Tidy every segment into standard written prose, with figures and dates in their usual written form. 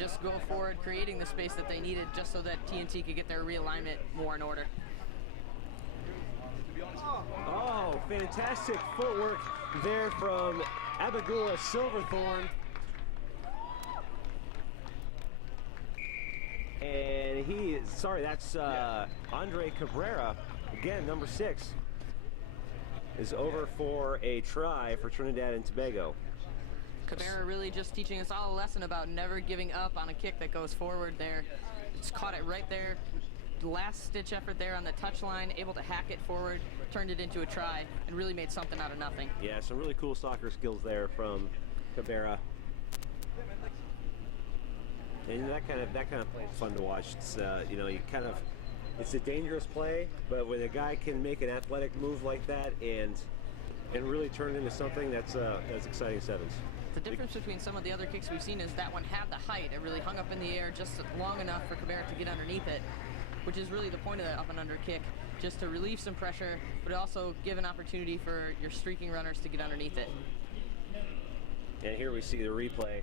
just go forward, creating the space that they needed just so that TNT could get their realignment more in order. Oh, fantastic footwork there from Abigula Silverthorne. And that's Andre Cabrera, again, number 6, is over for a try for Trinidad and Tobago. Cabrera really just teaching us all a lesson about never giving up on a kick that goes forward there. Just caught it right there. Last stitch effort there on the touchline, able to hack it forward, turned it into a try, and really made something out of nothing. Yeah, some really cool soccer skills there from Cabrera. And that kind of play is fun to watch. It's you know, it's a dangerous play, but when a guy can make an athletic move like that and really turn it into something, that's exciting sevens. The difference between some of the other kicks we've seen is that one had the height. It really hung up in the air just long enough for Cabrera to get underneath it, which is really the point of that up and under kick, just to relieve some pressure, but also give an opportunity for your streaking runners to get underneath it. And here we see the replay.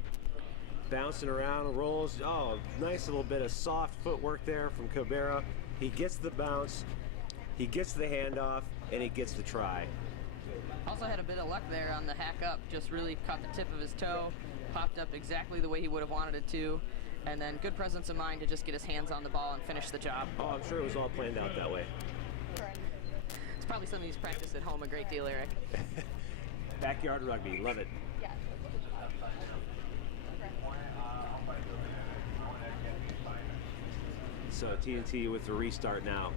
Bouncing around, rolls. Oh, nice little bit of soft footwork there from Cabrera. He gets the bounce, he gets the handoff, and he gets the try. Also had a bit of luck there on the hack up, just really caught the tip of his toe, popped up exactly the way he would have wanted it to, and then good presence of mind to just get his hands on the ball and finish the job. Oh, I'm sure it was all planned out that way. It's probably something he's practiced at home a great deal, Eric. Backyard rugby, love it. Yeah. So TNT with the restart now.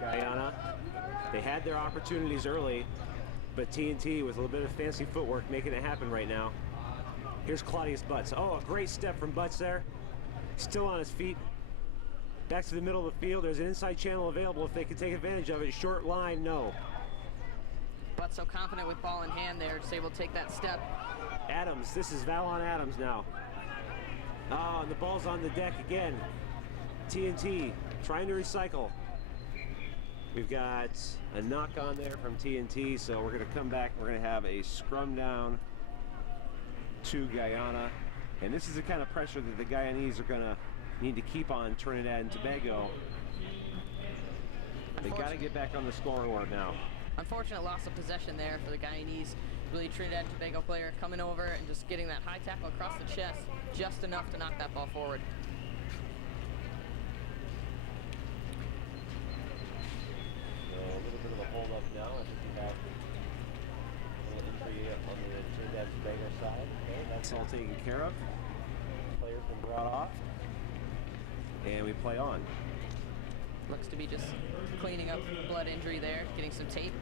Guyana, they had their opportunities early, but TNT with a little bit of fancy footwork making it happen right now. Here's Claudius Butts. Oh, a great step from Butts there. Still on his feet. Back to the middle of the field. There's an inside channel available if they can take advantage of it. Short line, no. Butts so confident with ball in hand there, just able to take that step. Adams, this is Valon Adams now. Oh, and the ball's on the deck again. TNT trying to recycle. We've got a knock on there from TNT, so we're going to come back. We're going to have a scrum down to Guyana. And this is the kind of pressure that the Guyanese are going to need to keep on Trinidad and Tobago. They got to get back on the scoreboard now. Unfortunate loss of possession there for the Guyanese. Really Trinidad and Tobago player coming over and just getting that high tackle across the chest, just enough to knock that ball forward. So a little bit of a hold up now. I think we have a little injury on the Trinidad and Tobago side. Okay, that's all taken care of. Player's been brought off. And we play on. Looks to be just cleaning up blood injury there, getting some tape.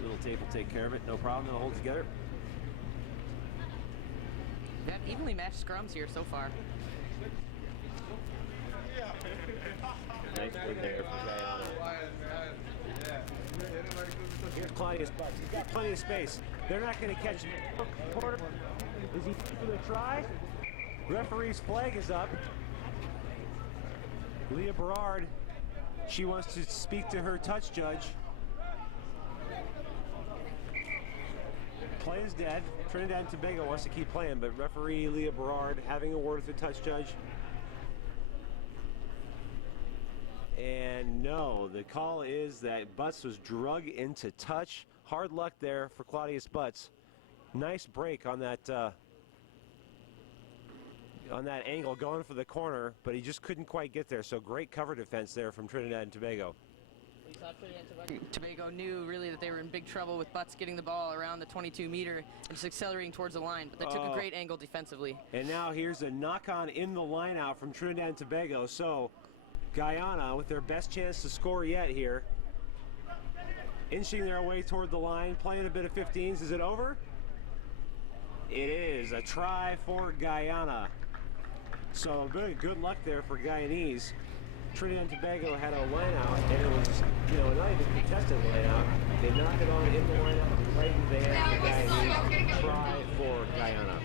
Little tape will take care of it, no problem, it'll hold together. We've got evenly matched scrums here so far. Nice play there for Guyana. Here's Claudius Butts. He's got plenty of space. They're not going to catch him. Is he going to try? Referee's flag is up. Leah Berard, she wants to speak to her touch judge. Play is dead. Trinidad and Tobago wants to keep playing, but referee Leah Berard having a word with the touch judge. And no, the call is that Butts was drug into touch. Hard luck there for Claudius Butts. Nice break on that angle going for the corner, but he just couldn't quite get there. So great cover defense there from Trinidad and Tobago. Tobago knew really that they were in big trouble with Butts getting the ball around the 22-meter and just accelerating towards the line, but they took a great angle defensively. And now here's a knock-on in the line out from Trinidad and Tobago. So Guyana with their best chance to score yet here, inching their way toward the line, playing a bit of 15s. Is it over? It is a try for Guyana. So good luck there for Guyanese. Trinidad and Tobago had a line out, and it was, you know, not even contested line out. They knocked it on in the line out right into the hands of the Guyanese. Try for Guyana.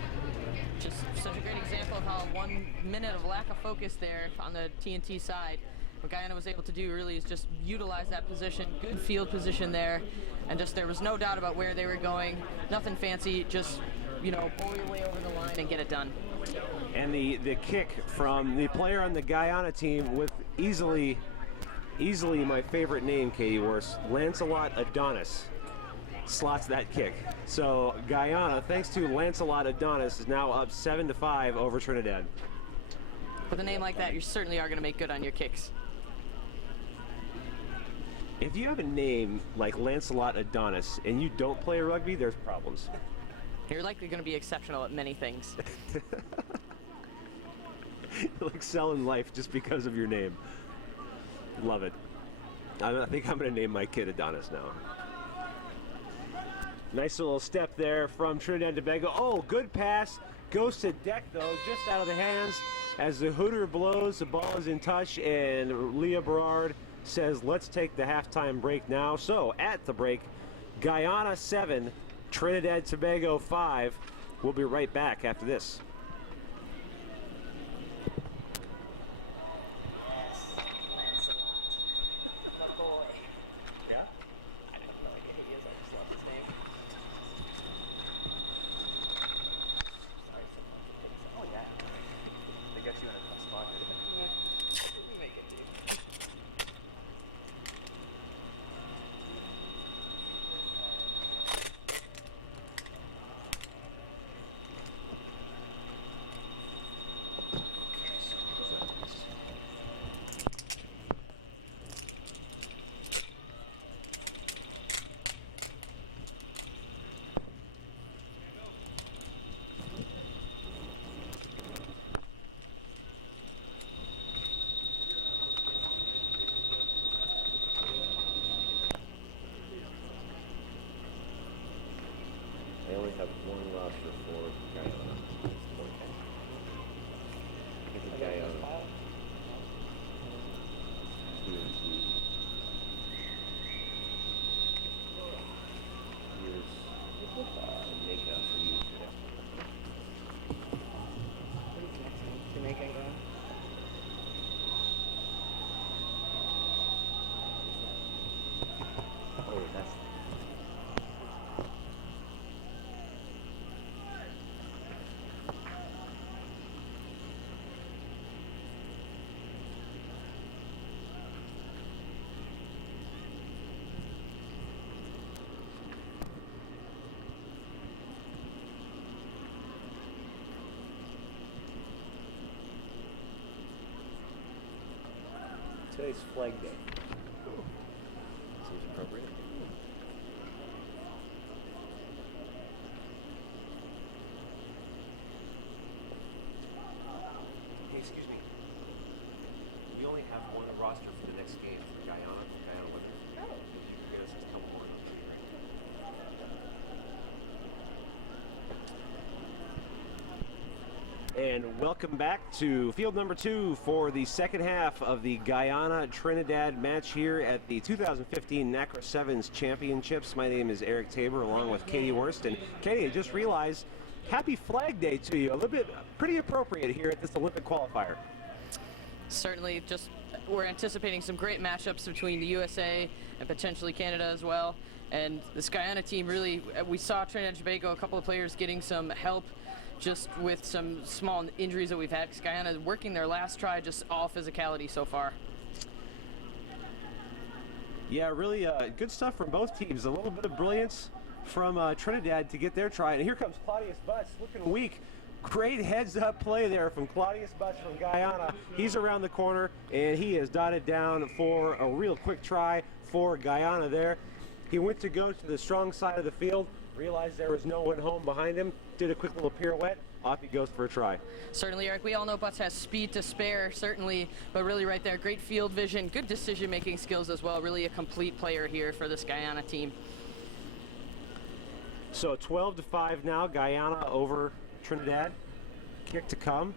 Just such a great example of how 1 minute of lack of focus there on the TNT side. What Guyana was able to do really is just utilize that position, good field position there, and just there was no doubt about where they were going. Nothing fancy, just you know, pull your way over the line and get it done. And the kick from the player on the Guyana team with easily my favorite name, Katie Worse, Lancelot Adonis, slots that kick. So Guyana, thanks to Lancelot Adonis, is now up 7-5 over Trinidad. With a name like that, you certainly are going to make good on your kicks. If you have a name like Lancelot Adonis and you don't play rugby, there's problems. You're likely going to be exceptional at many things. You'll excel in life just because of your name. Love it. I think I'm going to name my kid Adonis now. Nice little step there from Trinidad and Tobago. Oh, good pass. Goes to deck, though, just out of the hands. As the hooter blows, the ball is in touch, and Leah Berard says, let's take the halftime break now. So, at the break, Guyana 7, Trinidad Tobago 5. We'll be right back after this. They only have one roster for Guyana. Guyana. Here's NACRA for you. What is next one? Jamaica and Guyana? Oh, that's. Today's Flag Day. Seems appropriate. Hey, excuse me. We only have one roster for the next game for Guyana Women. Oh. You guys just come forward. And welcome back to field number 2 for the second half of the Guyana-Trinidad match here at the 2015 NACRA Sevens Championships. My name is Eric Tabor, along with Katie Worst. And Katie, I just realized, happy Flag Day to you. A little bit pretty appropriate here at this Olympic qualifier. Certainly, just we're anticipating some great matchups between the USA and potentially Canada as well. And this Guyana team really, we saw Trinidad and Tobago, a couple of players getting some help just with some small injuries that we've had, because Guyana is working their last try, just all physicality so far. Yeah, really good stuff from both teams. A little bit of brilliance from Trinidad to get their try. And here comes Claudius Butts, looking weak. Great heads-up play there from Claudius Butts from Guyana. He's around the corner, and he is dotted down for a real quick try for Guyana there. He went to go to the strong side of the field, realized there was no one home behind him, did a quick little pirouette, off he goes for a try. Certainly, Eric, we all know Butts has speed to spare, certainly, but really right there, great field vision, good decision-making skills as well, really a complete player here for this Guyana team. So 12-5 now, Guyana over Trinidad. Kick to come.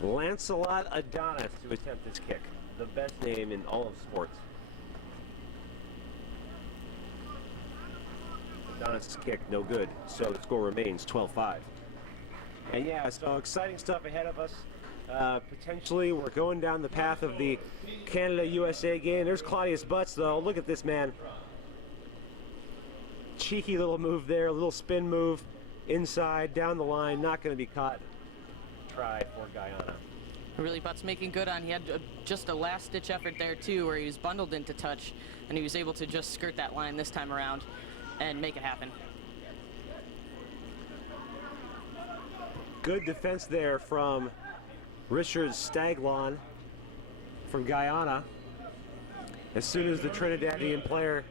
Lancelot Adonis to attempt this kick, the best name in all of sports. Adonis' kick, no good, so the score remains 12-5. And yeah, so exciting stuff ahead of us. Potentially, we're going down the path of the Canada-USA game. There's Claudius Butts, though. Look at this man. cheeky little move there, a little spin move inside, down the line, not going to be caught. Try for Guyana. Really, Butts making good on. He had just a last-ditch effort there too, where he was bundled into touch, and he was able to just skirt that line this time around and make it happen. Good defense there from Richard Staglon from Guyana. As soon as the Trinidadian player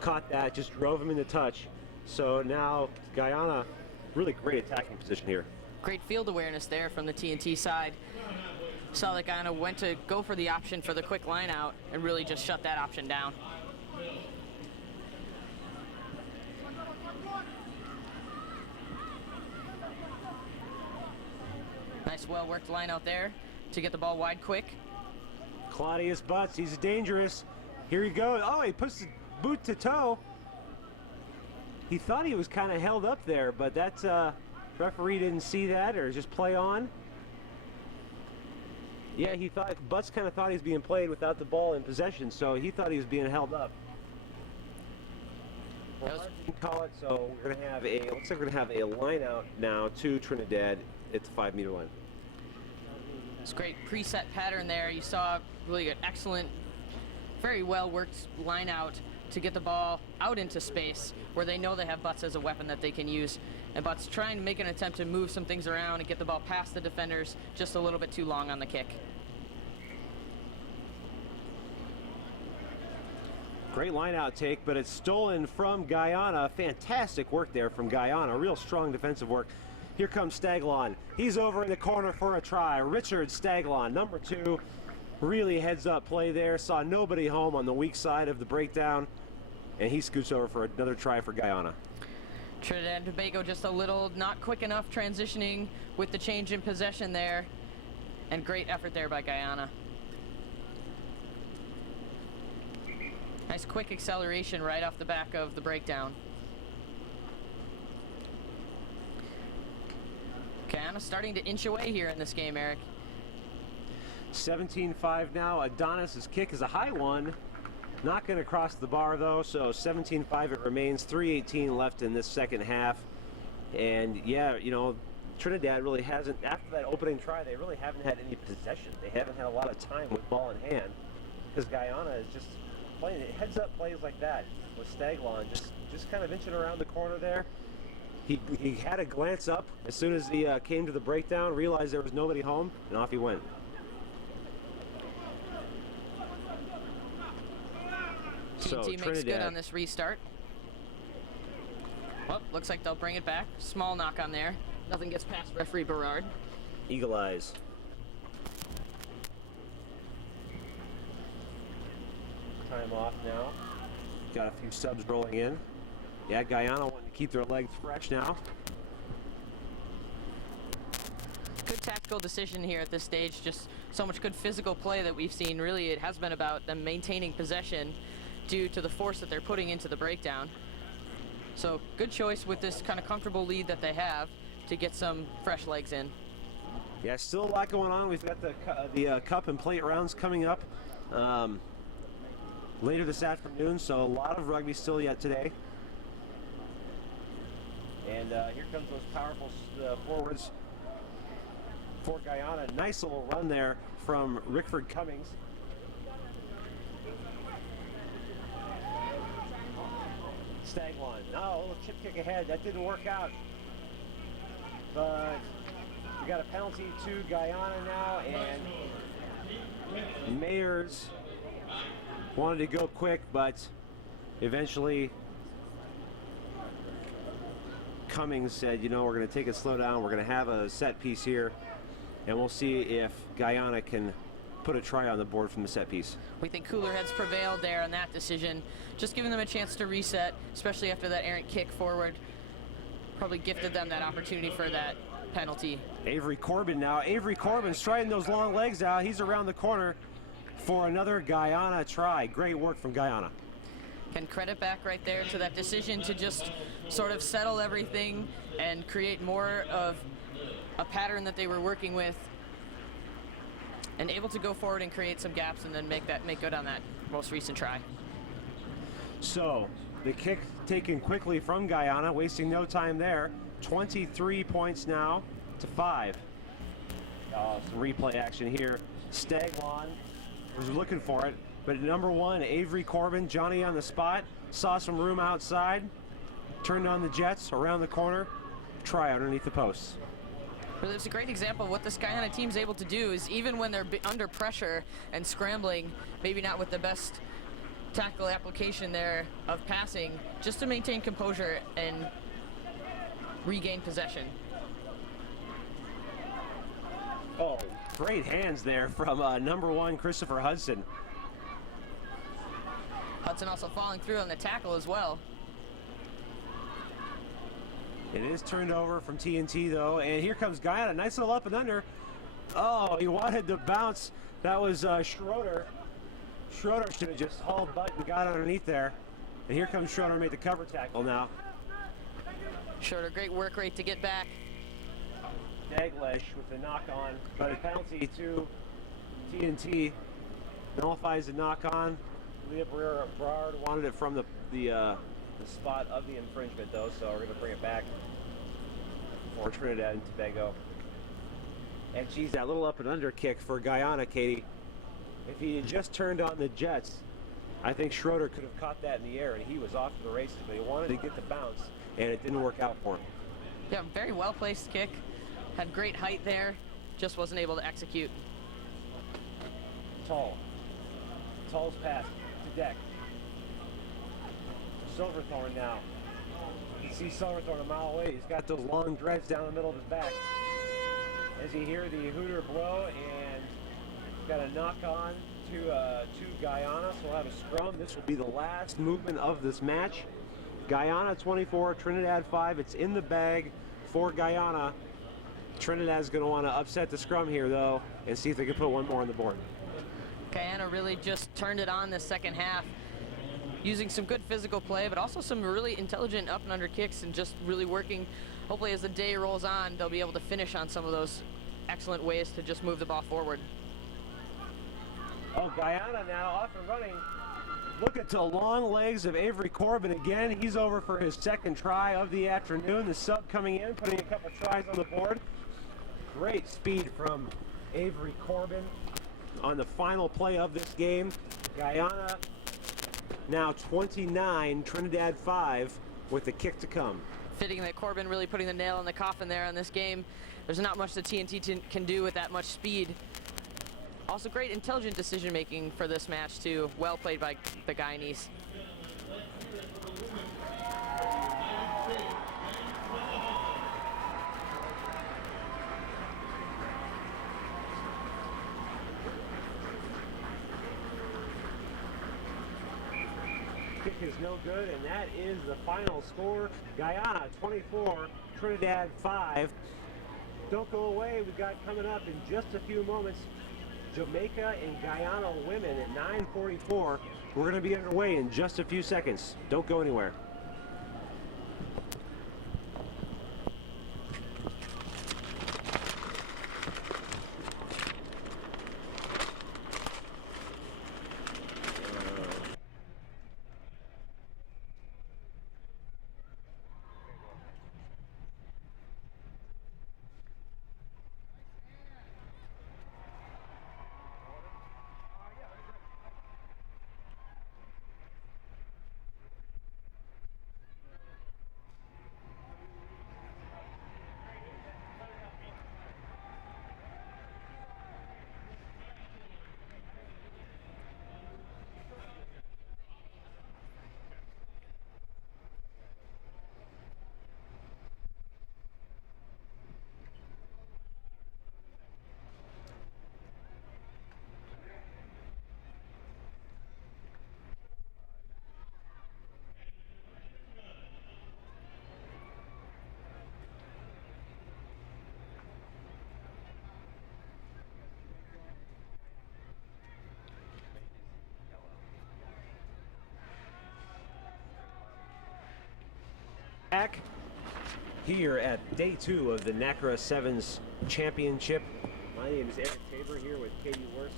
caught that, just drove him into touch. So now Guyana, really great attacking position here. Great field awareness there from the TNT side. Saw that Guyana went to go for the option for the quick line out and really just shut that option down. Nice, well-worked line out there to get the ball wide quick. Claudius Butts, he's dangerous. Here he goes. Oh, he puts the boot to toe. He thought he was kind of held up there, but that referee didn't see that, or just play on. Yeah, he thought, Butts kind of thought he was being played without the ball in possession, so he thought he was being held up. Well, didn't call it, so we're going to have a, looks like we're going to have a line out now to Trinidad at the 5-meter line. It's a great preset pattern there. You saw really an excellent, very well worked line out to get the ball out into space where they know they have Butts as a weapon that they can use. And Butts trying to make an attempt to move some things around and get the ball past the defenders just a little bit too long on the kick. Great line out take, but it's stolen from Guyana. Fantastic work there from Guyana. Real strong defensive work. Here comes Staglon. He's over in the corner for a try. Richard Staglon, number 2. Really heads up play there. Saw nobody home on the weak side of the breakdown. And he scoots over for another try for Guyana. Trinidad and Tobago just a little not quick enough transitioning with the change in possession there. And great effort there by Guyana. Nice quick acceleration right off the back of the breakdown. Guyana starting to inch away here in this game, Eric. 17-5 now. Adonis's kick is a high one. Not going to cross the bar though, so 17-5 it remains. 3:18 left in this second half. And yeah, you know, Trinidad really hasn't, after that opening try, they really haven't had any possession. They haven't had a lot of time with ball in hand because Guyana is just playing it. Heads up plays like that with Staglon, just kind of inching around the corner there. He had a glance up as soon as he came to the breakdown, realized there was nobody home, and off he went. TNT makes good on this restart. Well, looks like they'll bring it back. Small knock on there. Nothing gets past referee Berard. Eagle eyes. Time off now. Got a few subs rolling in. Yeah, Guyana wanting to keep their legs fresh now. Good tactical decision here at this stage. Just so much good physical play that we've seen. Really, it has been about them maintaining possession due to the force that they're putting into the breakdown. So good choice with this kind of comfortable lead that they have to get some fresh legs in. Yeah, still a lot going on. We've got the cup and plate rounds coming up later this afternoon, so a lot of rugby still yet today. And here comes those powerful forwards for Guyana. Nice little run there from Rickford Cummings. Staglon. No, a little chip kick ahead. That didn't work out. But we got a penalty to Guyana now, and Mayers wanted to go quick, but eventually Cummings said, you know, we're going to take it slow down. We're going to have a set piece here, and we'll see if Guyana can put a try on the board from the set piece. We think cooler heads prevailed there on that decision. Just giving them a chance to reset, especially after that errant kick forward. Probably gifted them that opportunity for that penalty. Avery Corbin now. Avery Corbin striding those long legs out. He's around the corner for another Guyana try. Great work from Guyana. Can credit back right there to that decision to just sort of settle everything and create more of a pattern that they were working with, and able to go forward and create some gaps and then make good on that most recent try. So The kick taken quickly from Guyana, wasting no time there. 23 points now to 5. Some replay action here. Staglon was looking for it, but number 1, Avery Corbin, Johnny on the spot, saw some room outside, turned on the jets around the corner, try underneath the posts. Well, it's a great example of what this Guyana team's able to do is even when they're under pressure and scrambling, maybe not with the best tactical application there of passing, just to maintain composure and regain possession. Oh, great hands there from number 1, Christopher Hudson. Hudson also falling through on the tackle as well. It is turned over from TNT though, and here comes Guyana, nice little up and under. Oh, he wanted to bounce. That was Schroeder. Schroeder should have just hauled butt and got underneath there. And here comes Schroeder, made the cover tackle now. Schroeder, great work rate to get back. Daglish with the knock on, but a penalty to TNT. Nullifies the knock on. Leah Brard wanted it from the spot of the infringement though, so we're going to bring it back for Trinidad and Tobago. And geez, that little up and under kick for Guyana, Katie. If he had just turned on the jets, I think Schroeder could have caught that in the air and he was off to the races, but he wanted to get the bounce and it didn't work out for him. Yeah, very well placed kick. Had great height there, just wasn't able to execute. Tall's pass to deck. Silverthorne now. You can see Silverthorne a mile away. He's got those long dreads down the middle of his back. As you hear the hooter blow, and got a knock on to Guyana, so we'll have a scrum. This will be the last movement of this match. Guyana 24, Trinidad 5. It's in the bag for Guyana. Trinidad's going to want to upset the scrum here, though, and see if they can put one more on the board. Guyana really just turned it on this second half, using some good physical play, but also some really intelligent up and under kicks and just really working. Hopefully as the day rolls on, they'll be able to finish on some of those excellent ways to just move the ball forward. Oh, Guyana now off and running. Look at the long legs of Avery Corbin again. He's over for his second try of the afternoon. The sub coming in, putting a couple tries on the board. Great speed from Avery Corbin on the final play of this game. Guyana now 29, Trinidad 5 with the kick to come. Fitting that Corbin really putting the nail in the coffin there on this game. There's not much the TNT can do with that much speed. Also great intelligent decision making for this match too. Well played by the Guyanese. Kick is no good, and that is the final score. Guyana 24, Trinidad 5. Don't go away. We've got coming up in just a few moments Jamaica and Guyana women at 9:44. We're going to be underway in just a few seconds. Don't go anywhere. Back here at day 2 of the NACRA Sevens Championship. My name is Eric Tabor here with Katie Worse,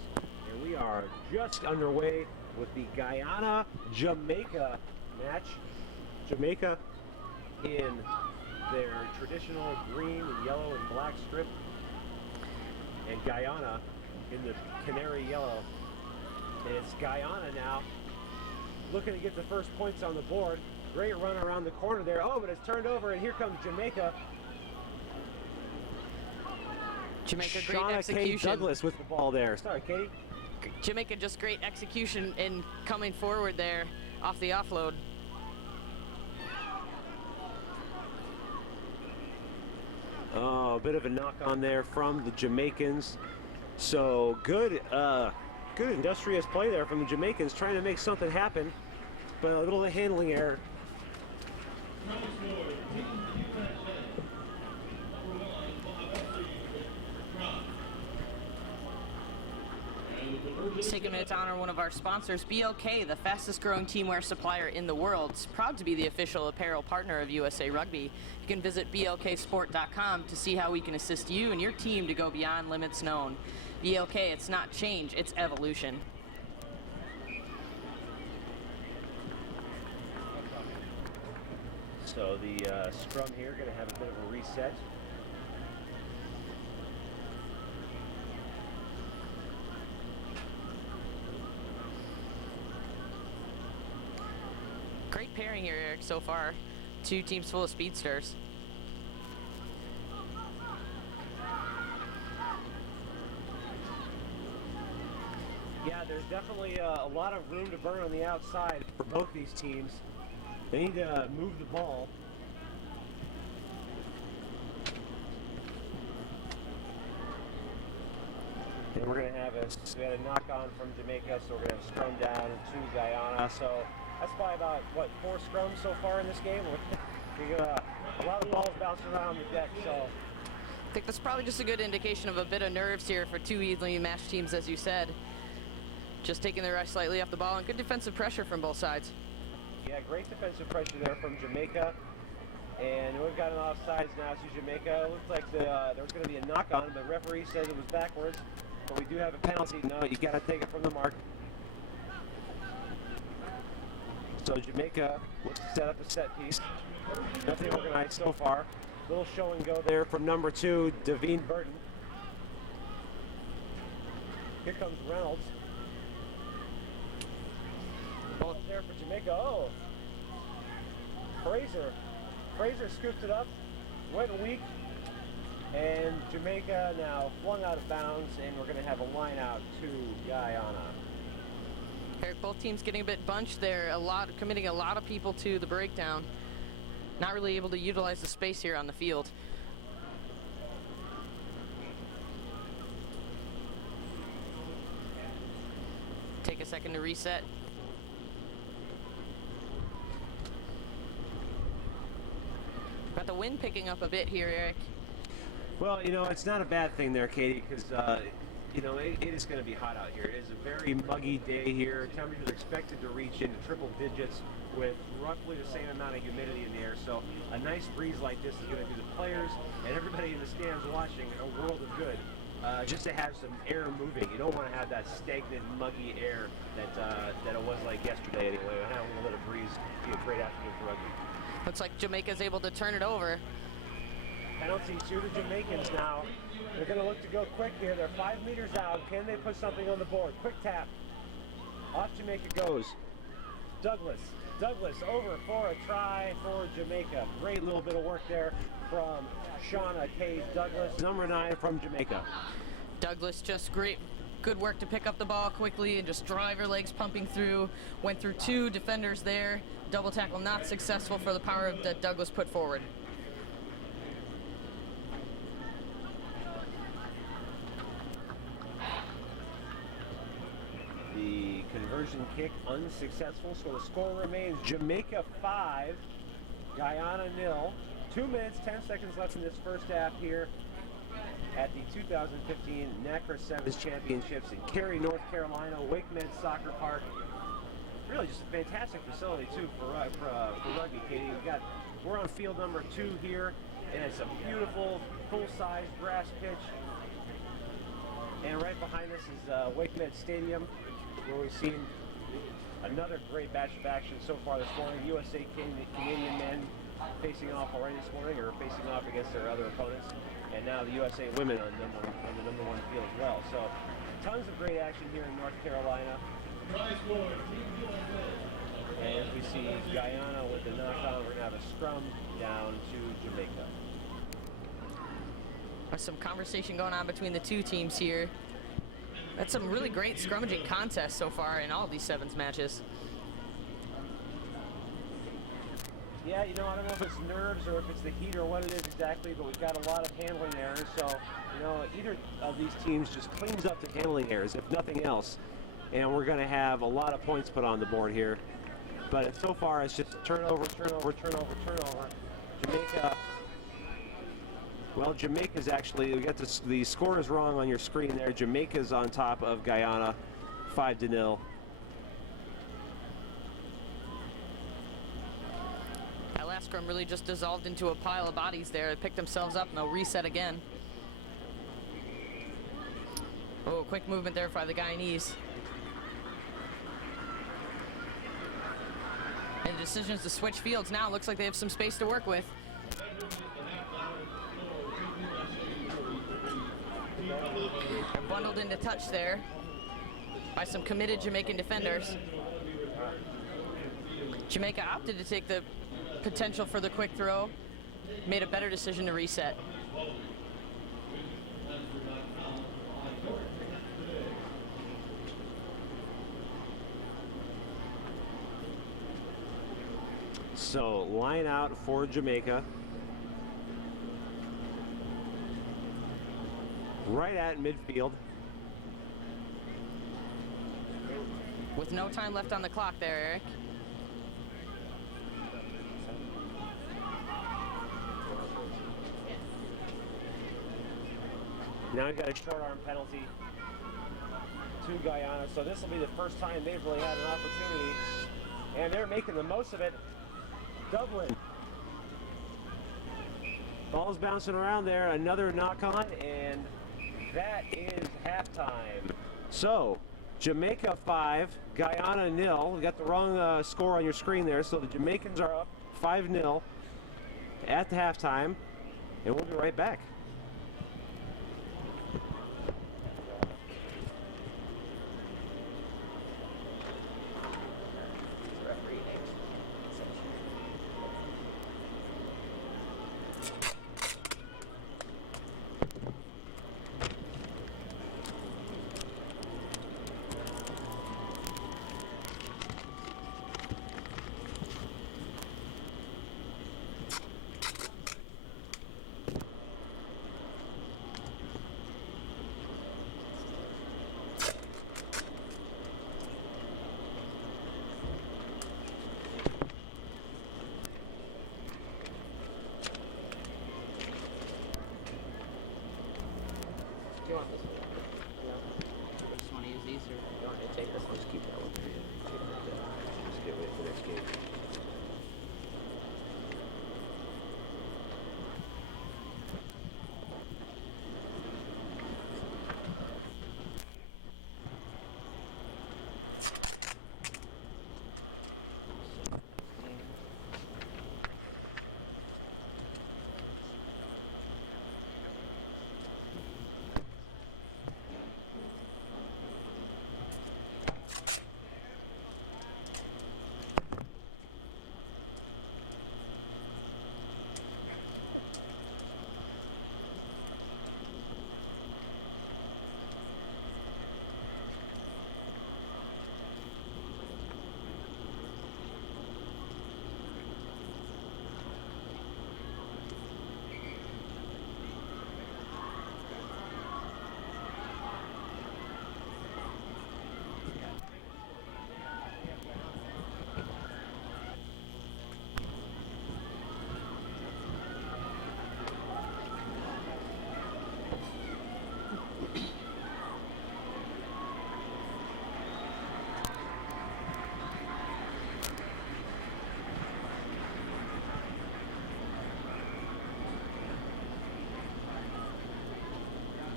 and we are just underway with the Guyana-Jamaica match. Jamaica in their traditional green and yellow and black strip, and Guyana in the canary yellow. And it's Guyana now looking to get the first points on the board. Great run around the corner there. Oh, but it's turned over, and here comes Jamaica. Jamaica, great Shauna K. execution. Douglas with the ball there. Sorry, Katie. Jamaica, just great execution in coming forward there off the offload. Oh, a bit of a knock on there from the Jamaicans. So good, good industrious play there from the Jamaicans, trying to make something happen, but a little handling error. Let's take a minute to honor one of our sponsors, BLK, the fastest growing teamwear supplier in the world. It's proud to be the official apparel partner of USA Rugby. You can visit blksport.com to see how we can assist you and your team to go beyond limits known. BLK, it's not change, it's evolution. So the scrum here going to have a bit of a reset. Great pairing here, Eric, so far. Two teams full of speedsters. Yeah, there's definitely a lot of room to burn on the outside for both these teams. They need to move the ball. And we're going to have we had a knock on from Jamaica, so we're going to have scrum down to Guyana. So that's probably about, what, 4 scrums so far in this game? We got a lot of balls bouncing around the deck, so. I think that's probably just a good indication of a bit of nerves here for two evenly matched teams, as you said. Just taking their eye slightly off the ball and good defensive pressure from both sides. Yeah, great defensive pressure there from Jamaica. And we've got an offsides now to Jamaica. It looked like there was going to be a knock on, but referee said it was backwards. But we do have a penalty. No, you got to take it from the mark. So Jamaica looks to set up a set piece. Nothing organized so far. Little show and go there from number 2, Devine Burton. Here comes Reynolds. Ball there for Jamaica. Oh! Fraser scooped it up, went weak, and Jamaica now flung out of bounds, and we're going to have a line out to Guyana. Eric, both teams getting a bit bunched there, committing a lot of people to the breakdown. Not really able to utilize the space here on the field. Take a second to reset. Got the wind picking up a bit here, Eric. Well, you know, it's not a bad thing there, Katie, because, you know, it is going to be hot out here. It is a very muggy day here. Temperatures are expected to reach into triple digits with roughly the same amount of humidity in the air. So a nice breeze like this is going to do the players and everybody in the stands watching a world of good. Just to have some air moving. You don't want to have that stagnant, muggy air that it was like yesterday anyway. Having a little breeze would be a great afternoon for rugby. Looks like Jamaica's able to turn it over. Penalty to the Jamaicans now. They're going to look to go quick here. They're 5 meters out. Can they put something on the board? Quick tap. Off Jamaica goes. Douglas over for a try for Jamaica. Great little bit of work there from Shauna K. Douglas, number 9 from Jamaica. Douglas, just good work to pick up the ball quickly and just drive her legs pumping through. Went through 2 defenders there. Double tackle not successful for the power that Douglas put forward. The conversion kick unsuccessful, so the score remains Jamaica 5, Guyana 0. 2 minutes, 10 seconds left in this first half here at the 2015 NACRA Sevens Championships in Cary, North Carolina, WakeMed Soccer Park. Really just a fantastic facility too for rugby, Katie. We're on field number 2 here, and it's a beautiful full-size grass pitch. And right behind us is WakeMed Stadium, where we've seen Another great batch of action so far this morning. USA Canadian men facing off already this morning, or facing off against their other opponents, and now the USA women on the number one field as well. So tons of great action here in North Carolina. And as we see Guyana with the knock-on, we're going to have a scrum down to Jamaica. There's some conversation going on between the two teams here. That's some really great scrummaging contests so far in all of these sevens matches. Yeah, you know, I don't know if it's nerves or if it's the heat or what it is exactly, but we've got a lot of handling errors. So, you know, either of these teams just cleans up the handling errors, if nothing else. And we're going to have a lot of points put on the board here. But so far, it's just turnover, turnover, turnover, turnover. Jamaica. Well, Jamaica's actually, we got the score is wrong on your screen there. Jamaica's on top of Guyana, 5-0. That last scrum really just dissolved into a pile of bodies there. They picked themselves up and they'll reset again. Oh, quick movement there by the Guyanese. And the decision is to switch fields now. Looks like they have some space to work with. They're bundled into touch there by some committed Jamaican defenders. Jamaica opted to take the potential for the quick throw, made a better decision to reset. So line out for Jamaica. Right at midfield. With no time left on the clock there, Eric. Now we've got a short arm penalty to Guyana. So this will be the first time they've really had an opportunity. And they're making the most of it. Dublin. Ball's bouncing around there. Another knock on, and that is halftime. So Jamaica 5, Guyana 0. We got the wrong score on your screen there. So the Jamaicans are up 5-0 at the halftime, and we'll be right back. Do you want this one? Yeah. Just want to use these, or do you want to take this one? Just keep that one. Just get ready for the next game.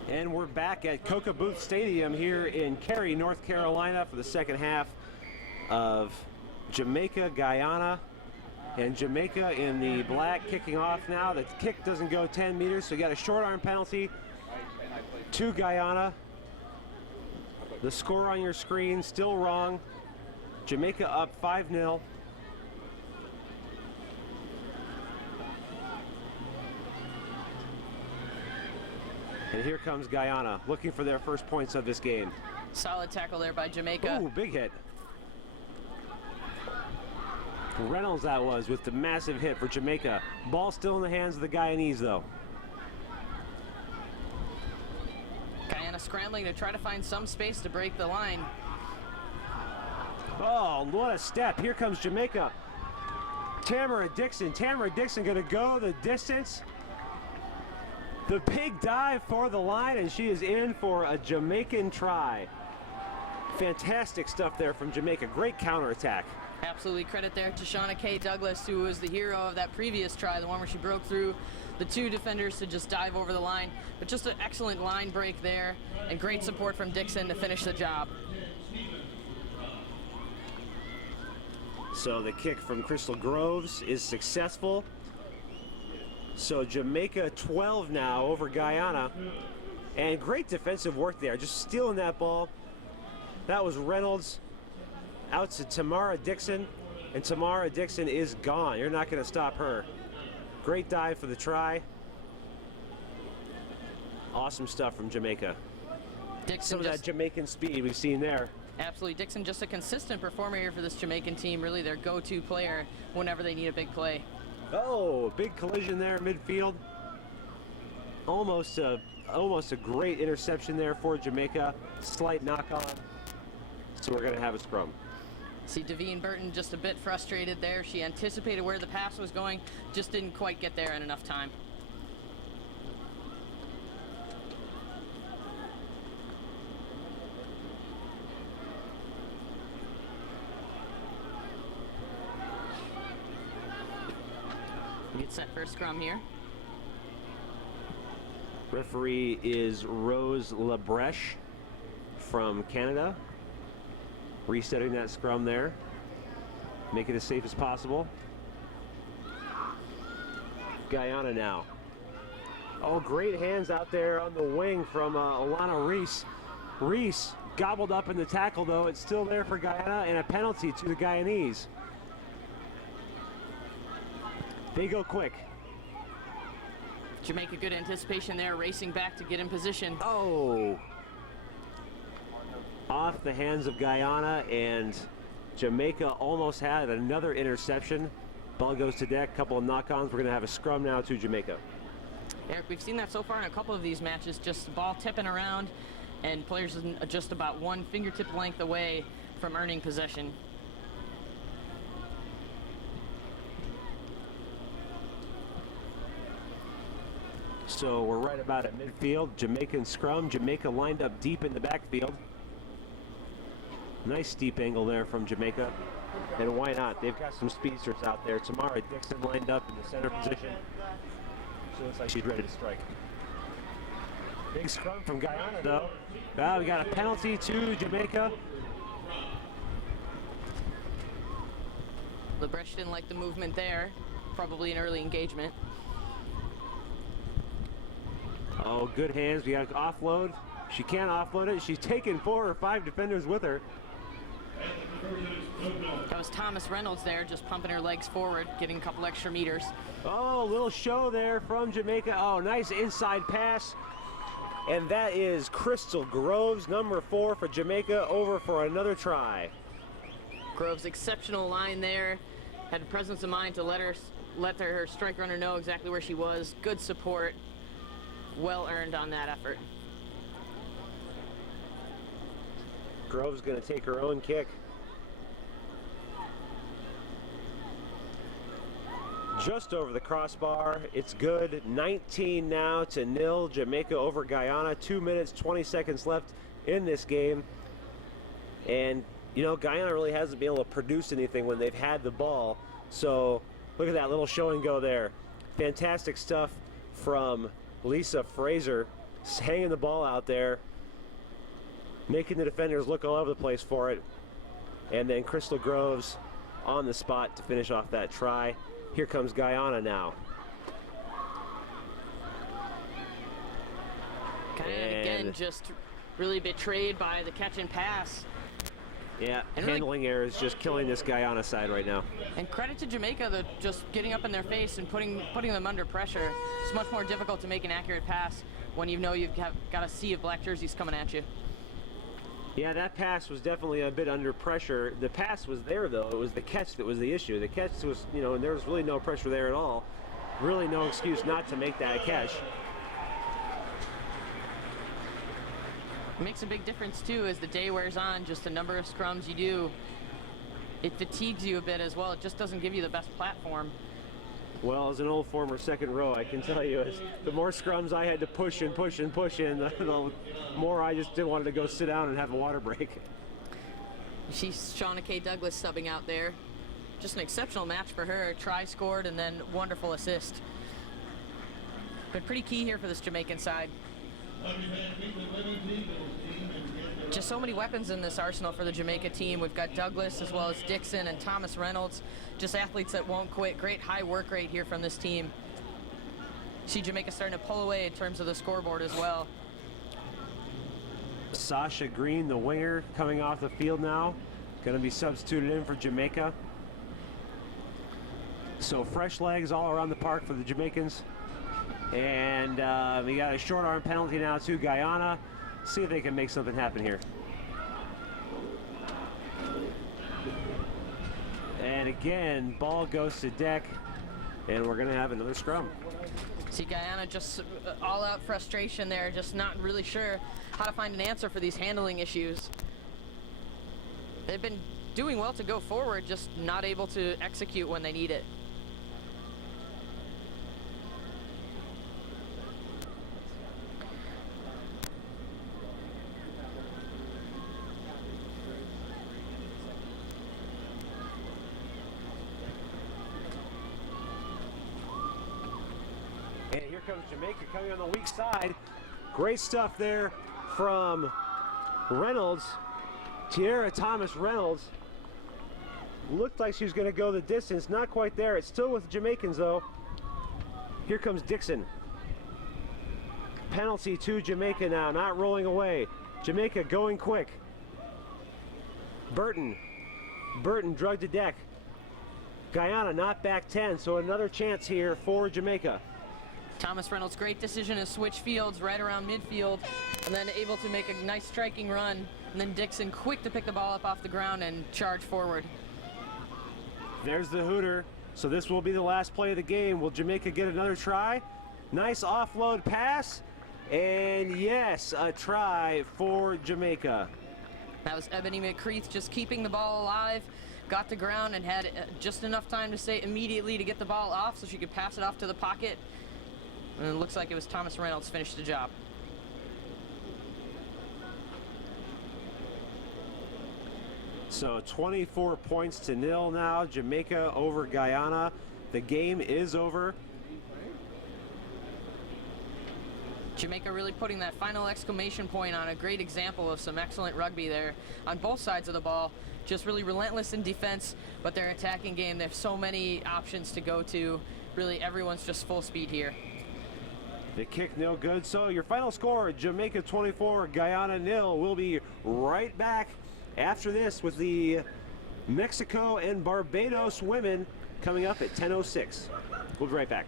And we're back at Koka Booth Stadium here in Cary, North Carolina for the second half of Jamaica, Guyana, and Jamaica in the black kicking off now. The kick doesn't go 10 meters, so you got a short arm penalty to Guyana. The score on your screen still wrong. Jamaica up 5-0. And here comes Guyana, looking for their first points of this game. Solid tackle there by Jamaica. Ooh, big hit. Reynolds that was with the massive hit for Jamaica. Ball still in the hands of the Guyanese though. Guyana scrambling to try to find some space to break the line. Oh, what a step. Here comes Jamaica. Tamara Dixon gonna go the distance. The big dive for the line, and she is in for a Jamaican try. Fantastic stuff there from Jamaica. Great counterattack. Absolutely, credit there to Shauna K. Douglas, who was the hero of that previous try, the one where she broke through the two defenders to just dive over the line. But just an excellent line break there, and great support from Dixon to finish the job. So the kick from Crystal Groves is successful. So Jamaica 12 now over Guyana. And great defensive work there, just stealing that ball. That was Reynolds out to Tamara Dixon, and Tamara Dixon is gone. You're not going to stop her. Great dive for the try. Awesome stuff from Jamaica. Dixon Some of that Jamaican speed we've seen there. Absolutely, Dixon just a consistent performer here for this Jamaican team, really their go-to player whenever they need a big play. Oh, big collision there in midfield. Almost a great interception there for Jamaica. Slight knock on. So we're going to have a scrum. See Davine Burton just a bit frustrated there. She anticipated where the pass was going, just didn't quite get there in enough time. Get set for a scrum here. Referee is Rose Labreche from Canada. Resetting that scrum there. Make it as safe as possible. Guyana now. Oh, great hands out there on the wing from Alana Reese. Reese gobbled up in the tackle though. It's still there for Guyana and a penalty to the Guyanese. They go quick. Jamaica, good anticipation there, racing back to get in position. Oh! Off the hands of Guyana, and Jamaica almost had another interception. Ball goes to deck, couple of knock-ons. We're going to have a scrum now to Jamaica. Eric, we've seen that so far in a couple of these matches, just the ball tipping around, and players just about one fingertip length away from earning possession. So we're right about at midfield. Jamaican scrum. Jamaica lined up deep in the backfield. Nice steep angle there from Jamaica. And why not? They've got some speedsters out there. Tamara Dixon lined up in the center position. She looks like she's ready to strike. Big scrum from Guyana though. Well, we got a penalty to Jamaica. Labreche didn't like the movement there. Probably an early engagement. Oh, good hands. We got to offload. She can't offload it. She's taken 4 or 5 defenders with her. That was Thomas Reynolds there, just pumping her legs forward, getting a couple extra meters. Oh, little show there from Jamaica. Oh, nice inside pass. And that is Crystal Groves, number 4 for Jamaica, over for another try. Groves' exceptional line there. Had the presence of mind to let her strike runner know exactly where she was. Good support. Well earned on that effort. Groves going to take her own kick. Just over the crossbar. It's good. 19 now to 0. Jamaica over Guyana. 2 minutes, 20 seconds left in this game. And, you know, Guyana really hasn't been able to produce anything when they've had the ball. So, look at that little show and go there. Fantastic stuff from Lisa Fraser, hanging the ball out there, making the defenders look all over the place for it. And then Crystal Groves on the spot to finish off that try. Here comes Guyana now. Guyana again just really betrayed by the catch and pass. Yeah, and handling error is just killing this Guyana side right now. And credit to Jamaica, they're just getting up in their face and putting them under pressure. It's much more difficult to make an accurate pass when you know you've got a sea of black jerseys coming at you. Yeah, that pass was definitely a bit under pressure. The pass was there, though. It was the catch that was the issue. The catch was, you know, and there was really no pressure there at all. Really no excuse not to make that catch. It makes a big difference, too, as the day wears on. Just the number of scrums you do, it fatigues you a bit as well. It just doesn't give you the best platform. Well, as an old former second row, I can tell you, the more scrums I had to push and push and push in, the more I just didn't want to go sit down and have a water break. She's Shauna K. Douglas subbing out there. Just an exceptional match for her. A try scored and then wonderful assist. Been pretty key here for this Jamaican side. Just so many weapons in this arsenal for the Jamaica team. We've got Douglas as well as Dixon and Thomas Reynolds. Just athletes that won't quit. Great high work rate here from this team. See Jamaica starting to pull away in terms of the scoreboard as well. Sasha Green, the winger, coming off the field now. Going to be substituted in for Jamaica. So fresh legs all around the park for the Jamaicans. And we got a short arm penalty now to Guyana. See if they can make something happen here. And again, ball goes to deck, and we're going to have another scrum. See Guyana just all out frustration there, just not really sure how to find an answer for these handling issues. They've been doing well to go forward, just not able to execute when they need it. And here comes Jamaica coming on the weak side. Great stuff there from Reynolds. Tiara Thomas Reynolds. Looked like she was going to go the distance. Not quite there. It's still with the Jamaicans, though. Here comes Dixon. Penalty to Jamaica now, not rolling away. Jamaica going quick. Burton drug to deck. Guyana not back 10, so another chance here for Jamaica. Thomas Reynolds, great decision to switch fields right around midfield and then able to make a nice striking run. And then Dixon quick to pick the ball up off the ground and charge forward. There's the hooter. So this will be the last play of the game. Will Jamaica get another try? Nice offload pass. And yes, a try for Jamaica. That was Ebony McCreath just keeping the ball alive. Got to ground and had just enough time to say immediately to get the ball off so she could pass it off to the pocket. And it looks like it was Thomas Reynolds finished the job. So 24 points to 0 now. Jamaica over Guyana. The game is over. Jamaica really putting that final exclamation point on a great example of some excellent rugby there on both sides of the ball. Just really relentless in defense, but their attacking game, they have so many options to go to. Really, everyone's just full speed here. The kick no good. So your final score, Jamaica 24, Guyana 0. We'll be right back after this with the Mexico and Barbados women coming up at 10:06. We'll be right back.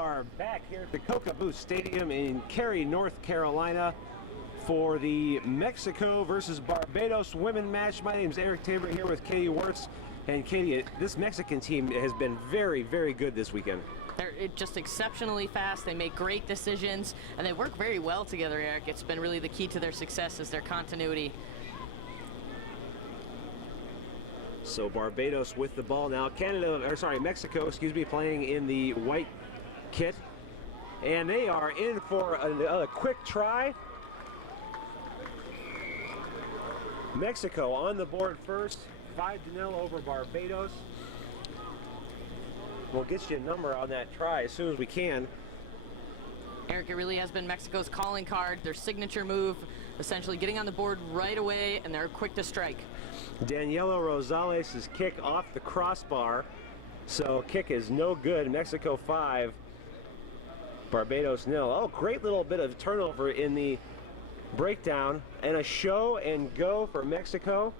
are back here at the Koka Stadium in Cary, North Carolina for the Mexico versus Barbados women match. My name is Eric Tabor here with Katie Wirtz. And Katie, this Mexican team has been very, very good this weekend. They're just exceptionally fast. They make great decisions, and they work very well together, Eric. It's been really the key to their success is their continuity. So Barbados with the ball now. Mexico, excuse me, playing in the white kit. And they are in for a quick try. Mexico on the board first, 5-0 over Barbados. We'll get you a number on that try as soon as we can. Eric, it really has been Mexico's calling card, their signature move, essentially getting on the board right away, and they're quick to strike. Daniela Rosales' kick off the crossbar, so kick is no good. Mexico 5, Barbados 0. Oh, great little bit of turnover in the breakdown, and a show and go for Mexico.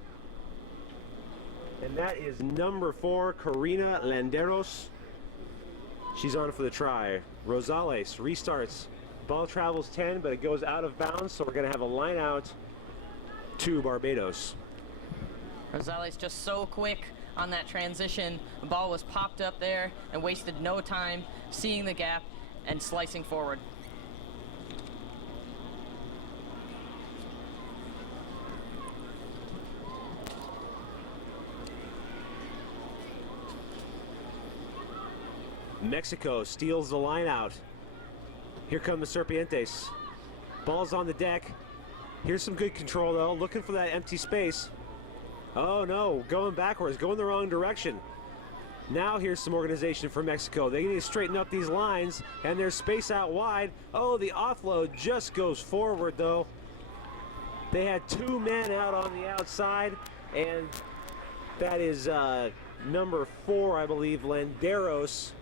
And that is number 4, Karina Landeros. She's on for the try. Rosales restarts. Ball travels 10, but it goes out of bounds, so we're going to have a line out to Barbados. Rosales just so quick on that transition. The ball was popped up there and wasted no time seeing the gap and slicing forward. Mexico steals the line out. Here come the Serpientes. Ball's on the deck. Here's some good control though, looking for that empty space. Oh no, going backwards, going the wrong direction. Now here's some organization for Mexico. They need to straighten up these lines, and there's space out wide. Oh, the offload just goes forward though. They had 2 men out on the outside, and that is number 4, I believe, Landeros.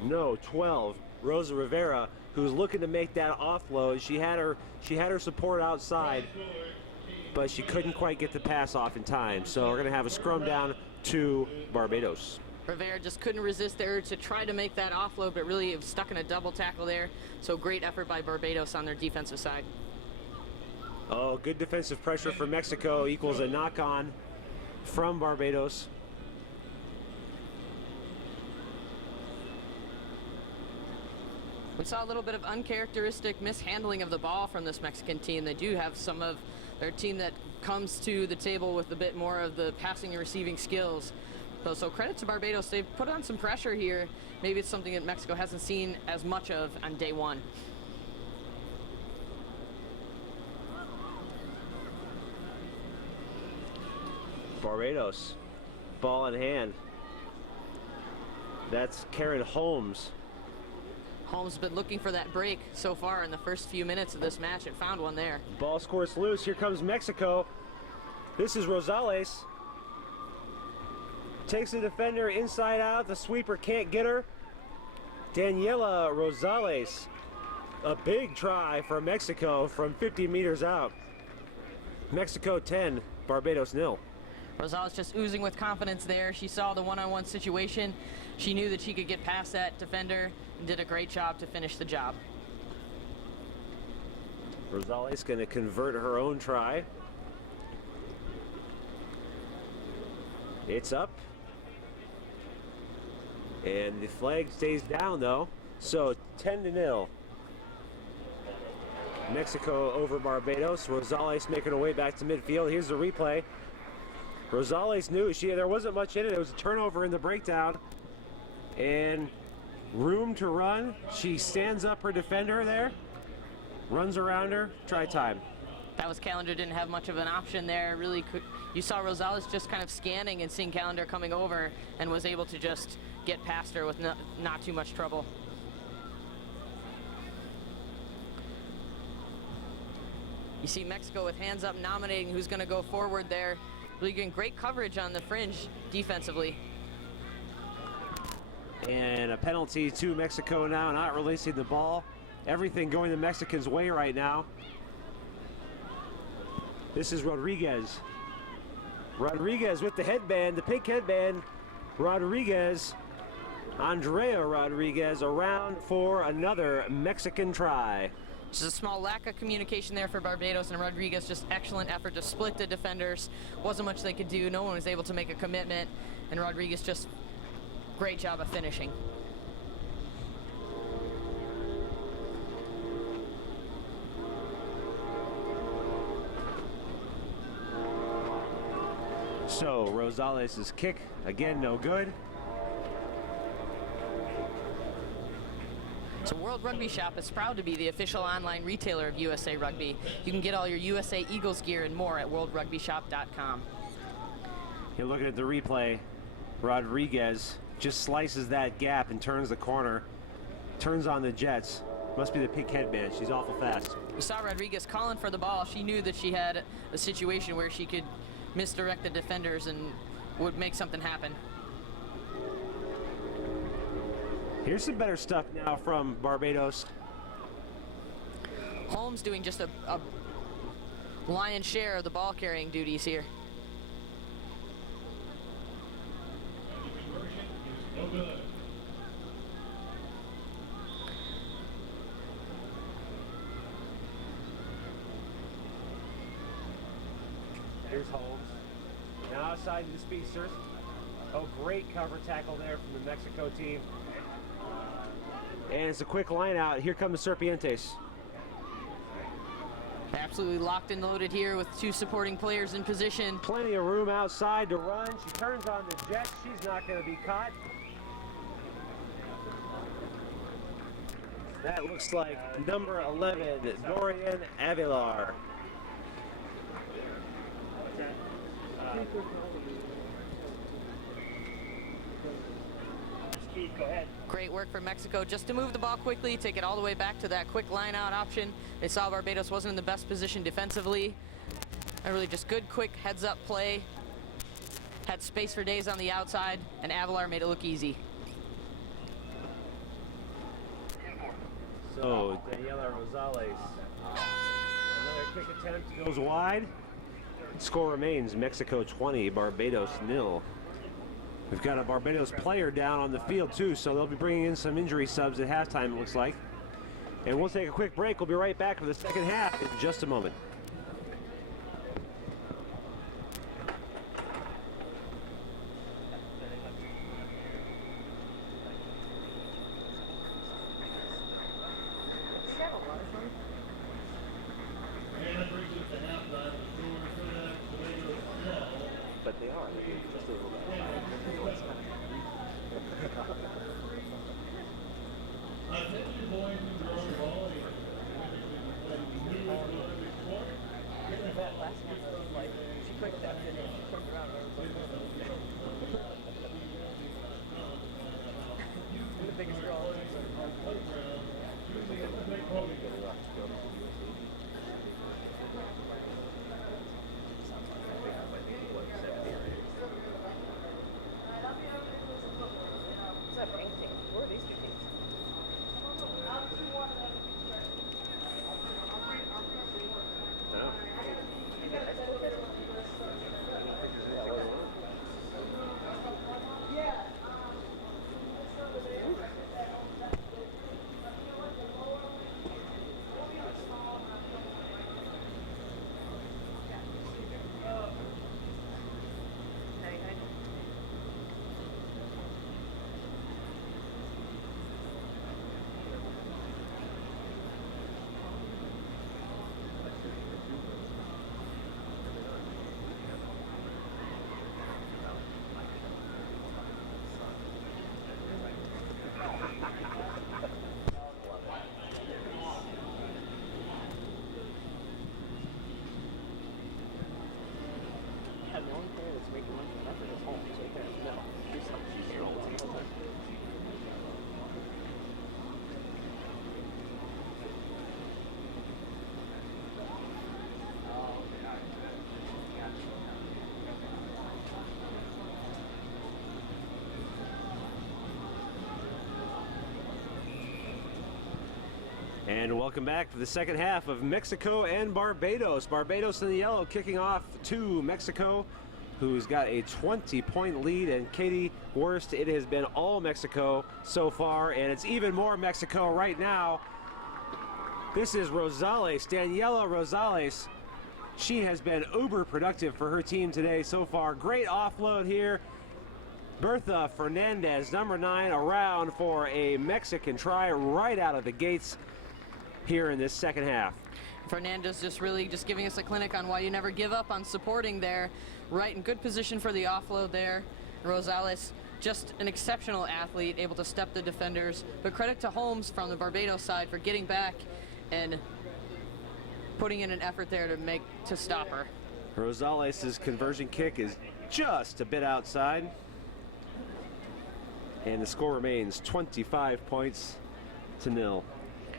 No, 12, Rosa Rivera, who's looking to make that offload. She had her support outside, but she couldn't quite get the pass off in time. So we're gonna have a scrum down to Barbados. Rivera just couldn't resist the urge to try to make that offload, but really stuck in a double tackle there. So great effort by Barbados on their defensive side. Oh, good defensive pressure for Mexico equals a knock-on from Barbados. We saw a little bit of uncharacteristic mishandling of the ball from this Mexican team. They do have some of their team that comes to the table with a bit more of the passing and receiving skills. So credit to Barbados. They've put on some pressure here. Maybe it's something that Mexico hasn't seen as much of on day one. Barbados, ball in hand. That's Karen Holmes. Holmes has been looking for that break so far in the first few minutes of this match and found one there. Ball squirts loose. Here comes Mexico. This is Rosales. Takes the defender inside out. The sweeper can't get her. Daniela Rosales. A big try for Mexico from 50 meters out. Mexico 10, Barbados 0. Rosales just oozing with confidence there. She saw the one-on-one situation. She knew that she could get past that defender and did a great job to finish the job. Rosales going to convert her own try. It's up. And the flag stays down though. So 10-0. Mexico over Barbados. Rosales making her way back to midfield. Here's the replay. Rosales knew there wasn't much in it. It was a turnover in the breakdown. And room to run. She stands up her defender there. Runs around her. Try time. That was Callender, didn't have much of an option there. Really, you saw Rosales just kind of scanning and seeing Callender coming over and was able to just get past her with not too much trouble. You see Mexico with hands up nominating who's going to go forward there. Really getting great coverage on the fringe defensively. And a penalty to Mexico now, not releasing the ball. Everything going the Mexicans' way right now. This is Rodriguez. Rodriguez with the headband, the pink headband. Rodriguez Andrea Rodriguez around for another Mexican try. Just a small lack of communication there for Barbados, and Rodriguez just excellent effort to split the defenders. Wasn't much they could do. No one was able to make a commitment, and Rodriguez just great job of finishing. So Rosales' kick, again, no good. So World Rugby Shop is proud to be the official online retailer of USA Rugby. You can get all your USA Eagles gear and more at worldrugbyshop.com. You're looking at the replay. Rodriguez just slices that gap and turns the corner. Turns on the Jets. Must be the pink headband. She's awful fast. We saw Rodriguez calling for the ball. She knew that she had a situation where she could misdirect the defenders and would make something happen. Here's some better stuff now from Barbados. Holmes doing just a lion's share of the ball carrying duties here. Here's Holmes. Now outside to the speedsters. Oh, great cover tackle there from the Mexico team. And it's a quick line out. Here come the Serpientes. Absolutely locked and loaded here with two supporting players in position. Plenty of room outside to run. She turns on the Jets. She's not going to be caught. That looks like number 11, Dorian Avilar. Go ahead. Great work for Mexico just to move the ball quickly, take it all the way back to that quick line out option. They saw Barbados wasn't in the best position defensively. And really just good, quick heads up play. Had space for days on the outside, and Avilar made it look easy. So Daniela Rosales. Another kick attempt goes wide. Score remains Mexico 20, Barbados 0. We've got a Barbados player down on the field too, so they'll be bringing in some injury subs at halftime, it looks like. And we'll take a quick break. We'll be right back for the second half in just a moment. But they are. Just a little bit. And welcome back to the second half of Mexico and Barbados. Barbados in the yellow kicking off to Mexico. who's got a 20-point lead, and Katie Worst, it has been all Mexico so far, and it's even more Mexico right now. This is Rosales, Daniela Rosales. She has been uber productive for her team today so far. Great offload here. Bertha Fernandez, number 9, around for a Mexican try right out of the gates here in this second half. Fernandez just giving us a clinic on why you never give up on supporting there. Right in good position for the offload there. Rosales, just an exceptional athlete, able to step the defenders. But credit to Holmes from the Barbados side for getting back and putting in an effort there to stop her. Rosales' conversion kick is just a bit outside. And the score remains 25 points to 0.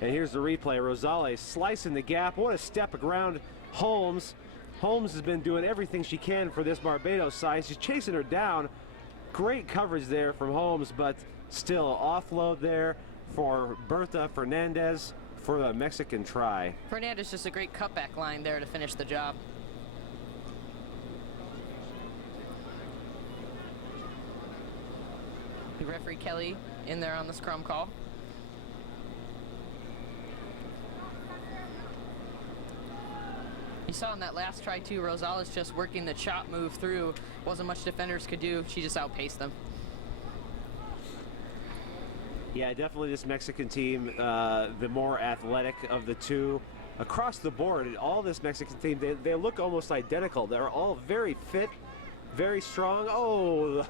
And here's the replay. Rosales slicing the gap. What a step around Holmes. Holmes has been doing everything she can for this Barbados side. She's chasing her down. Great coverage there from Holmes, but still offload there for Bertha Fernandez for the Mexican try. Fernandez just a great cutback line there to finish the job. The referee Kelly in there on the scrum call. You saw in that last try too, Rosales just working the chop move through. Wasn't much defenders could do. She just outpaced them. Yeah, definitely this Mexican team, the more athletic of the two. Across the board, all this Mexican team, they look almost identical. They're all very fit, very strong. Oh,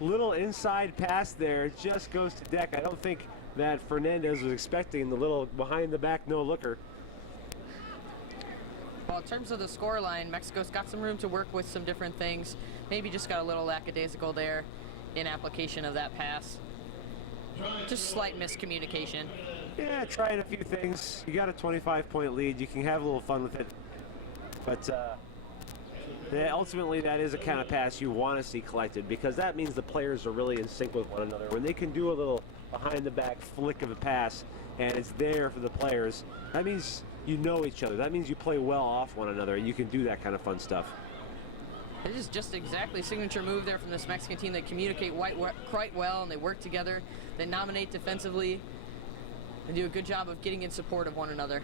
little inside pass there. It just goes to deck. I don't think that Fernandez was expecting the little behind the back no-looker. Well, in terms of the score line, Mexico's got some room to work with some different things. Maybe just got a little lackadaisical there in application of that pass. Just slight miscommunication. Yeah, trying a few things. You got a 25-point lead. You can have a little fun with it. But ultimately, that is a kind of pass you want to see collected, because that means the players are really in sync with one another. When they can do a little behind-the-back flick of a pass and it's there for the players, that means you know each other. That means you play well off one another, and you can do that kind of fun stuff. It is just exactly a signature move there from this Mexican team. They communicate quite well, and they work together. They nominate defensively and do a good job of getting in support of one another.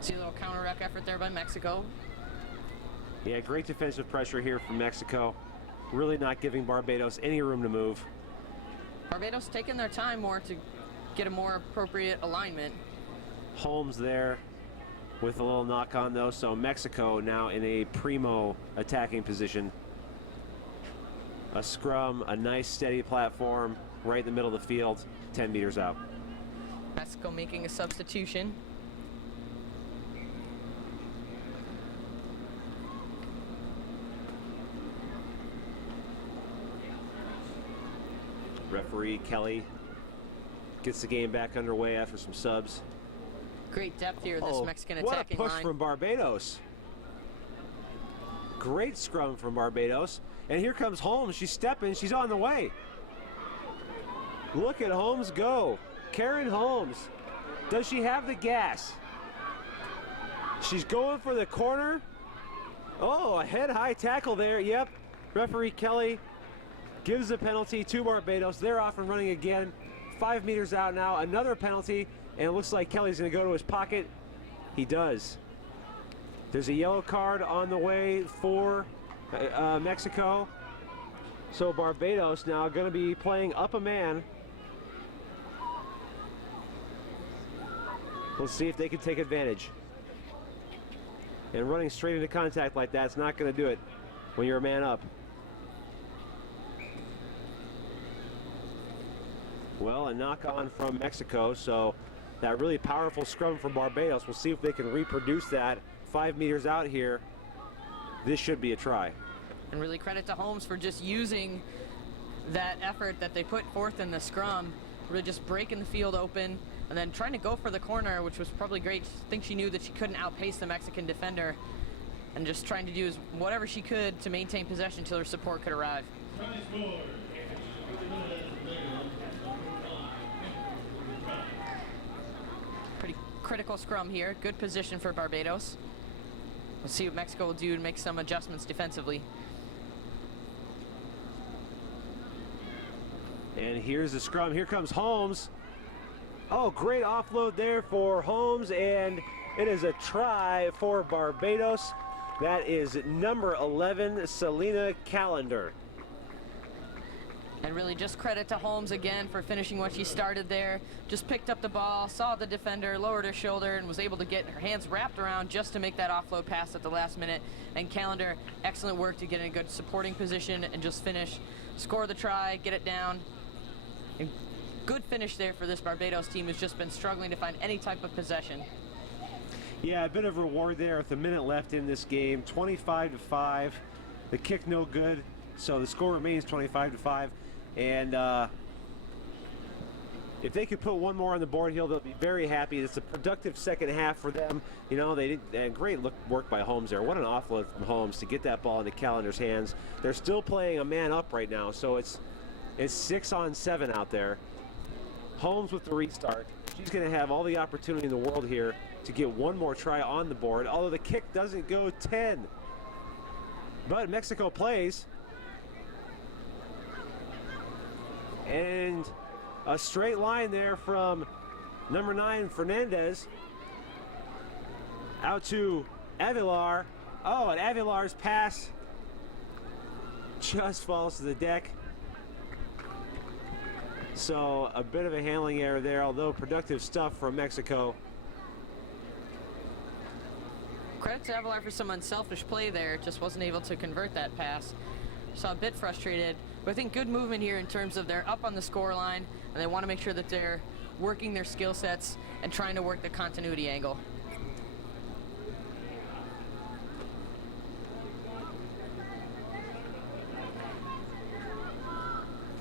See a little counter-ruck effort there by Mexico. Yeah, great defensive pressure here from Mexico. Really not giving Barbados any room to move. Barbados taking their time more to get a more appropriate alignment. Holmes there with a little knock on though, so Mexico now in a primo attacking position. A scrum, a nice steady platform right in the middle of the field, 10 meters out. Mexico making a substitution. Referee Kelly gets the game back underway after some subs. Great depth here in this Mexican attacking what a push line. from Barbados. Great scrum from Barbados. And here comes Holmes. She's stepping. She's on the way. Look at Holmes go. Karen Holmes. Does she have the gas? She's going for the corner. Oh, a head-high tackle there. Yep. Referee Kelly gives the penalty to Barbados. They're off and running again. 5 meters out now. Another penalty. And it looks like Kelly's going to go to his pocket. He does. There's a yellow card on the way for Mexico. So Barbados now going to be playing up a man. Let's see if they can take advantage. And running straight into contact like that's not going to do it when you're a man up. Well, a knock on from Mexico, so that really powerful scrum from Barbados. We'll see if they can reproduce that 5 meters out here. This should be a try. And really credit to Holmes for just using that effort that they put forth in the scrum, really just breaking the field open and then trying to go for the corner, which was probably great. I think she knew that she couldn't outpace the Mexican defender and just trying to do whatever she could to maintain possession until her support could arrive. Pretty critical scrum here. Good position for Barbados. Let's see what Mexico will do to make some adjustments defensively. And here's the scrum. Here comes Holmes. Oh, great offload there for Holmes, and it is a try for Barbados. That is number 11, Selena Callender. And really just credit to Holmes again for finishing what she started there. Just picked up the ball, saw the defender, lowered her shoulder, and was able to get her hands wrapped around just to make that offload pass at the last minute. And Callender, excellent work to get in a good supporting position and just finish, score the try, get it down. And good finish there for this Barbados team who's just been struggling to find any type of possession. Yeah, a bit of reward there with a minute left in this game. 25-5. The kick no good, so the score remains 25-5. And if they could put one more on the board here, they'll be very happy. It's a productive second half for them. You know, they did great work by Holmes there. What an offload from Holmes to get that ball into Callender's hands. They're still playing a man up right now, so it's 6-on-7 out there. Holmes with the restart. She's going to have all the opportunity in the world here to get one more try on the board, although the kick doesn't go 10. But Mexico plays. And a straight line there from number 9, Fernandez, out to Avilar. Oh, and Avilar's pass just falls to the deck. So a bit of a handling error there, although productive stuff from Mexico. Credit to Avilar for some unselfish play there, just wasn't able to convert that pass. Saw a bit frustrated, but I think good movement here in terms of they're up on the score line and they want to make sure that they're working their skill sets and trying to work the continuity angle.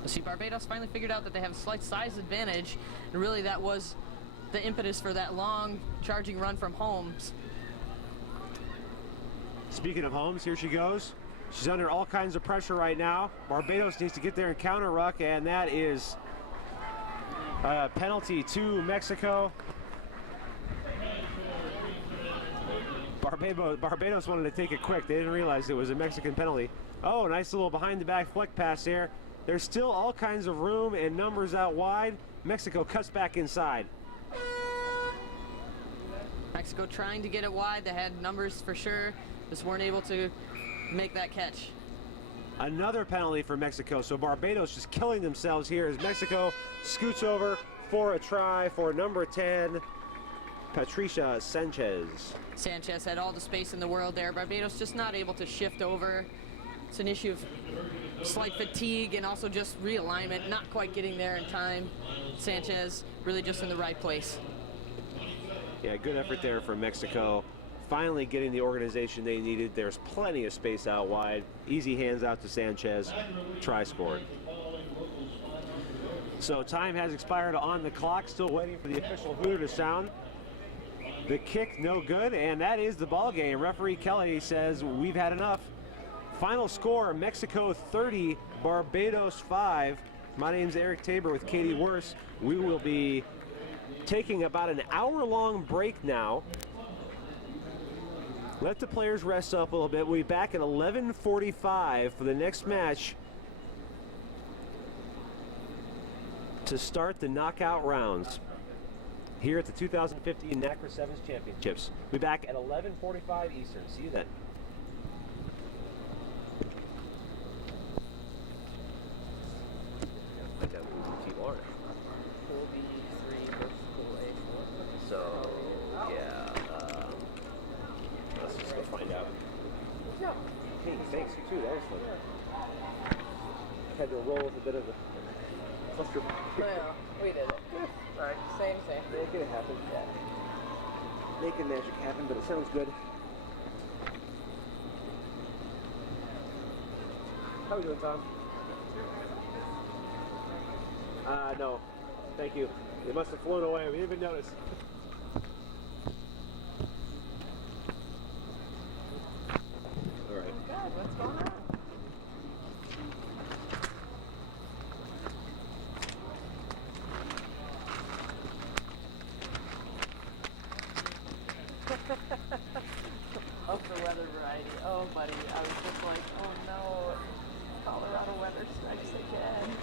See, Barbados finally figured out that they have a slight size advantage, and really that was the impetus for that long charging run from Holmes. Speaking of Holmes, here she goes. She's under all kinds of pressure right now. Barbados needs to get there and counter ruck, and that is a penalty to Mexico. Barbados wanted to take it quick. They didn't realize it was a Mexican penalty. Oh, nice little behind the back flick pass there. There's still all kinds of room and numbers out wide. Mexico cuts back inside. Mexico trying to get it wide. They had numbers for sure. Just weren't able to make that catch. Another penalty for Mexico. So Barbados just killing themselves here as Mexico scoots over for a try for number 10, Patricia Sanchez. Sanchez had all the space in the world there. Barbados just not able to shift over. It's an issue of slight fatigue and also just realignment, not quite getting there in time. Sanchez really just in the right place. Yeah, good effort there for Mexico. Finally getting the organization they needed. There's plenty of space out wide. Easy hands out to Sanchez. Try scored. So time has expired on the clock. Still waiting for the official hooter to sound. The kick no good, and that is the ball game. Referee Kelly says we've had enough. Final score, Mexico 30, Barbados 5. My name's Eric Tabor with Katie Worse. We will be taking about an hour-long break now. Let the players rest up a little bit. We'll be back at 11:45 for the next match to start the knockout rounds here at the 2015 NACRA Sevens Championships. We'll be back at 11:45 Eastern. See you then. Thanks, you too. That was fun. Had to roll with a bit of a cluster. Yeah, we did it. Yeah. All right, same. Make it happen. Yeah. Making magic happen, but it sounds good. How are we doing, Tom? No. Thank you. They must have flown away. We didn't even notice. What's going on? everybody. I was just like, oh no, Colorado weather strikes again.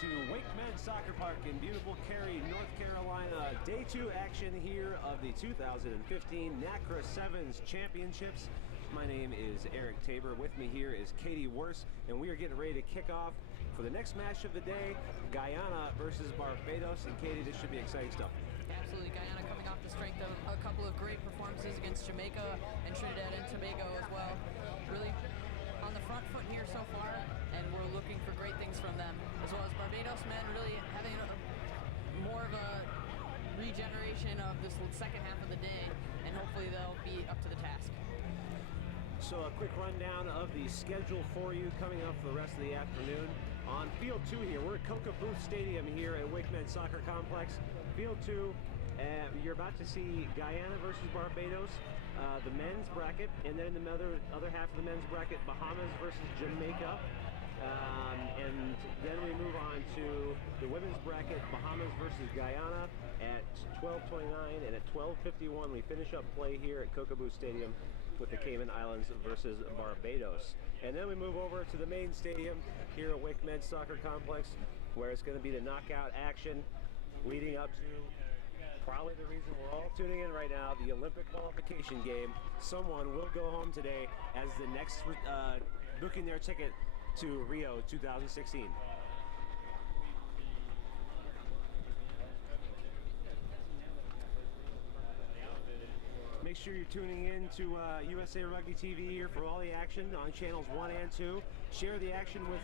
to Wake Men's Soccer Park in beautiful Cary, North Carolina. Day 2 action here of the 2015 NACRA Sevens Championships. My name is Eric Tabor. With me here is Katie Worse, and we are getting ready to kick off for the next match of the day, Guyana versus Barbados. And Katie, this should be exciting stuff. Absolutely. Guyana coming off the strength of a couple of great performances against Jamaica and Trinidad and Tobago as well. Really on the front foot here so far, and we're looking for great things from them, as well as Barbados men really having more of a regeneration of this second half of the day, and hopefully they'll be up to the task. So a quick rundown of the schedule for you coming up for the rest of the afternoon. On Field 2 here, we're at Koka Stadium here at Wake Men's Soccer Complex. Field 2, you're about to see Guyana versus Barbados, the men's bracket, and then in the other half of the men's bracket, Bahamas versus Jamaica. And then we move on to the women's bracket, Bahamas versus Guyana at 12:29, and at 12:51 we finish up play here at Koka Stadium with the Cayman Islands versus Barbados. And then we move over to the main stadium here at Wake Men's Soccer Complex, where it's going to be the knockout action leading up to probably the reason we're all tuning in right now, the Olympic qualification game. Someone will go home today as the next booking their ticket to Rio 2016. Make sure you're tuning in to USA Rugby TV here for all the action on channels 1 and 2. Share the action with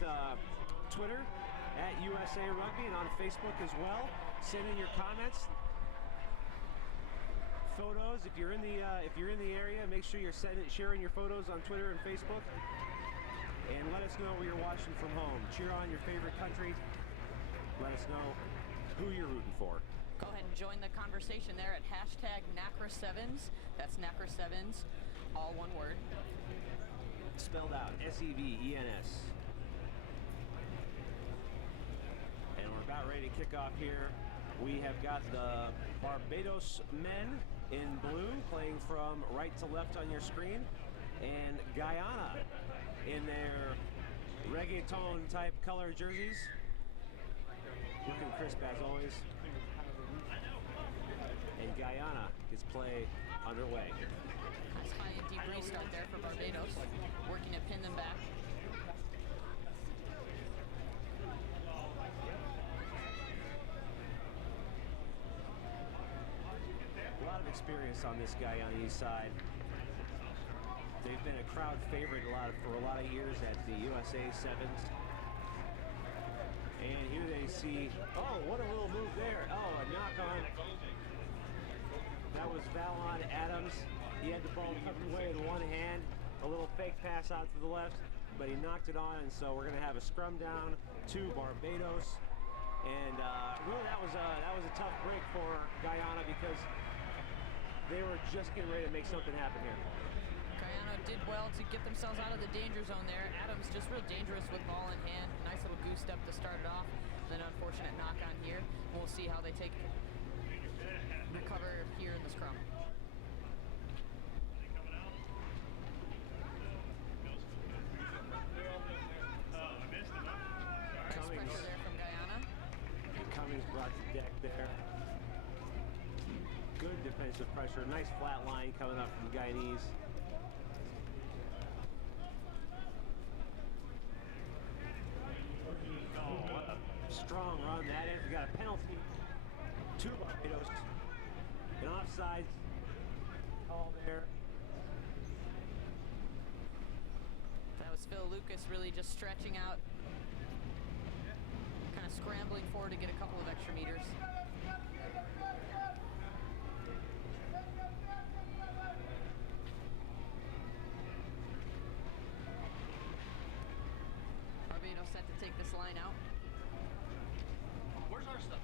Twitter at USA Rugby and on Facebook as well. Send in your comments, photos. If you're in the area, make sure you're sharing your photos on Twitter and Facebook. And let us know where you're watching from home. Cheer on your favorite country. Let us know who you're rooting for. Go ahead and join the conversation there at hashtag NACRA7s. That's NACRA7s, all one word. Spelled out, S-E-V-E-N-S. And we're about ready to kick off here. We have got the Barbados men in blue playing from right to left on your screen, and Guyana in their reggaeton type color jerseys. Looking crisp as always. And Guyana is play underway. Nice high and deep restart there for Barbados, working to pin them back. A lot of experience on this Guyanese side. They've been a crowd favorite for a lot of years at the USA Sevens. And here they see, oh, what a little move there. Oh, a knock on. That was Valon Adams. He had the ball tucked away in one hand. A little fake pass out to the left, but he knocked it on, and so we're going to have a scrum down to Barbados. And really, that was a tough break for Guyana because they were just getting ready to make something happen here. Guyana did well to get themselves out of the danger zone there. Adams just real dangerous with ball in hand. Nice little goose step to start it off. Then unfortunate knock on here. We'll see how they recover here in the scrum. Nice pressure there from Guyana. And Cummings brought the deck there. Good defensive pressure. Nice flat line coming up from Guyanese. Oh, what a strong run that is. We got a penalty to Barbados. An offside call there. That was Phil Lucas really just stretching out, kind of scrambling forward to get a couple of extra meters. Barbados set to take this line out. Where's our stuff?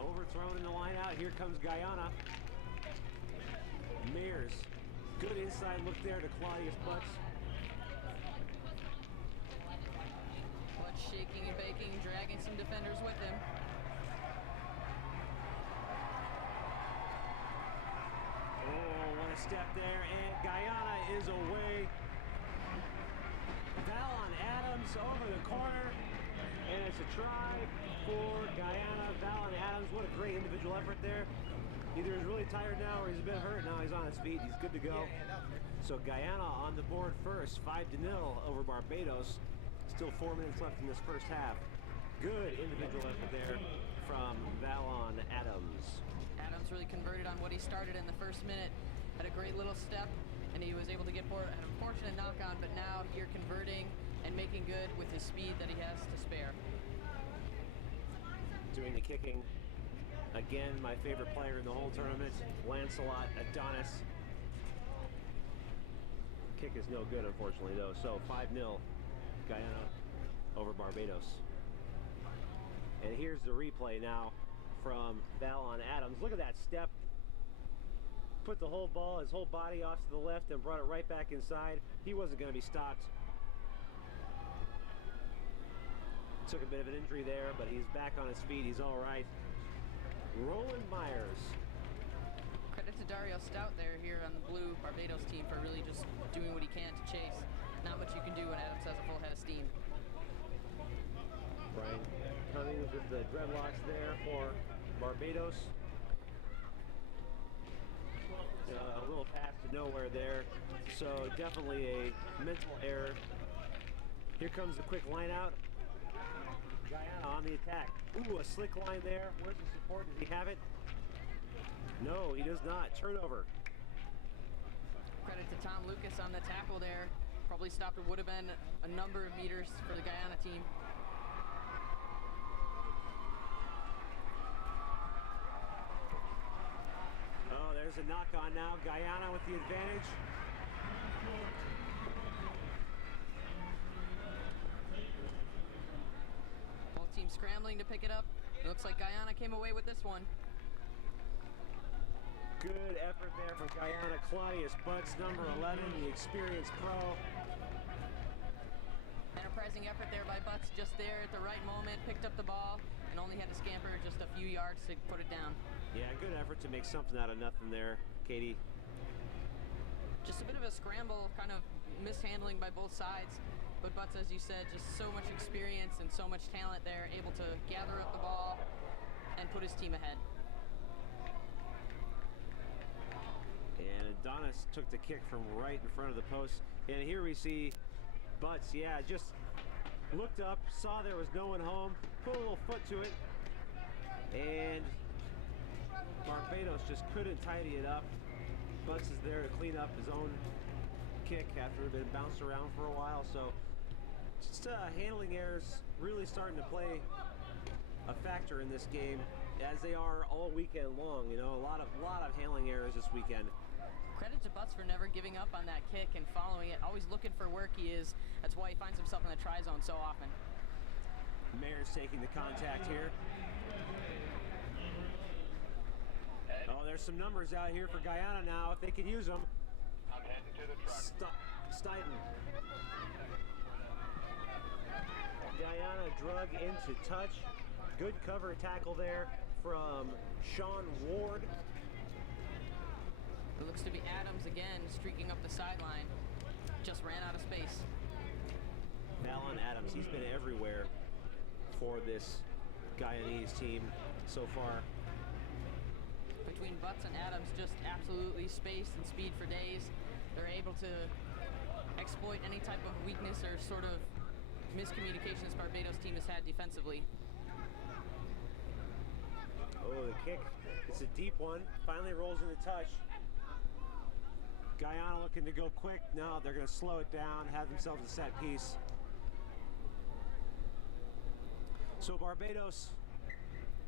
Overthrown in the line out. Here comes Guyana. Mears. Good inside look there to Claudius Butts. Butts shaking and baking, dragging some defenders with him. Oh, what a step there. And Guyana is away. Valon Adams over the corner, and it's a try for Guyana. Valon Adams, what a great individual effort there. Either he's really tired now or he's a bit hurt. Now he's on his feet. He's good to go. So Guyana on the board first, 5-0 over Barbados. Still 4 minutes left in this first half. Good individual effort there from Valon Adams. Adams really converted on what he started in the first minute. Had a great little step, and he was able to get forward. An unfortunate knock-on, but now here converting and making good with his speed that he has to spare. Doing the kicking. Again, my favorite player in the whole tournament, Lancelot Adonis. Kick is no good, unfortunately, though. So 5-0, Guyana over Barbados. And here's the replay now from Valon Adams. Look at that step. Put the whole ball, his whole body off to the left and brought it right back inside. He wasn't going to be stopped. Took a bit of an injury there, but he's back on his feet. He's all right. Roland Myers. Credit to Dario Stout there here on the blue Barbados team for really just doing what he can to chase. Not much you can do when Adams has a full head of steam. Brian Cummings with the dreadlocks there for Barbados. A little pass to nowhere there, so definitely a mental error. Here comes the quick line out. Guyana on the attack. Ooh, a slick line there. Where's the support? Does he have it? No, he does not. Turnover. Credit to Tom Lucas on the tackle there. Probably stopped what would have been a number of meters for the Guyana team. Oh, there's a knock on now. Guyana with the advantage. Both teams scrambling to pick it up. It looks like Guyana came away with this one. Good effort there from Guyana. Claudius Butts, number 11, the experienced pro. Enterprising effort there by Butts, just there at the right moment, picked up the ball, and only had to scamper just a few yards to put it down. Yeah, good effort to make something out of nothing there, Katie. Just a bit of a scramble, kind of mishandling by both sides. But Butts, as you said, just so much experience and so much talent there, able to gather up the ball and put his team ahead. And Adonis took the kick from right in front of the post. And here we see Butts, yeah, just looked up, saw there was no one home, put a little foot to it, and Barbados just couldn't tidy it up. Butts is there to clean up his own kick after it had been bounced around for a while. So just handling errors really starting to play a factor in this game, as they are all weekend long. You know, a lot of handling errors this weekend. Credit to Butts for never giving up on that kick and following it. Always looking for work. He is. That's why he finds himself in the try zone so often. Mayer's taking the contact here. Oh, there's some numbers out here for Guyana now, if they can use them. I'm heading to the truck. Steiden. Guyana drug into touch. Good cover tackle there from Sean Ward. It looks to be Adams again, streaking up the sideline. Just ran out of space. Valon Adams, he's been everywhere for this Guyanese team so far. Between Butts and Adams, just absolutely space and speed for days. They're able to exploit any type of weakness or sort of miscommunication this Barbados team has had defensively. Oh, the kick. It's a deep one. Finally rolls into touch. Guyana looking to go quick. No, they're going to slow it down, have themselves a set piece. So Barbados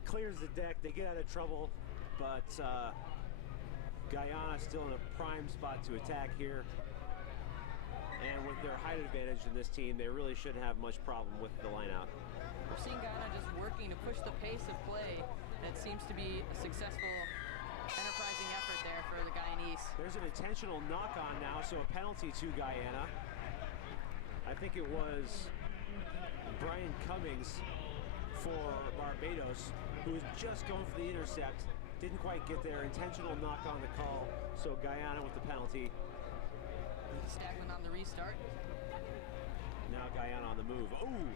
clears the deck. They get out of trouble, but Guyana still in a prime spot to attack here. And with their height advantage in this team, they really shouldn't have much problem with the line out. We're seeing Guyana just working to push the pace of play. That seems to be a successful, enterprising effort there for the Guyanese. There's an intentional knock-on now, so a penalty to Guyana. I think it was Brian Cummings for Barbados, who was just going for the intercept. Didn't quite get there. Intentional knock on the call, so Guyana with the penalty. Stagman on the restart. Now Guyana on the move. Ooh!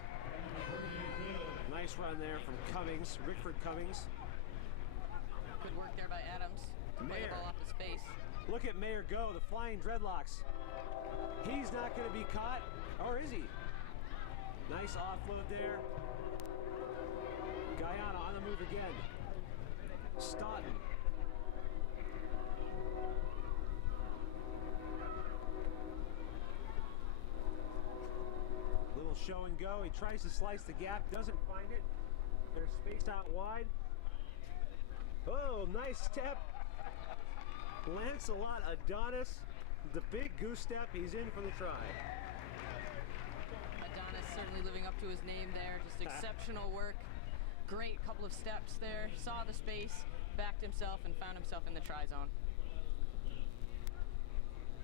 Nice run there from Cummings, Rickford Cummings. Good work there by Adams to play the ball off his face. Look at Mayer go, the flying dreadlocks. He's not going to be caught, or is he? Nice offload there. Guyana on the move again. Staunton. Little show and go. He tries to slice the gap, doesn't find it. They're spaced out wide. Oh, nice step. Lancelot Adonis, the big goose step. He's in for the try. Adonis certainly living up to his name there. Just exceptional work. Great couple of steps there. Saw the space, backed himself, and found himself in the try zone.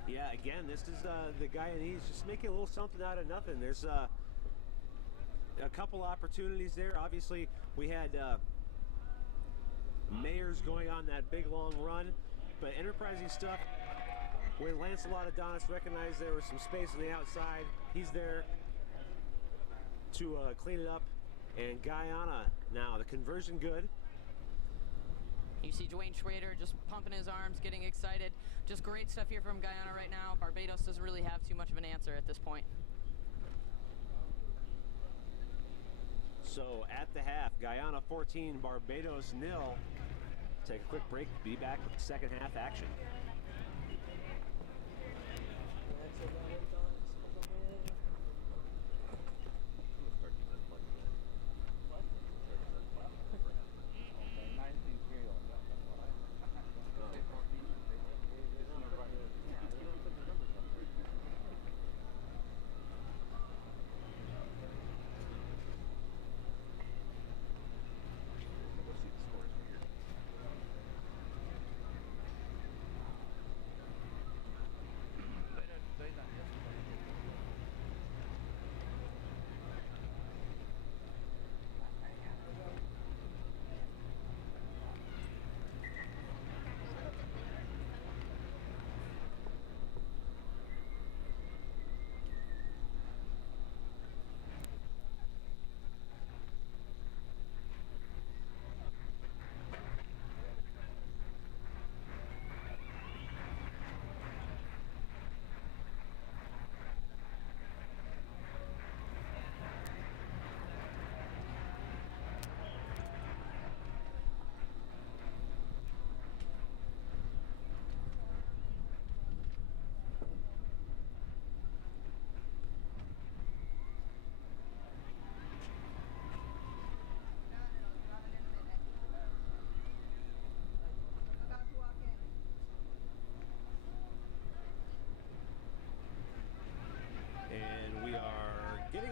Yeah, again, this is the Guyanese just making a little something out of nothing. There's a couple opportunities there. Obviously, we had Mayers going on that big long run, but enterprising stuff where Lancelot Adonis recognized there was some space on the outside. He's there to clean it up. And Guyana now, the conversion good. You see Dwayne Schrader just pumping his arms, getting excited. Just great stuff here from Guyana right now. Barbados doesn't really have too much of an answer at this point. So at the half, Guyana 14, Barbados 0. Take a quick break, be back with the second half action.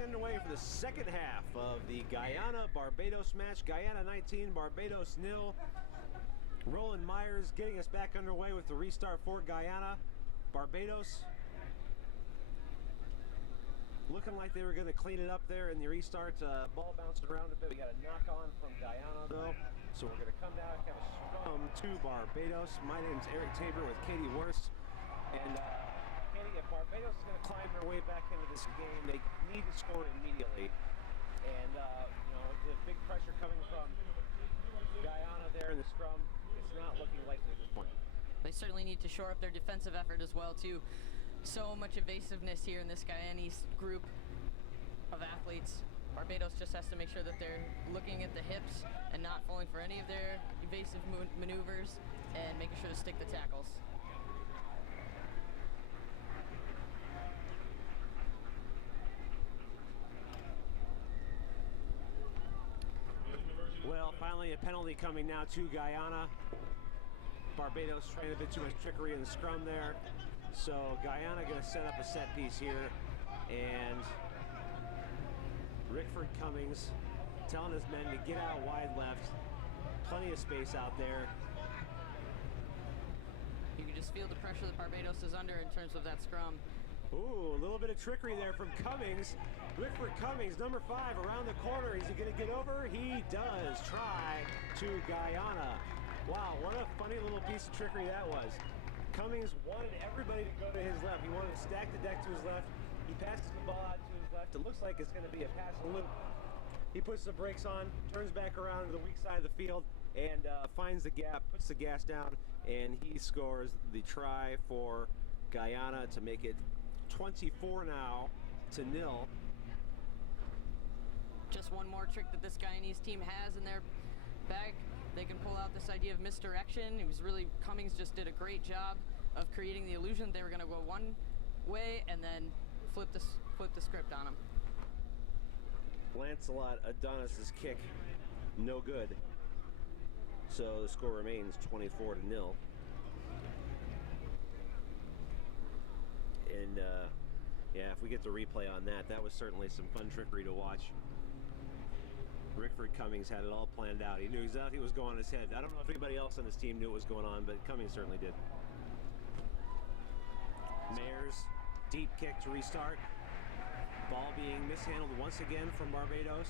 Underway for the second half of the Guyana-Barbados match. Guyana 19, Barbados 0. Roland Myers getting us back underway with the restart for Guyana. Barbados looking like they were going to clean it up there in the restart. Ball bouncing around a bit. We got a knock on from Guyana though. So we're going to come down and have a scrum to Barbados. My name's Eric Tabor with Katie Worst. And if Barbados is going to climb their way back into this game, they need to score immediately. And, you know, the big pressure coming from Guyana there in the scrum, it's not looking likely at this point. They certainly need to shore up their defensive effort as well, too. So much evasiveness here in this Guyanese group of athletes. Barbados just has to make sure that they're looking at the hips and not falling for any of their evasive maneuvers and making sure to stick the tackles. Well, finally a penalty coming now to Guyana. Barbados trying a bit too much trickery in the scrum there. So Guyana going to set up a set piece here. And Rickford Cummings telling his men to get out wide left. Plenty of space out there. You can just feel the pressure that Barbados is under in terms of that scrum. Ooh, a little bit of trickery there from Cummings. Rickford Cummings, number 5, around the corner. Is he going to get over? He does. Try to Guyana. Wow, what a funny little piece of trickery that was. Cummings wanted everybody to go to his left. He wanted to stack the deck to his left. He passes the ball out to his left. It looks like it's going to be a pass and loop. He puts the brakes on, turns back around to the weak side of the field, and finds the gap, puts the gas down, and he scores the try for Guyana to make it 24 now to 0. Just one more trick that this Guyanese team has in their bag. They can pull out this idea of misdirection. It was really, Cummings just did a great job of creating the illusion they were going to go one way and then flip the script on them. Lancelot Adonis's kick, no good. So the score remains 24 to 0. And yeah, if we get the replay on that, that was certainly some fun trickery to watch. Rickford Cummings had it all planned out. He knew exactly what was going on in his head. I don't know if anybody else on his team knew what was going on, but Cummings certainly did. Mayers, deep kick to restart. Ball being mishandled once again from Barbados.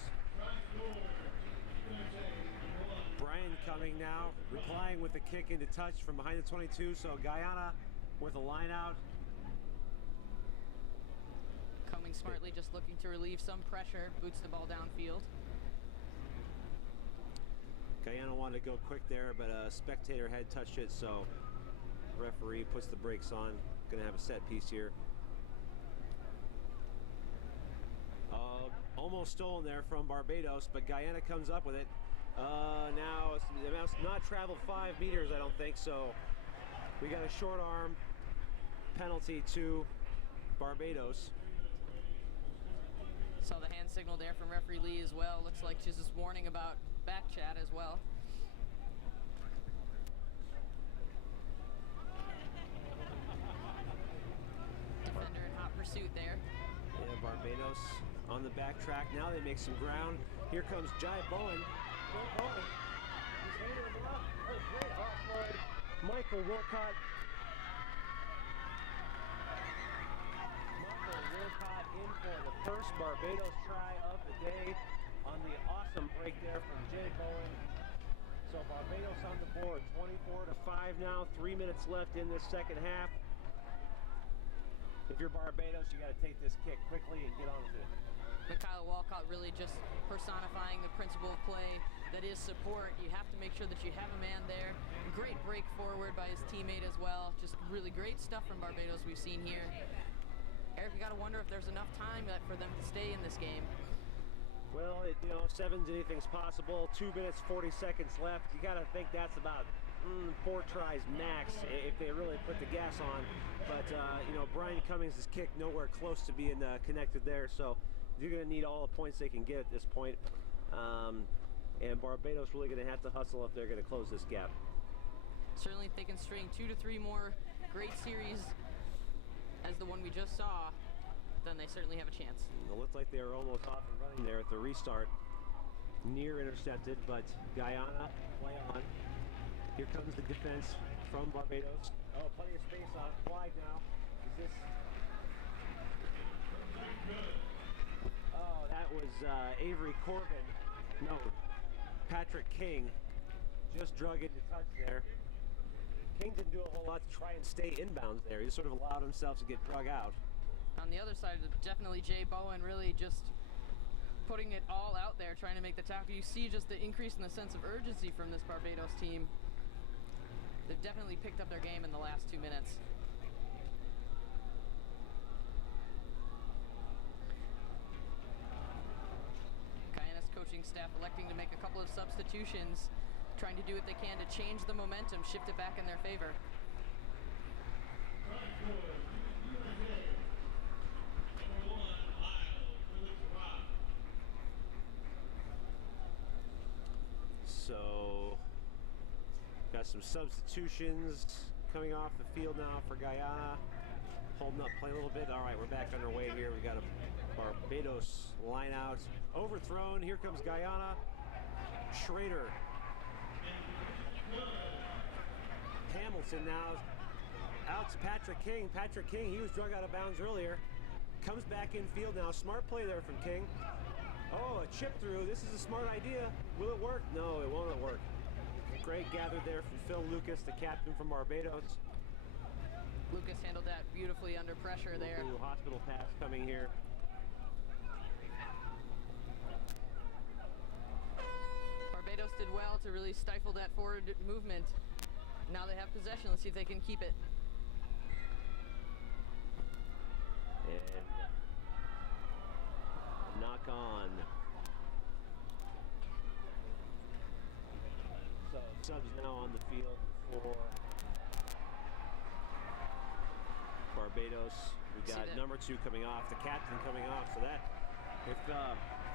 Brian coming now, replying with a kick into touch from behind the 22, so Guyana with a line out. Cummings smartly just looking to relieve some pressure, boots the ball downfield. Guyana wanted to go quick there, but a spectator had touched it, so referee puts the brakes on. Gonna have a set piece here. Almost stolen there from Barbados, but Guyana comes up with it. Now it's not traveled 5 meters, I don't think, so we got a short arm penalty to Barbados. Saw the hand signal there from referee Lee as well. Looks like she's just warning about back chat as well. Defender in hot pursuit there. Yeah, Barbados on the back track. Now they make some ground. Here comes Jai Bowen. Bowen. He's handing him off. Oh, great offload. Michael Wilcott. Michael Wilcott in for the first Barbados try of the day on the awesome break there from Jay Bowen. So Barbados on the board, 24 to 5 now. 3 minutes left in this second half. If you're Barbados, you got to take this kick quickly and get on with it. Mikhail Walcott really just personifying the principle of play that is support. You have to make sure that you have a man there. Great break forward by his teammate as well. Just really great stuff from Barbados we've seen here. Eric, you got to wonder if there's enough time for them to stay in this game. Well, 7's anything's possible. 2 minutes, 40 seconds left. You got to think that's about 4 tries max if they really put the gas on. But, Brian Cummings' kick nowhere close to being connected there. So you're going to need all the points they can get at this point. And Barbados really going to have to hustle if they're going to close this gap. Certainly if they can string 2 to 3 more great series as the one we just saw, then they certainly have a chance. It looked like they were almost off and running there at the restart. Near intercepted, but Guyana, play on. Here comes the defense from Barbados. Oh, plenty of space on wide now. Is this... Oh, that was Avery Corbin. No, Patrick King just drug into touch there. King didn't do a whole lot to try and stay inbounds there. He just sort of allowed himself to get drug out. On the other side, definitely Jay Bowen really just putting it all out there, trying to make the tackle. You see just the increase in the sense of urgency from this Barbados team. They've definitely picked up their game in the last 2 minutes. Guyana's coaching staff electing to make a couple of substitutions, trying to do what they can to change the momentum, shift it back in their favor. So, got some substitutions coming off the field now for Guyana. Holding up play a little bit. All right, we're back underway here. We got a Barbados line out. Overthrown. Here comes Guyana. Schrader. Hamilton now. Out to Patrick King. Patrick King, he was drug out of bounds earlier. Comes back in field now. Smart play there from King. Oh, a chip through. This is a smart idea. Will it work? No, it won't work. Great gather there from Phil Lucas, the captain from Barbados. Lucas handled that beautifully under pressure there. Ooh, hospital pass coming here. adjusted well to really stifle that forward movement. Now they have possession. Let's see if they can keep it. And knock on. So subs now on the field for Barbados. We've got number 2 coming off, the captain coming off. So that if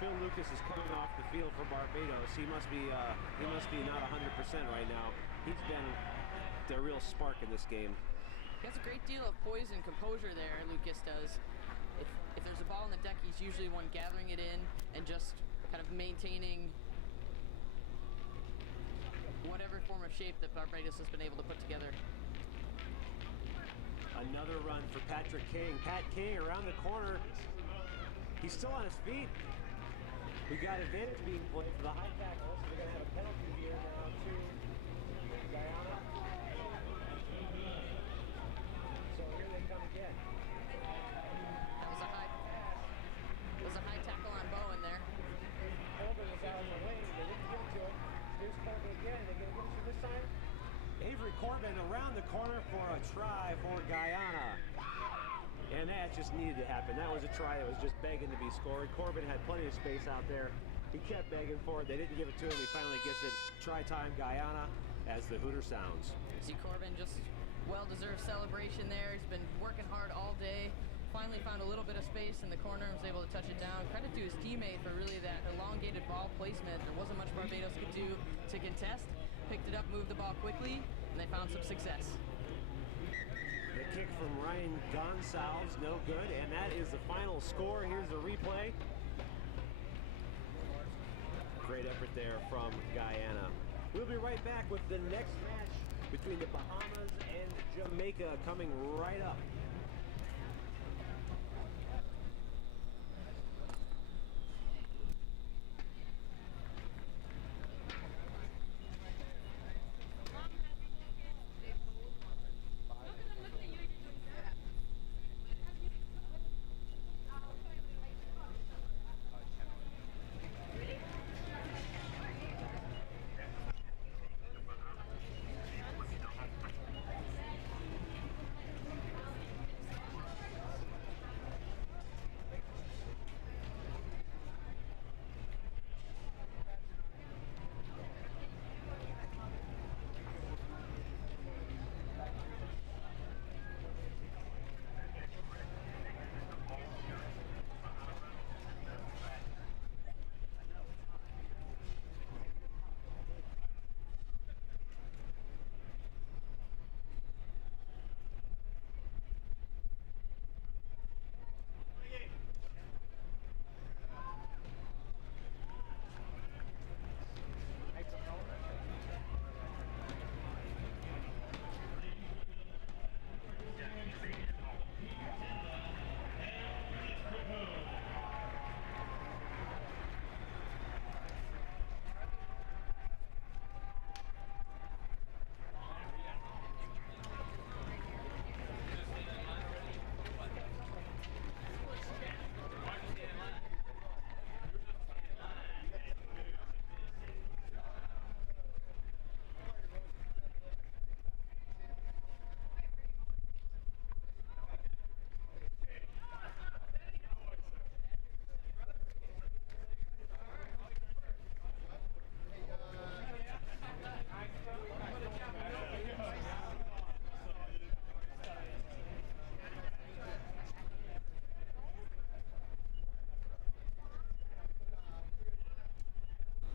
Phil Lucas is coming off the field for Barbados, he must be not 100% right now. He's been the real spark in this game. He has a great deal of poise and composure there, Lucas does. If there's a ball on the deck, he's usually one gathering it in and just kind of maintaining whatever form of shape that Barbados has been able to put together. Another run for Patrick King. Pat King around the corner. He's still on his feet. We got advantage being played for the high tackle, so we're going to have a penalty here now to Guyana. So here they come again. That was a high tackle on Bowen there. Corbin was out of the way. They didn't give it to him. Here's Corbin again. They're going to give it to this time. Avery Corbin around the corner for a try for Guyana. And that just needed to happen. That was a try that was just begging to be scored. Corbin had plenty of space out there. He kept begging for it. They didn't give it to him. He finally gets it. Try time Guyana as the hooter sounds. See Corbin, just well-deserved celebration there. He's been working hard all day. Finally found a little bit of space in the corner and was able to touch it down. Credit to his teammate for really that elongated ball placement. There wasn't much Barbados could do to contest. Picked it up, moved the ball quickly, and they found some success. The kick from Ryan Gonsalves, no good, and that is the final score. Here's the replay. Great effort there from Guyana. We'll be right back with the next match between the Bahamas and Jamaica coming right up.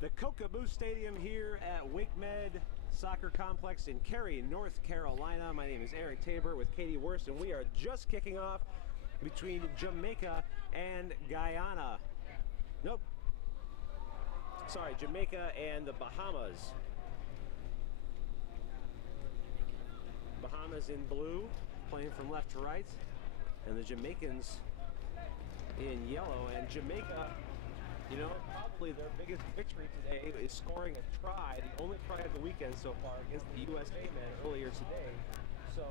The Koka Stadium here at WakeMed Soccer Complex in Cary, North Carolina. My name is Eric Tabor with Katie Wurst, and we are just kicking off between Jamaica and Guyana. Nope. Sorry, Jamaica and the Bahamas. Bahamas in blue, playing from left to right, and the Jamaicans in yellow. And Jamaica, you know, probably their biggest victory today is scoring a try, the only try of the weekend so far against the USA men earlier today. So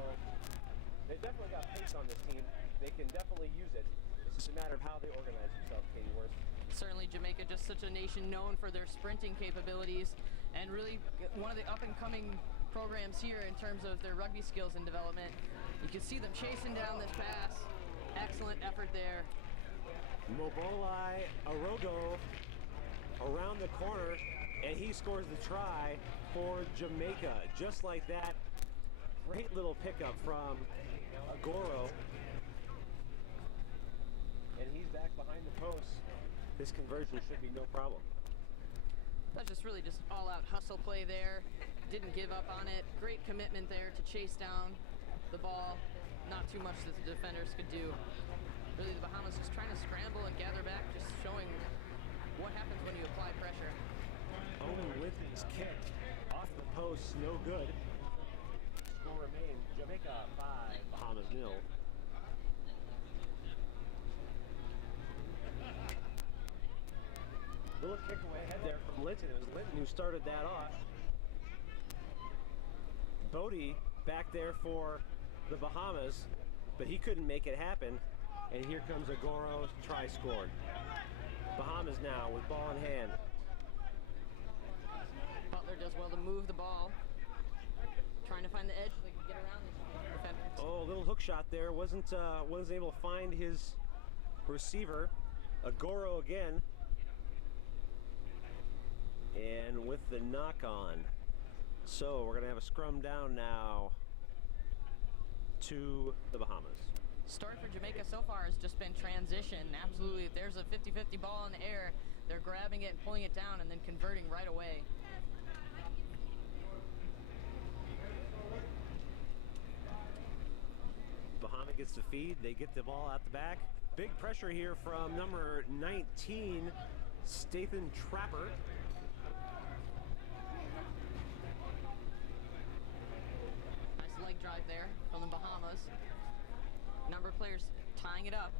they've definitely got pace on this team. They can definitely use it. It's just a matter of how they organize themselves, Katie Wurst. Certainly Jamaica, just such a nation known for their sprinting capabilities. and really one of the up-and-coming programs here in terms of their rugby skills and development. You can see them chasing down this pass. Excellent effort there. Mobolai Arogo around the corner, and he scores the try for Jamaica. Just like that, great little pickup from Agoro. And he's back behind the post. This conversion should be no problem. That's just really just all-out hustle play there. Didn't give up on it. Great commitment there to chase down the ball. Not too much that the defenders could do. Really, the Bahamas just trying to scramble and gather back, just showing what happens when you apply pressure. Owen with his kick off the post, no good. Score remains Jamaica 5, Bahamas 0. Little kick away ahead there from Linton. It was Linton who started that off. Bodie back there for the Bahamas, but he couldn't make it happen. And here comes Agoro, try scored. Bahamas now with ball in hand. Butler does well to move the ball. Trying to find the edge so they can get around the defenders. Oh, a little hook shot there. Wasn't able to find his receiver. Agoro again. And with the knock on. So we're going to have a scrum down now to the Bahamas. Start for Jamaica so far has just been transition. Absolutely, if there's a 50-50 ball in the air, they're grabbing it and pulling it down and then converting right away. Bahama gets the feed, they get the ball out the back. Big pressure here from number 19, Stathan Trapper. Nice leg drive there from the Bahamas. Number of players tying it up.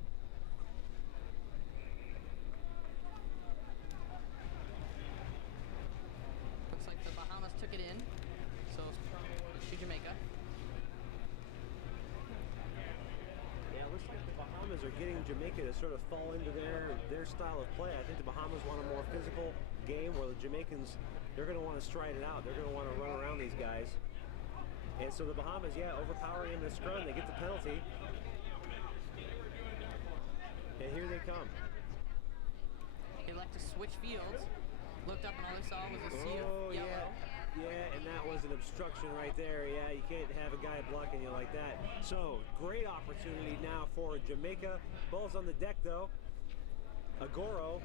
Looks like the Bahamas took it in. So to Jamaica. Yeah, it looks like the Bahamas are getting Jamaica to sort of fall into their style of play. I think the Bahamas want a more physical game, where the Jamaicans, they're going to want to stride it out. They're going to want to run around these guys. And so the Bahamas, yeah, overpowering in the scrum. They get the penalty. And here they come. They like to switch fields. Looked up and all they saw was a sea of yellow. Yeah, and that was an obstruction right there. Yeah, you can't have a guy blocking you like that. So, great opportunity now for Jamaica. Ball's on the deck, though. Agoro.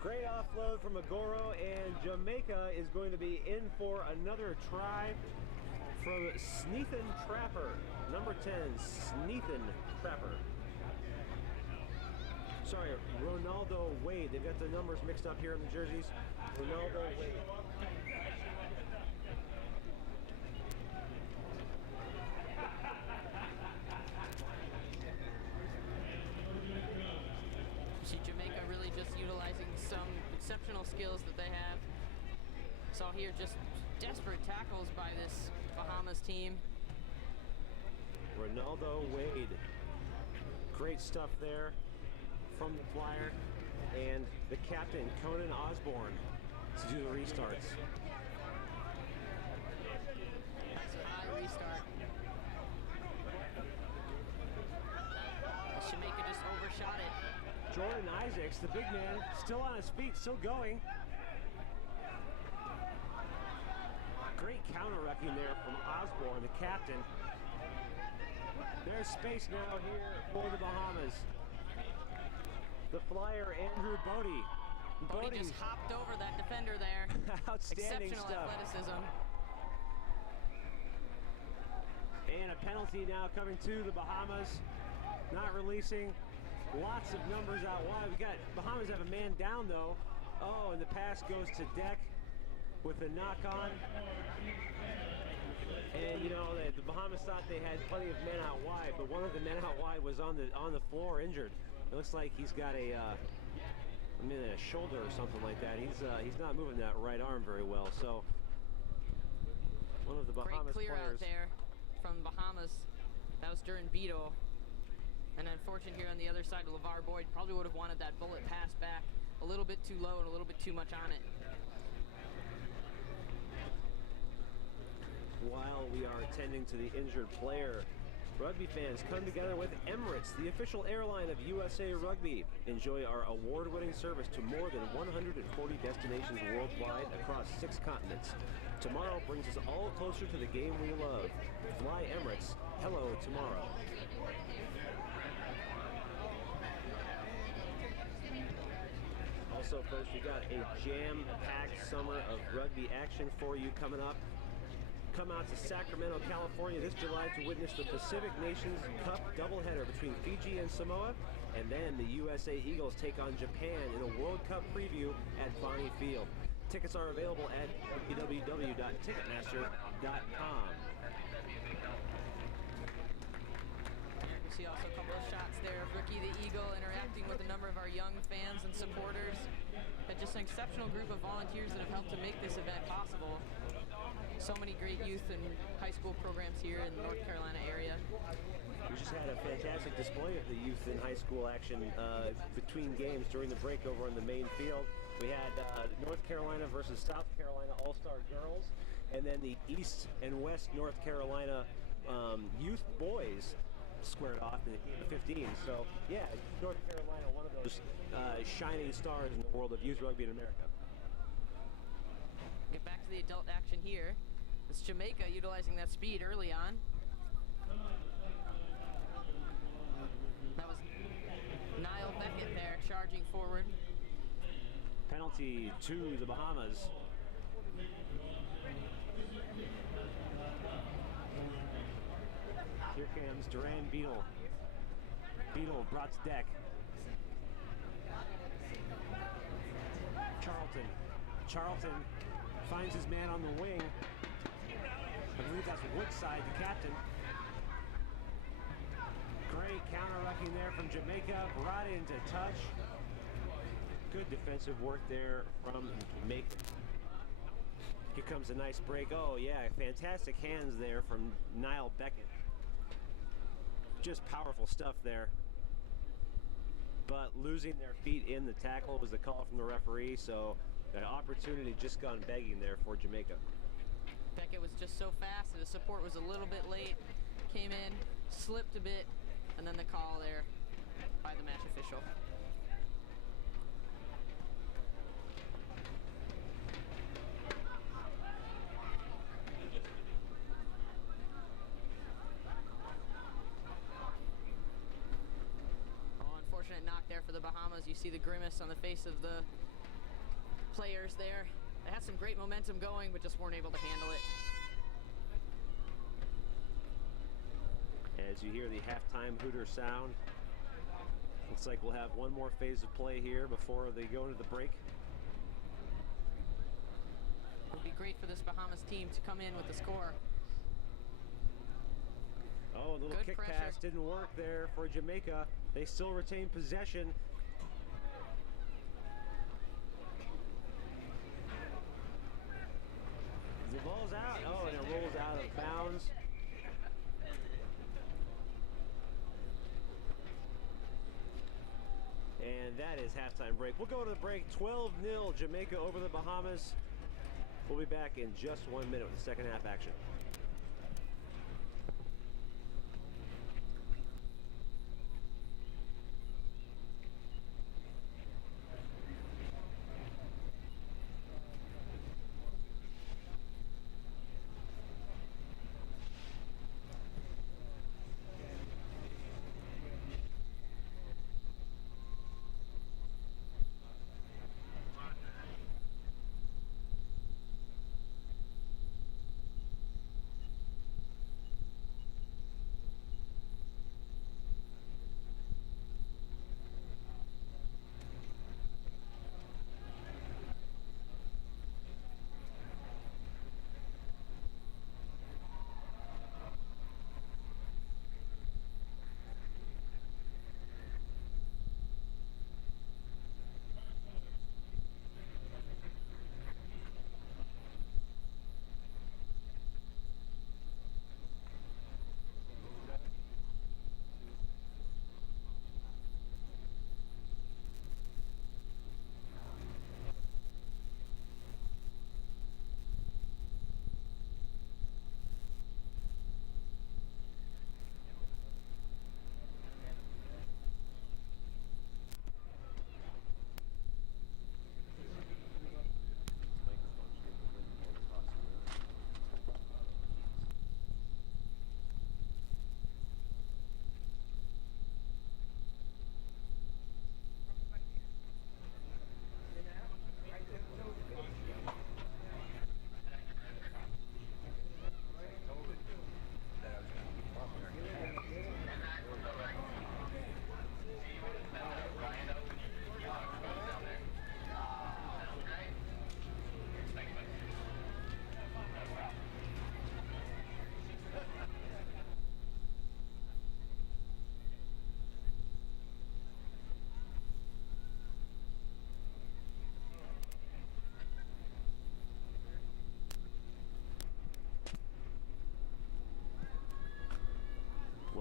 Great offload from Agoro, and Jamaica is going to be in for another try from Sneathan Trapper. Number 10, Sneathan Trapper. Sorry, Ronaldo Wade. They've got the numbers mixed up here in the jerseys. Ronaldo Wade. See Jamaica really just utilizing some exceptional skills that they have. Saw here just desperate tackles by this Bahamas team. Ronaldo Wade. Great stuff there from the flyer, and the captain, Conan Osborne, to do the restarts. That's a high restart. Jamaica just overshot it. Jordan Isaacs, the big man, still on his feet, still going. Great counter-wrecking there from Osborne, the captain. There's space now here for the Bahamas. The flyer, Andrew Bodie. Bodie just hopped over that defender there. Outstanding Exceptional stuff. athleticism. And a penalty now coming to the Bahamas. Not releasing. Lots of numbers out wide. We got Bahamas have a man down though. Oh, and the pass goes to deck with a knock on. And you know, the Bahamas thought they had plenty of men out wide, but one of the men out wide was on the floor injured. It looks like he's got a shoulder or something like that. He's not moving that right arm very well. So one of the Bahamas Great clear players out there from Bahamas. That was during Vito. And unfortunately here on the other side, LeVar Boyd probably would have wanted that bullet pass back a little bit too low and a little bit too much on it. while we are attending to the injured player. Rugby fans, come together with Emirates, the official airline of USA Rugby. Enjoy our award-winning service to more than 140 destinations worldwide across 6 continents. Tomorrow brings us all closer to the game we love. Fly Emirates. Hello tomorrow. Also, folks, we got a jam-packed summer of rugby action for you coming up. Come out to Sacramento, California this July to witness the Pacific Nations Cup doubleheader between Fiji and Samoa. And then the USA Eagles take on Japan in a World Cup preview at Bonnie Field. Tickets are available at www.ticketmaster.com. You can see also a couple of shots there of Ricky the Eagle interacting with a number of our young fans and supporters. And just an exceptional group of volunteers that have helped to make this event possible. So many great youth and high school programs here in the North Carolina area. We just had a fantastic display of the youth and high school action between games during the break over on the main field. We had North Carolina versus South Carolina All-Star Girls, and then the East and West North Carolina youth boys squared off in the game of 15. So, yeah, North Carolina, one of those shining stars in the world of youth rugby in America. Get back to the adult action here. It's Jamaica utilizing that speed early on. That was Niall Beckett there charging forward. Penalty to the Bahamas. Here comes Duran Beetle. Beetle brought to deck. Charlton finds his man on the wing. I believe that's Woodside, the captain. Great counter-rucking there from Jamaica, brought into touch. Good defensive work there from Jamaica. Here comes a nice break. Oh yeah, fantastic hands there from Niall Beckett. Just powerful stuff there. But losing their feet in the tackle was the call from the referee, so an opportunity just gone begging there for Jamaica. Beckett was just so fast and the support was a little bit late. Came in, slipped a bit, and then the call there by the match official. Oh, unfortunate knock there for the Bahamas. You see the grimace on the face of the players there. They had some great momentum going, but just weren't able to handle it. As you hear the halftime Hooter sound, looks like we'll have one more phase of play here before they go into the break. It would be great for this Bahamas team to come in with the score. Oh, a little Good kick pressure. pass didn't work there for Jamaica. They still retain possession. The ball's out. Oh, and it rolls out of bounds. And that is halftime break. We'll go to the break. 12-0 Jamaica over the Bahamas. We'll be back in just 1 minute with the second half action.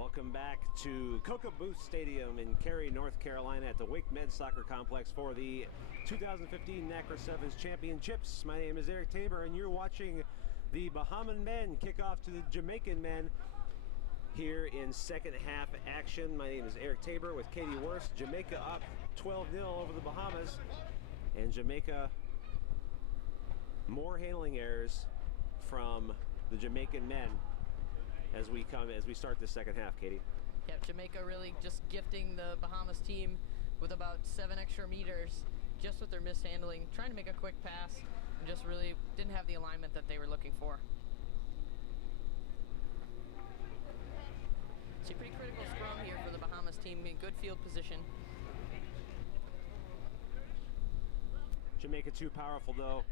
Welcome back to Koka Booth Stadium in Cary, North Carolina at the Wake Med Soccer Complex for the 2015 NACRA Sevens Championships. My name is Eric Tabor and you're watching the Bahamian men kick off to the Jamaican men here in second half action. My name is Eric Tabor with Katie Worst. Jamaica up 12-0 over the Bahamas, and Jamaica more handling errors from the Jamaican men as we start the second half, Katie. Yep, Jamaica really just gifting the Bahamas team with about 7 extra meters just with their mishandling, trying to make a quick pass, and just really didn't have the alignment that they were looking for. It's a pretty critical scrum here for the Bahamas team in good field position. Jamaica too powerful though.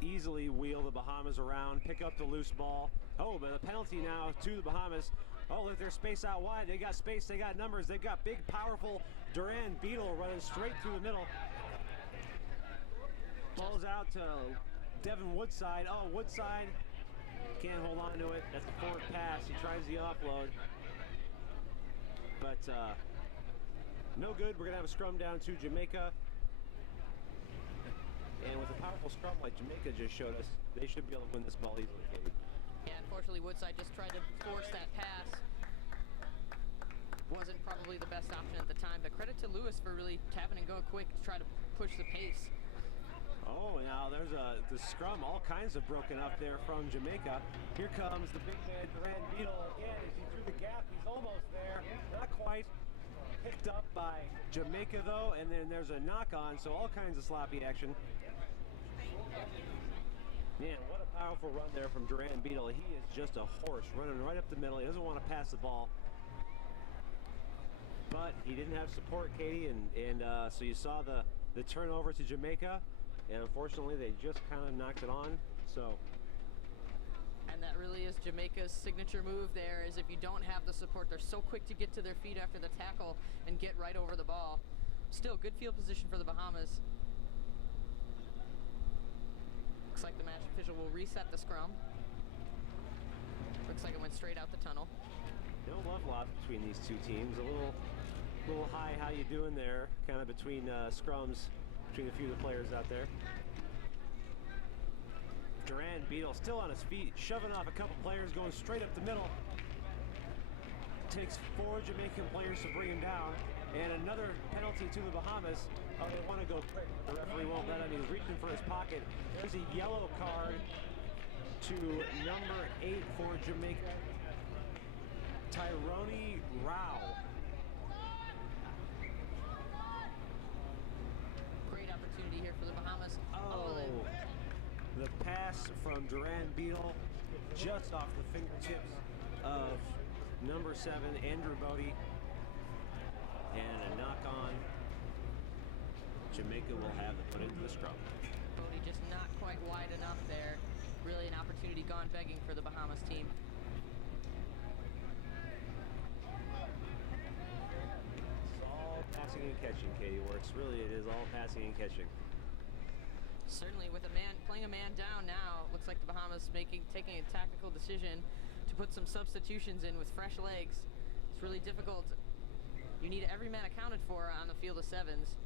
Easily wheel the Bahamas around, pick up the loose ball. Oh, but a penalty now to the Bahamas. Oh, look, there's space out wide. They got space, they got numbers, they've got big, powerful Duran Beetle running straight through the middle. Ball's out to Devin Woodside. Oh, Woodside can't hold on to it. That's a forward pass. He tries the offload, but no good. We're gonna have a scrum down to Jamaica. And with a powerful scrum like Jamaica just showed us, they should be able to win this ball easily, Katie. Yeah, unfortunately Woodside just tried to force that pass. Wasn't probably the best option at the time, but credit to Lewis for really tapping and going quick to try to push the pace. Oh, now there's the scrum, all kinds of broken up there from Jamaica. Here comes the big man, Duran Beetle again. As he threw the gap, he's almost there. Not quite. Picked up by Jamaica though, and then there's a knock on, so all kinds of sloppy action. Man, what a powerful run there from Duran Beetle. He is just a horse running right up the middle. He doesn't want to pass the ball. But he didn't have support, Katie, and so you saw the turnover to Jamaica, and unfortunately they just kind of knocked it on. So. And that really is Jamaica's signature move there, is if you don't have the support, they're so quick to get to their feet after the tackle and get right over the ball. Still, good field position for the Bahamas. Looks like the match official will reset the scrum. Looks like it went straight out the tunnel. No love lost between these two teams. A little hi, how you doing there, kind of between scrums, between a few of the players out there. Duran Beetle still on his feet, shoving off a couple players, going straight up the middle. Takes 4 Jamaican players to bring him down, and another penalty to the Bahamas. Oh, they want to go quick. The referee won't let him. He's reaching for his pocket. There's a yellow card to number 8 for Jamaica, Tyrone Rao. Great opportunity here for the Bahamas. Oh, the pass from Duran Beetle just off the fingertips of number 7, Andrew Bodie, and a knock on. Jamaica will have to put into the scrum. Bodie just not quite wide enough there. Really an opportunity gone begging for the Bahamas team. It's all passing and catching, Katie Works. Really, it is all passing and catching. Certainly, with playing a man down now, looks like the Bahamas taking a tactical decision to put some substitutions in with fresh legs. It's really difficult. You need every man accounted for on the field of sevens.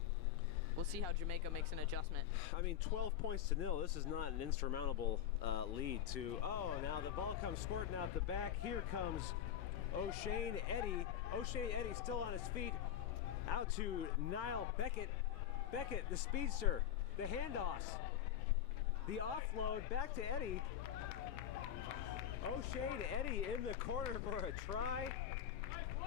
We'll see how Jamaica makes an adjustment. I mean, 12 points to 0. This is not an insurmountable lead to. Oh, now the ball comes squirting out the back. Here comes O'Shane Eddy. O'Shane Eddy still on his feet. Out to Niall Beckett. Beckett, the speedster. The handoffs. The offload back to Eddy. O'Shane Eddy in the corner for a try.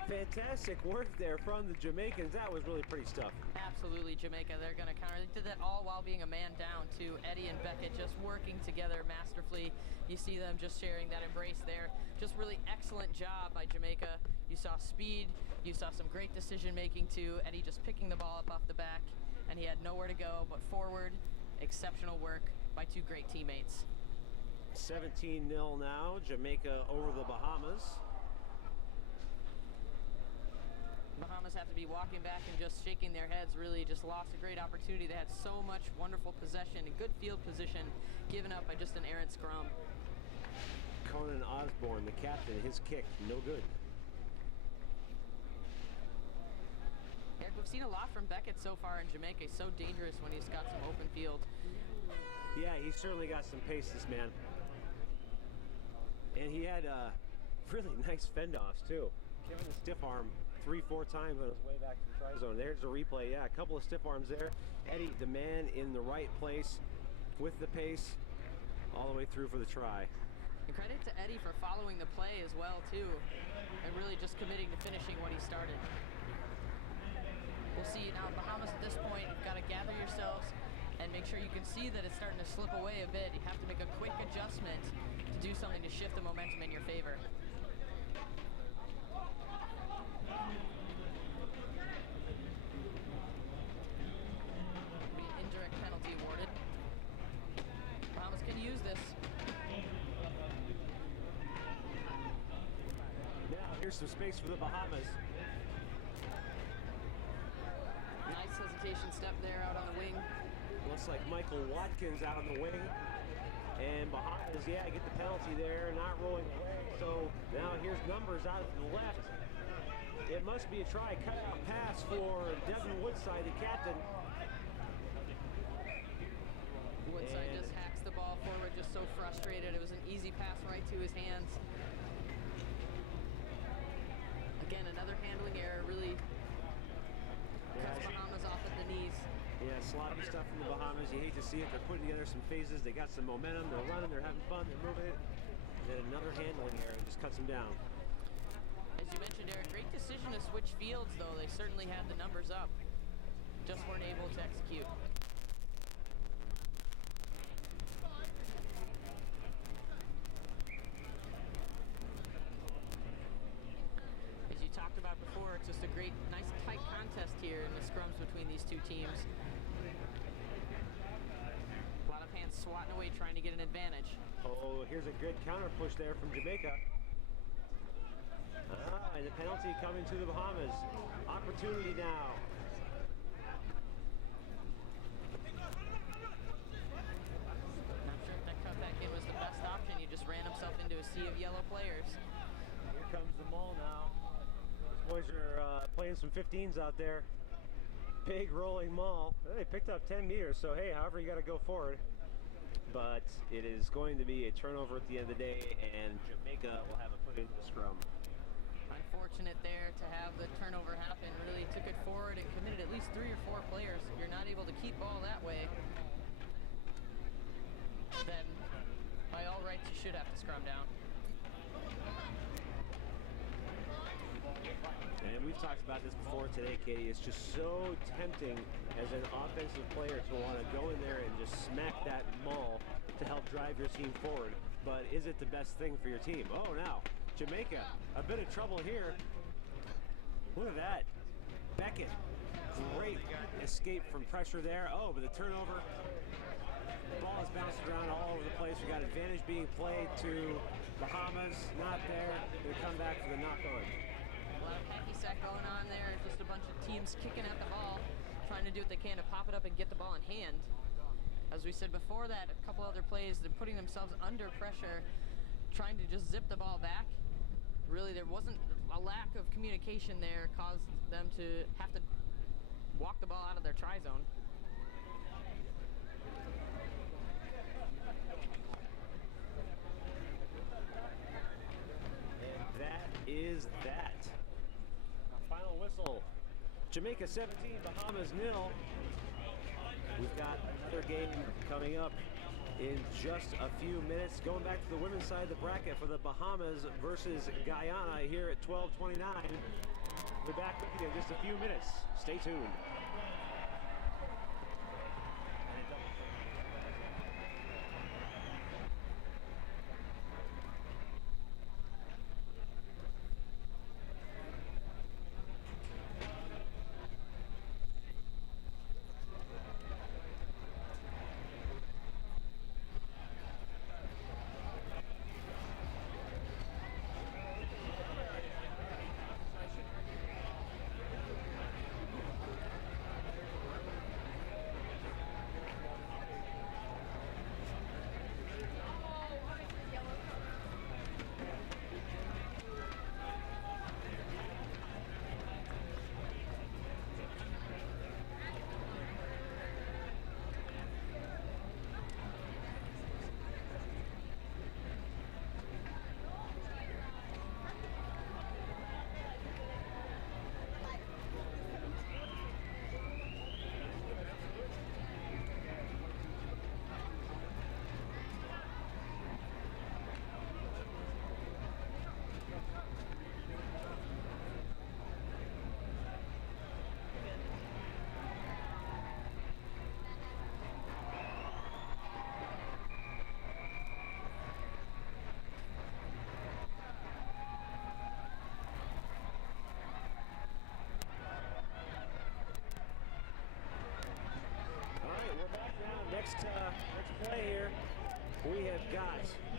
Fantastic work there from the Jamaicans. That was really pretty stuff. Absolutely, Jamaica. They're going to counter. They did that all while being a man down to Eddy and Beckett, just working together masterfully. You see them just sharing that embrace there. Just really excellent job by Jamaica. You saw speed. You saw some great decision making too. Eddy just picking the ball up off the back, and he had nowhere to go but forward. Exceptional work by 2 great teammates. 17-0 now. Jamaica over the Bahamas. Bahamas have to be walking back and just shaking their heads. Really just lost a great opportunity. They had so much wonderful possession and good field position given up by just an errant scrum. Conan Osborne, the captain, his kick, no good. Eric, we've seen a lot from Beckett so far in Jamaica. He's so dangerous when he's got some open field. Yeah, he's certainly got some pace, this man. And he had really nice fend-offs, too. Giving the stiff arm 3-4 times on his way back to the try zone. There's the replay. Yeah, a couple of stiff arms there. Eddie, the man in the right place with the pace all the way through for the try. And credit to Eddie for following the play as well, too, and really just committing to finishing what he started. We'll see now, Bahamas at this point, you've got to gather yourselves and make sure you can see that it's starting to slip away a bit. You have to make a quick adjustment to do something to shift the momentum in your favor. Be an indirect penalty awarded. Bahamas can use this. Now, here's some space for the Bahamas. Nice hesitation step there out on the wing. Looks like Michael Watkins out on the wing. And Bahamas, yeah, get the penalty there, not rolling away. So now here's numbers out to the left. It must be a try. Cut-out pass for Devin Woodside, the captain. Woodside just hacks the ball forward, just so frustrated. It was an easy pass right to his hands. Again, another handling error really cuts Bahamas off at the knees. Yeah, sloppy stuff from the Bahamas. You hate to see it. They're putting together some phases. They got some momentum. They're running. They're having fun. They're moving it. And then another handling error just cuts them down. As you mentioned, Eric, great decision to switch fields, though. They certainly had the numbers up. Just weren't able to execute. As you talked about before, it's just a great, nice, tight contest here in the scrums between these two teams. A lot of hands swatting away, trying to get an advantage. Oh, here's a good counter push there from Jamaica. And the penalty coming to the Bahamas. Opportunity now. Not sure if that cutback in was the best option. He just ran himself into a sea of yellow players. Here comes the maul now. Those boys are playing some 15s out there. Big rolling maul. They picked up 10 meters, so hey, however you got to go forward. But it is going to be a turnover at the end of the day, and Jamaica will have it put into the scrum. Unfortunate there to have the turnover happen. Really took it forward and committed at least 3 or 4 players. If you're not able to keep ball that way, then by all rights you should have to scrum down. And we've talked about this before today, Katie. It's just so tempting as an offensive player to want to go in there and just smack that maul to help drive your team forward. But is it the best thing for your team? Oh, now, Jamaica, a bit of trouble here. Look at that. Beckett, great escape from pressure there. Oh, but the turnover. The ball is bouncing around all over the place. We got advantage being played to Bahamas. Not there. They come back for the knock-on. A lot of hacky sack going on there. Just a bunch of teams kicking at the ball, trying to do what they can to pop it up and get the ball in hand. As we said before that, a couple other plays, they're putting themselves under pressure, trying to just zip the ball back. Really, there wasn't a lack of communication there, caused them to have to walk the ball out of their try zone. And that is that. Final whistle. Jamaica 17, Bahamas 0. We've got another game coming up in just a few minutes. Going back to the women's side of the bracket for the Bahamas versus Guyana here at 12:29. We're back with you in just a few minutes. Stay tuned.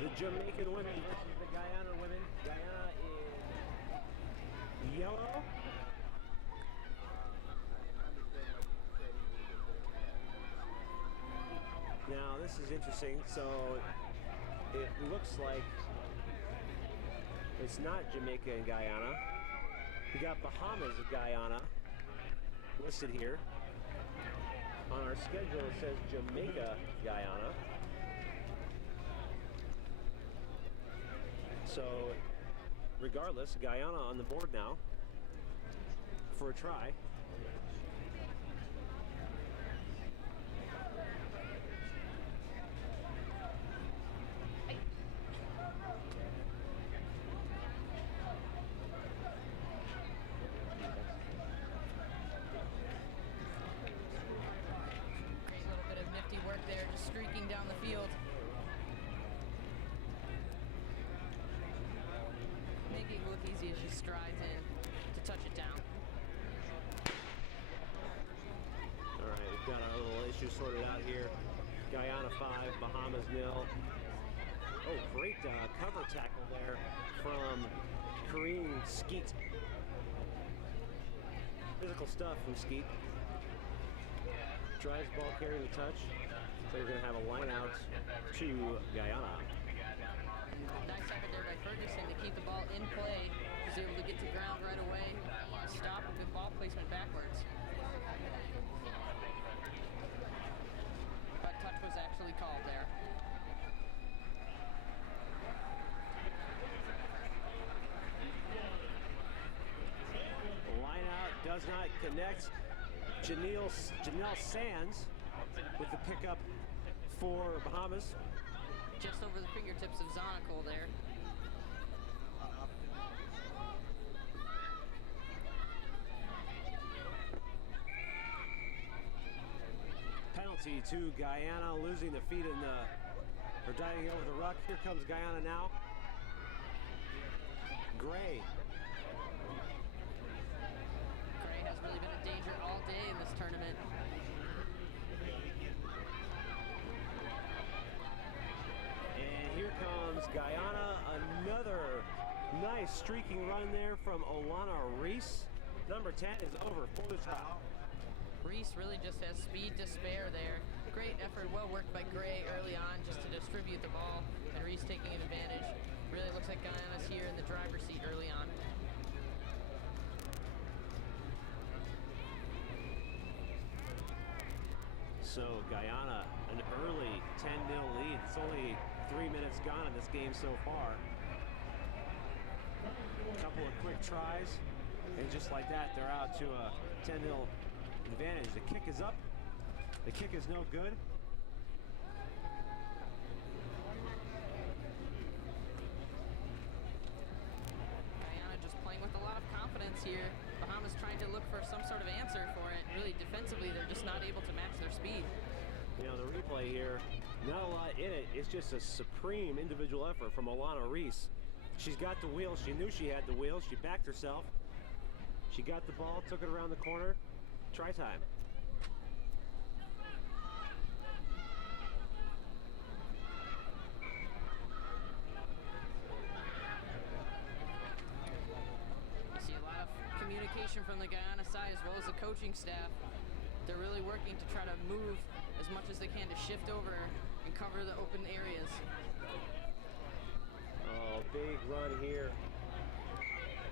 The Jamaican women versus the Guyana women. Guyana is yellow. Now this is interesting. So it looks like it's not Jamaica and Guyana. We got Bahamas and Guyana listed here. On our schedule it says Jamaica, Guyana. So regardless, Guyana on the board now for a try. Streaking down the field. Making it look easy as she strides in to touch it down. All right, we've got our little issue sorted out here. Guyana 5, Bahamas 0. Oh, great cover tackle there from Kareem Skeet. Physical stuff from Skeet. Drives ball carrying the touch. So we're going to have a line out to Guyana. Nice effort there by Ferguson to keep the ball in play. He was able to get to ground right away. Stop with good ball placement backwards. But touch was actually called there. Line out does not connect. Janelle Sands with the pickup for Bahamas. Just over the fingertips of Zonical there. Penalty to Guyana, losing the feet in the, or diving over the ruck. Here comes Guyana now. Gray. Gray has really been a danger all day in this tournament. Here comes Guyana, another nice streaking run there from Olana Reese. Number 10 is over for the trial. Reese really just has speed to spare there. Great effort, well worked by Gray early on just to distribute the ball, and Reese taking an advantage. Really looks like Guyana's here in the driver's seat early on. So Guyana, an early 10-0 lead. It's only 3 minutes gone in this game so far. A couple of quick tries, and just like that, they're out to a 10-0 advantage. The kick is up. The kick is no good. Guyana just playing with a lot of confidence here. Bahamas trying to look for some sort of answer for it. Really, defensively, they're just not able to match their speed. You know, the replay here, not a lot in it. It's just a supreme individual effort from Olana Reese. She's got the wheels. She knew she had the wheels. She backed herself. She got the ball, took it around the corner. Try time. You see a lot of communication from the Guyana side as well as the coaching staff. They're really working to try to move as much as they can to shift over and cover the open areas. Oh, big run here.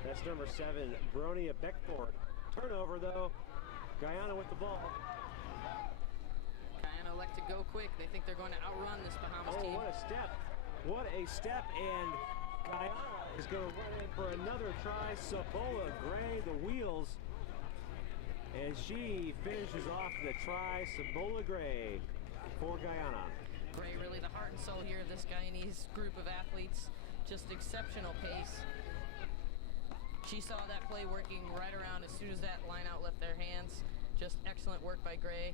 That's number 7, Bronia Beckford. Turnover though. Guyana with the ball. Guyana elect to go quick. They think they're going to outrun this Bahamas team. Oh, what a step. What a step, and Guyana is going to run in for another try. Sabola Gray, the wheels. And she finishes off the try. Sabola Gray for Guyana. Gray really the heart and soul here of this Guyanese group of athletes. Just exceptional pace. She saw that play working right around as soon as that line out left their hands. Just excellent work by Gray.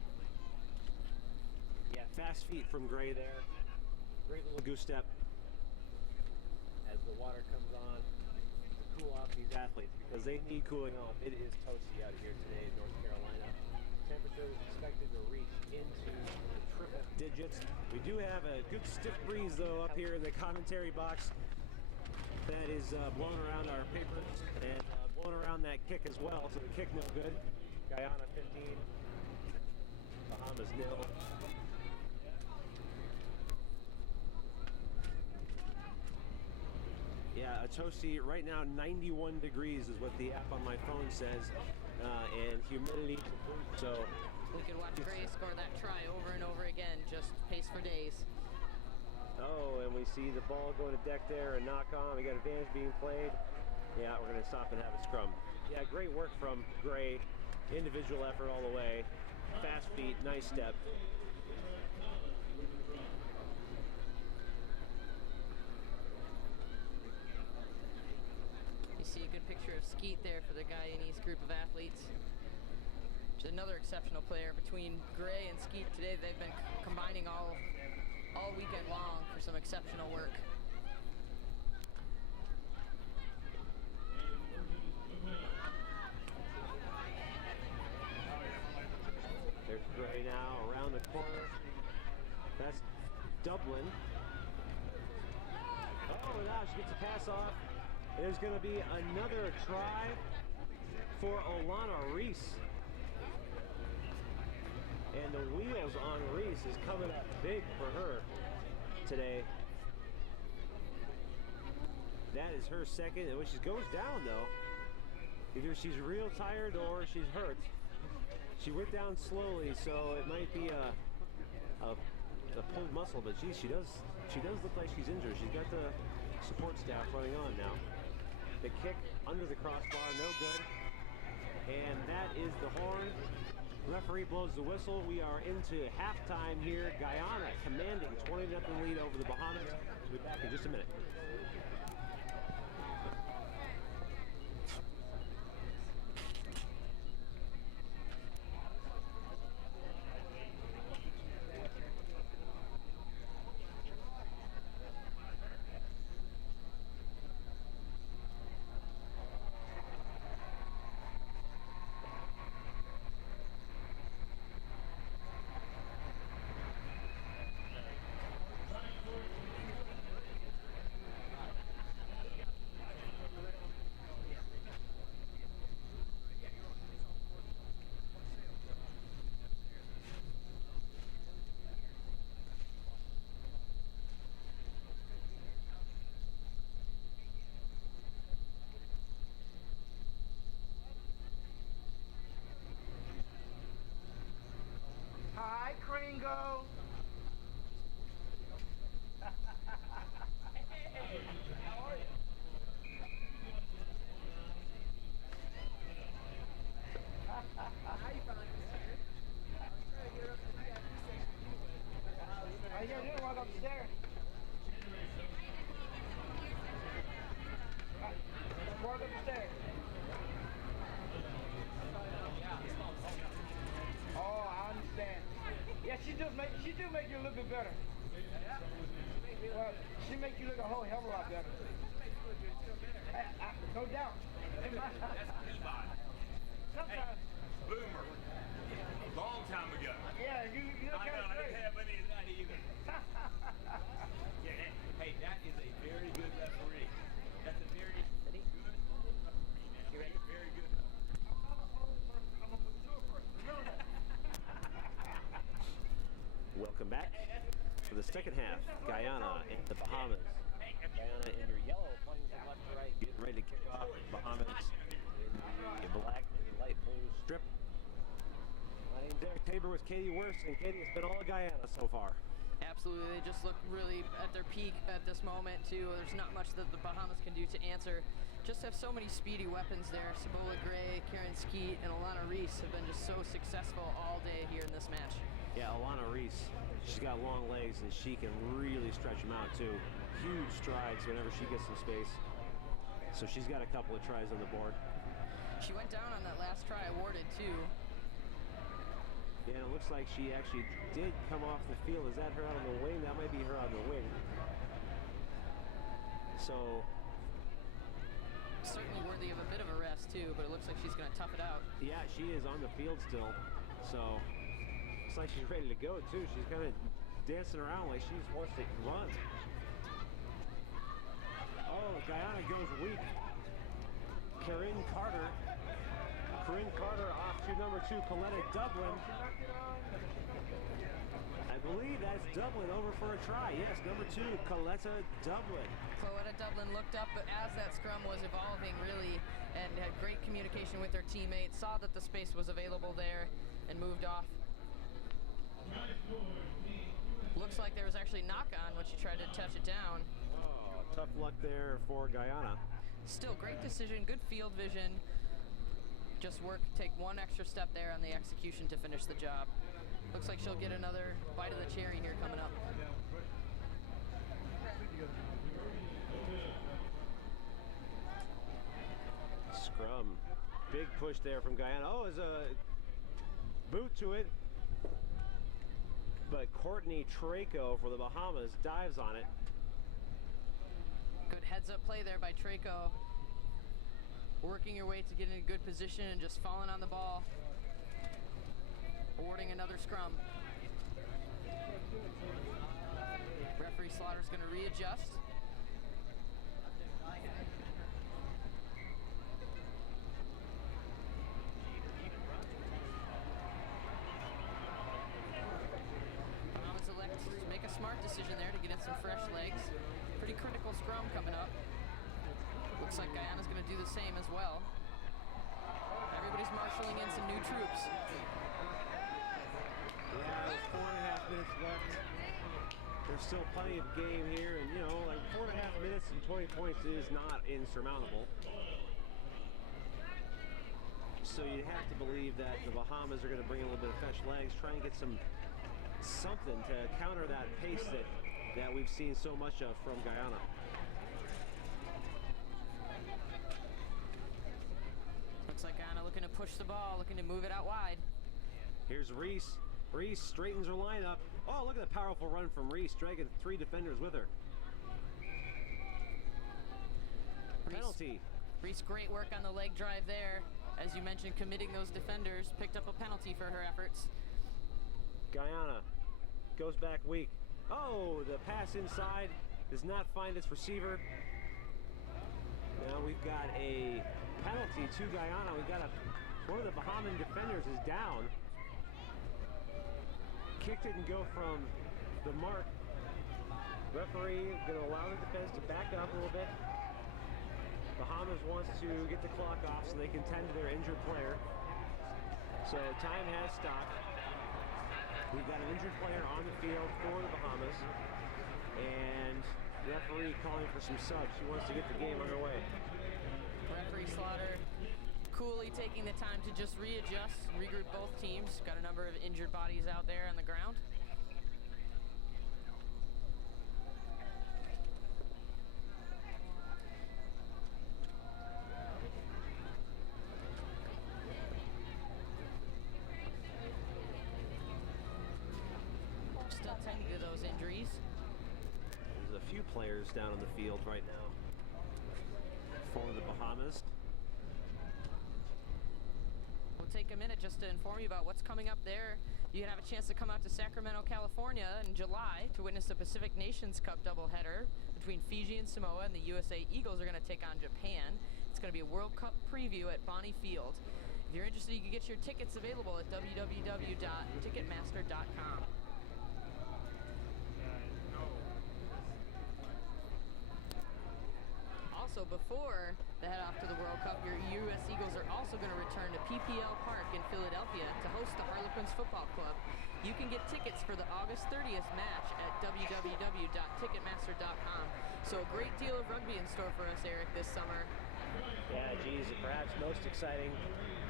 Yeah, fast feet from Gray there. Great little goose step as the water comes on to cool off these athletes because they need cooling off. It is toasty out here today in North Carolina. Temperature is expected to reach into the triple digits. We do have a good stiff breeze though up here in the commentary box that is blowing around our papers and blowing around that kick as well. So the kick no good. Guyana 15, Bahamas 0. Yeah, Atosi, right now 91 degrees is what the app on my phone says, and humidity. So we could watch Gray score that try over and over again, just pace for days. Oh, and we see the ball going to deck there and knock on. We got advantage being played. Yeah, we're going to stop and have a scrum. Yeah, great work from Gray. Individual effort all the way. Fast feet, nice step. You see a good picture of Skeet there for the Guyanese group of athletes. Which is another exceptional player. Between Gray and Skeet today, they've been combining all weekend long for some exceptional work. There's Gray now around the corner. That's Dublin. Oh, now she gets a pass off. There's going to be another try for Olana Reese. And the wheels on Reese is coming up big for her today. That is her second. And when she goes down, though, either she's real tired or she's hurt. She went down slowly, so it might be a pulled muscle, but geez, she does look like she's injured. She's got the support staff running on now. The kick under the crossbar, no good. And that is the horn. Referee blows the whistle. We are into halftime here. Guyana commanding 20-0 lead over the Bahamas. We'll be back in just a minute. Hi, Kringo. Hey, how are you? How you found this here? I was trying to get up to the VIP section. How you gonna do? Walk up the stairs. Walk up the stairs. Oh, I understand. Yeah, she do make you look better. Well, she make you look a whole hell of a lot better. No doubt. Sometimes. Hey, Boomer. Long time ago. Yeah, you look I kind of know, I great. didn't have any of that either. Yeah, hey, that is a very good referee. That's a very good referee. You ready? Very good. I'm gonna put two first. Remember that. Welcome back for the second half. Guyana and the Bahamas. Guyana in your yellow, playing from left to right, getting ready to kick off. Bahamas in the black and light blue strip. My name's Derek Tabor with Katie Worst, and Katie, it's been all Guyana so far. Absolutely, they just look really at their peak at this moment too. There's not much that the Bahamas can do to answer. Just have so many speedy weapons there. Sabola Gray, Karen Skeet, and Olana Reese have been just so successful all day here in this match. Yeah, Olana Reese, she's got long legs and she can really stretch them out too. Huge strides whenever she gets some space. So she's got a couple of tries on the board. She went down on that last try awarded too. Yeah, and it looks like she actually did come off the field. Is that her out on the wing? That might be her on the wing. So certainly worthy of a bit of a rest too, but it looks like she's going to tough it out. yeah, she is on the field still. So it's like she's ready to go too. She's kind of dancing around like she just wants to run. Oh, Guyana goes weak. Corinne Carter off to number 2, Coletta Dublin. I believe that's Dublin over for a try. Yes, number 2, Coletta Dublin. Coletta Dublin looked up as that scrum was evolving, really, and had great communication with her teammates, saw that the space was available there, and moved off. Looks like there was actually knock-on when she tried to touch it down. Oh, tough luck there for Guyana. Still, great decision, good field vision. Just take one extra step there on the execution to finish the job. Looks like she'll get another bite of the cherry here coming up. Scrum. Big push there from Guyana. Oh, there's a boot to it. But Courtney Traco for the Bahamas dives on it. Good heads-up play there by Traco. Working your way to get in a good position and just falling on the ball. Awarding another scrum. Referee Slaughter's going to readjust. Bahamas elect to make a smart decision there to get in some fresh legs. Pretty critical scrum coming up. Looks like Guyana's going to do the same as well. Everybody's marshaling in some new troops. Yeah, there's 4.5 minutes left. There's still plenty of game here, and you know, like 4.5 minutes and 20 points is not insurmountable. So you have to believe that the Bahamas are going to bring a little bit of fresh legs, try and get something to counter that pace that we've seen so much of from Guyana. Looks like Guyana looking to push the ball, looking to move it out wide. Here's Reese. Reese straightens her lineup. Oh, look at the powerful run from Reese, dragging 3 defenders with her. Penalty. Reese, great work on the leg drive there. As you mentioned, committing those defenders, picked up a penalty for her efforts. Guyana goes back weak. Oh, the pass inside does not find its receiver. Now we've got a penalty to Guyana. We've got one of the Bahamian defenders is down. Kick didn't go from the mark. Referee going to allow the defense to back up a little bit. Bahamas wants to get the clock off so they can tend to their injured player. So time has stopped. We've got an injured player on the field for the Bahamas. And referee calling for some subs. She wants to get the game underway. Referee Slaughter coolly taking the time to just readjust, regroup both teams. Got a number of injured bodies out there on the ground. Still tending to those injuries. There's a few players down on the field right now for the Bahamas. We'll take a minute just to inform you about what's coming up there. You can have a chance to come out to Sacramento, California in July to witness the Pacific Nations Cup doubleheader between Fiji and Samoa, and the USA Eagles are going to take on Japan. It's going to be a World Cup preview at Bonnie Field. If you're interested, you can get your tickets available at www.ticketmaster.com. Also, before they head off to the World Cup, your U.S. Eagles are also going to return to PPL Park in Philadelphia to host the Harlequins Football Club. You can get tickets for the August 30th match at www.ticketmaster.com. So a great deal of rugby in store for us, Eric, this summer. Yeah, geez, perhaps most exciting.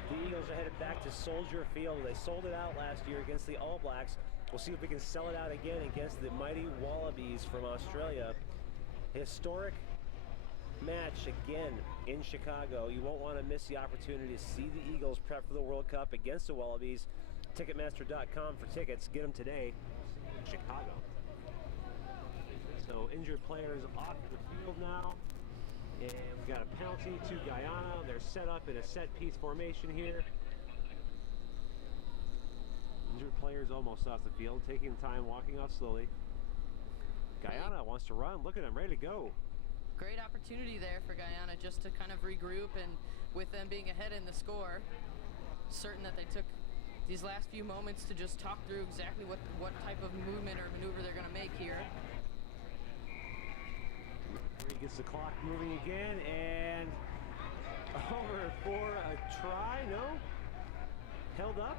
The Eagles are headed back to Soldier Field. They sold it out last year against the All Blacks. We'll see if we can sell it out again against the mighty Wallabies from Australia. Historic match again in Chicago. You won't want to miss the opportunity to see the Eagles prep for the World Cup against the Wallabies. Ticketmaster.com for tickets. Get them today. Chicago. So injured players off the field now. And we've got a penalty to Guyana. They're set up in a set piece formation here. Injured players almost off the field, taking time, walking off slowly. Guyana wants to run. Look at him, ready to go. Great opportunity there for Guyana just to kind of regroup, and with them being ahead in the score, certain that they took these last few moments to just talk through exactly what type of movement or maneuver they're going to make here. He gets the clock moving again, and over for a try. No, held up.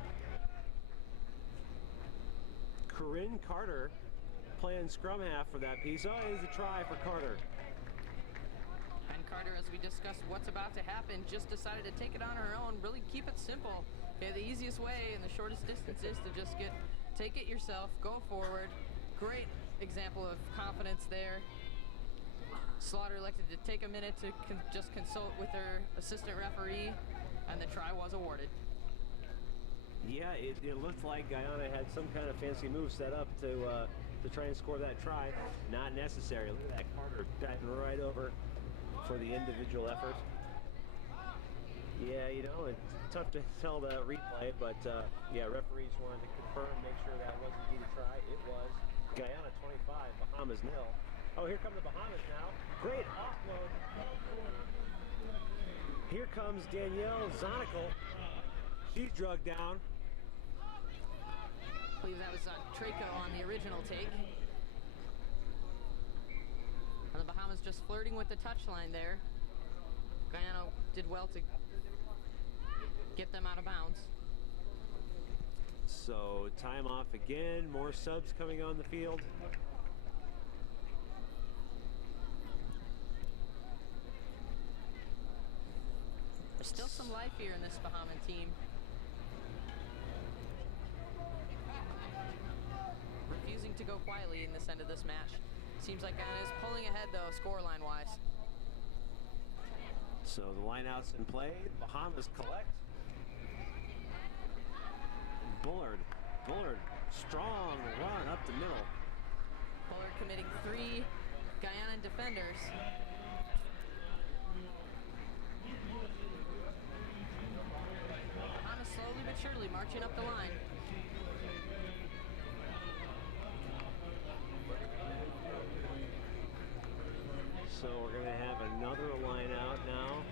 Corinne Carter playing scrum half for that piece. Oh, it is a try for Carter. And Carter, as we discussed what's about to happen, just decided to take it on her own, really keep it simple. Okay, the easiest way and the shortest distance is to just take it yourself, go forward. Great example of confidence there. Slaughter elected to take a minute to just consult with her assistant referee, and the try was awarded. Yeah, it looked like Guyana had some kind of fancy move set up to try and score that try. Not necessary. Look at that, Carter batting right over for the individual effort. Yeah, you know, it's tough to tell the replay, but yeah, referees wanted to confirm, make sure that was indeed a try. It was. Guyana 25, Bahamas 0. Oh, here come the Bahamas now. Great offload. Here comes Danielle Zonical. She's drugged down. I believe that was Traco on the original take. And the Bahamas just flirting with the touchline there. Guyana did well to get them out of bounds. So time off again, more subs coming on the field. There's still some life here in this Bahamian team. Refusing to go quietly in this end of this match. Seems like Guyana is pulling ahead though, scoreline wise. So the lineout's in play. Bahamas collect. Bullard, strong run up the middle. Bullard committing 3 Guyana defenders. Bahamas slowly but surely marching up the line. So we're going to have another line out now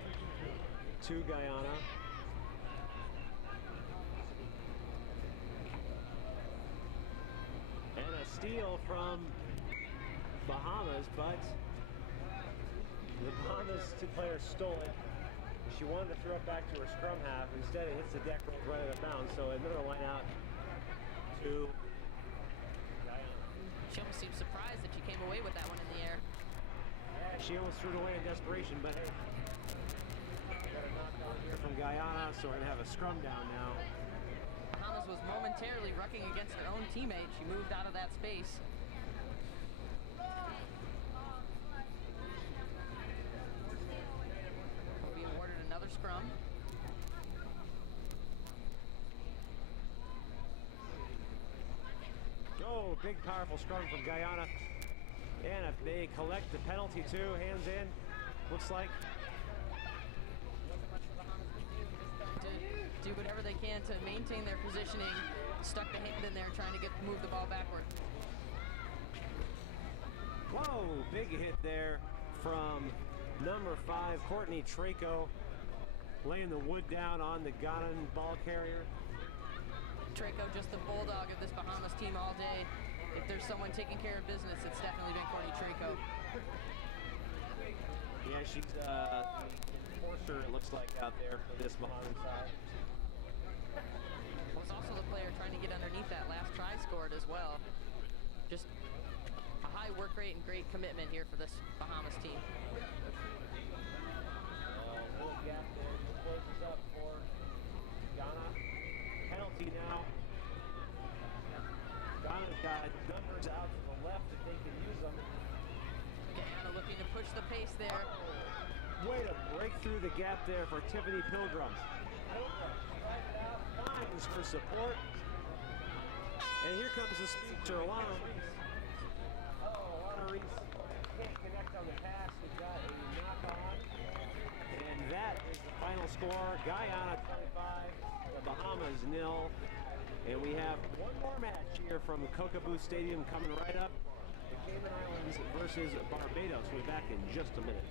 to Guyana. And a steal from Bahamas, but the Bahamas player stole it. She wanted to throw it back to her scrum half. Instead, it hits the deck, rolls right out of bounds. So another line out to Guyana. She almost seemed surprised that she came away with that one in the air. Yeah, she almost threw it away in desperation, but hey. We got a knockdown here from Guyana, so we're going to have a scrum down now. Bahamas was momentarily rucking against her own teammate. She moved out of that space. Will be awarded another scrum. Oh, big powerful scrum from Guyana. And if they collect the penalty too, hands in, looks like. To do whatever they can to maintain their positioning. Stuck the hand in there trying to move the ball backward. Whoa, big hit there from number 5, Courtney Traco, laying the wood down on the Ghanan ball carrier. Traco, just the bulldog of this Bahamas team all day. If there's someone taking care of business, it's definitely been Courtney Traco. Yeah, she's the enforcer, it looks like, out there for this Bahamas side. Was also the player trying to get underneath that last try scored as well. Just a high work rate and great commitment here for this Bahamas team. Little gap there, just closes up for Ghana. Penalty now. Ghana's got numbers out to the left if they can use them. Guyana looking to push the pace there. Way to break through the gap there for Tiffany Pilgrim. Lines for support. And here comes the speedster, Alana Reese. Oh, Alana Reese can't connect on the pass. We've got a knock-on. And that is the final score. Guyana 25, the Bahamas 0. And we have one more match here from Koka Stadium coming right up. The Cayman Islands versus Barbados. We'll be back in just a minute.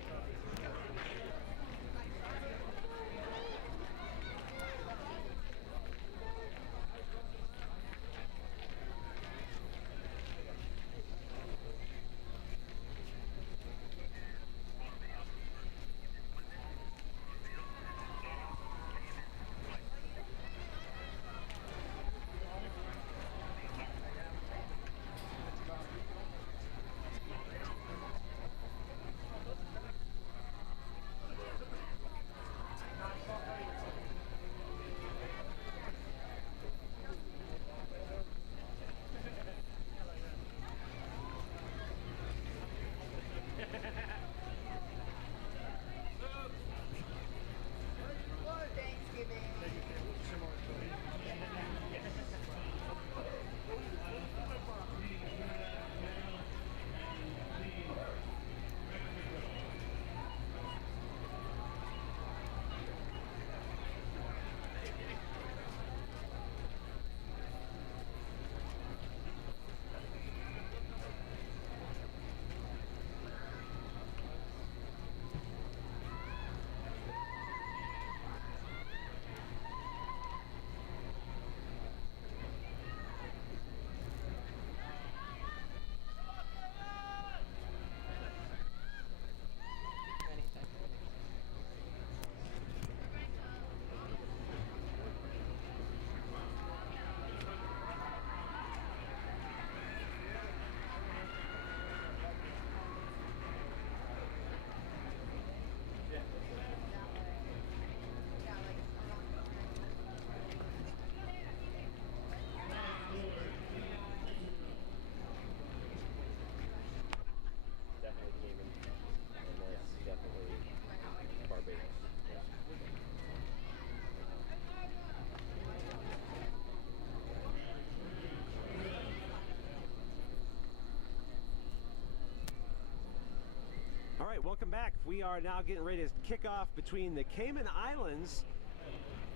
All right, welcome back. We are now getting ready to kick off between the Cayman Islands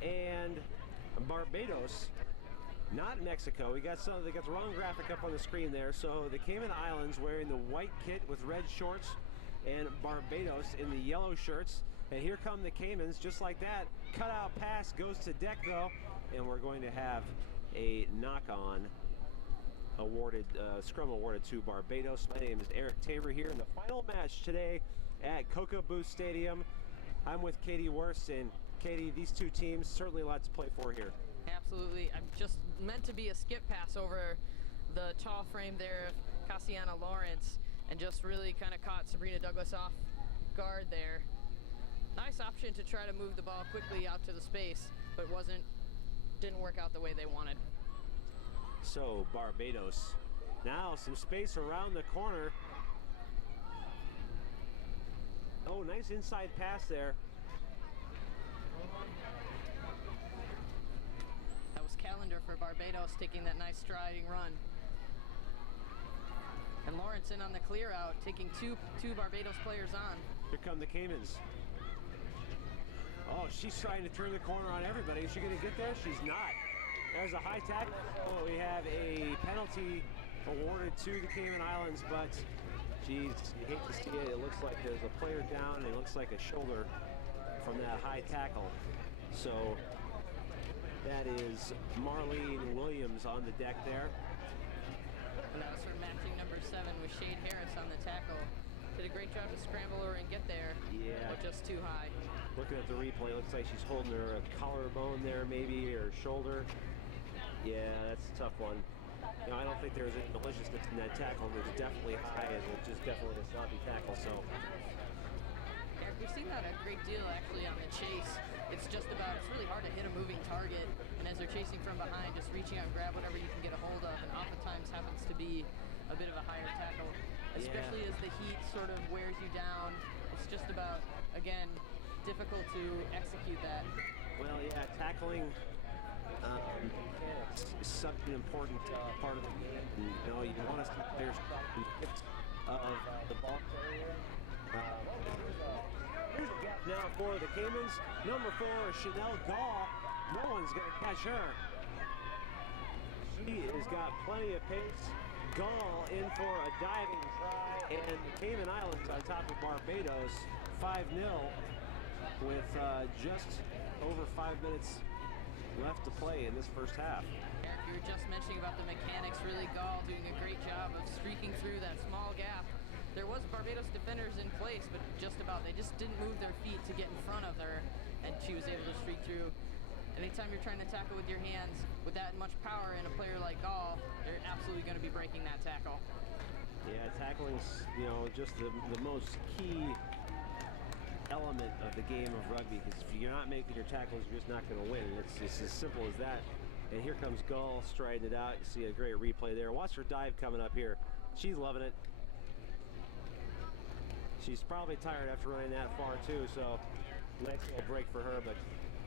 and Barbados, not Mexico. We got they got the wrong graphic up on the screen there. So the Cayman Islands wearing the white kit with red shorts, and Barbados in the yellow shirts. And here come the Caymans, just like that. Cutout pass goes to deck though, and we're going to have a knock-on awarded, scrum awarded to Barbados. My name is Eric Tabor here in the final match today at Koka Stadium. I'm with Katie Wurst, and Katie, these two teams, certainly a lot to play for here. Absolutely. I'm just meant to be a skip pass over the tall frame there of Cassiana Lawrence, and just really kind of caught Sabrina Douglas off guard there. Nice option to try to move the ball quickly out to the space, but didn't work out the way they wanted. So Barbados, now some space around the corner. Oh, nice inside pass there. That was Callender for Barbados, taking that nice striding run. And Lawrence in on the clear out, taking two Barbados players on. Here come the Caymans. Oh, she's trying to turn the corner on everybody. Is she going to get there? She's not. There's a high tackle. Oh, we have a penalty awarded to the Cayman Islands, but geez, you hate to see it. It looks like there's a player down, and it looks like a shoulder from that high tackle. So that is Marlene Williams on the deck there. And that was her matching number 7 with Shade Harris on the tackle. Did a great job to scramble her and get there, but just too high. Looking at the replay, looks like she's holding her collarbone there maybe, or shoulder. Yeah, that's a tough one. You know, I don't think there's any maliciousness in that tackle. There's definitely high, and it's just definitely a sloppy tackle. So Eric, we've seen that a great deal actually on the chase. It's really hard to hit a moving target, and as they're chasing from behind, just reaching out and grab whatever you can get a hold of, and oftentimes happens to be a bit of a higher tackle, especially as the heat sort of wears you down. It's just about, again, difficult to execute that. Well, yeah, tackling is such an important part of the game. And, you know, you want to see players of the ball carrier. Here's a gap now for the Caymans. Number 4, Chanel Gall. No one's going to catch her. He has got plenty of pace. Gall in for a diving try, and the Cayman Islands on top of Barbados, 5-0, with just over 5 minutes left to play in this first half. Eric, you were just mentioning about the mechanics. Really, Gall doing a great job of streaking through that small gap. There was Barbados defenders in place, but just about. They just didn't move their feet to get in front of her, and she was able to streak through. Anytime you're trying to tackle with your hands, with that much power in a player like Gall, they're absolutely going to be breaking that tackle. Yeah, tackling's, just the most key element of the game of rugby, because if you're not making your tackles, you're just not going to win. It's as simple as that. And here comes Gall striding it out. You see a great replay there. Watch her dive coming up here. She's loving it. She's probably tired after running that far too, so nice little break for her. But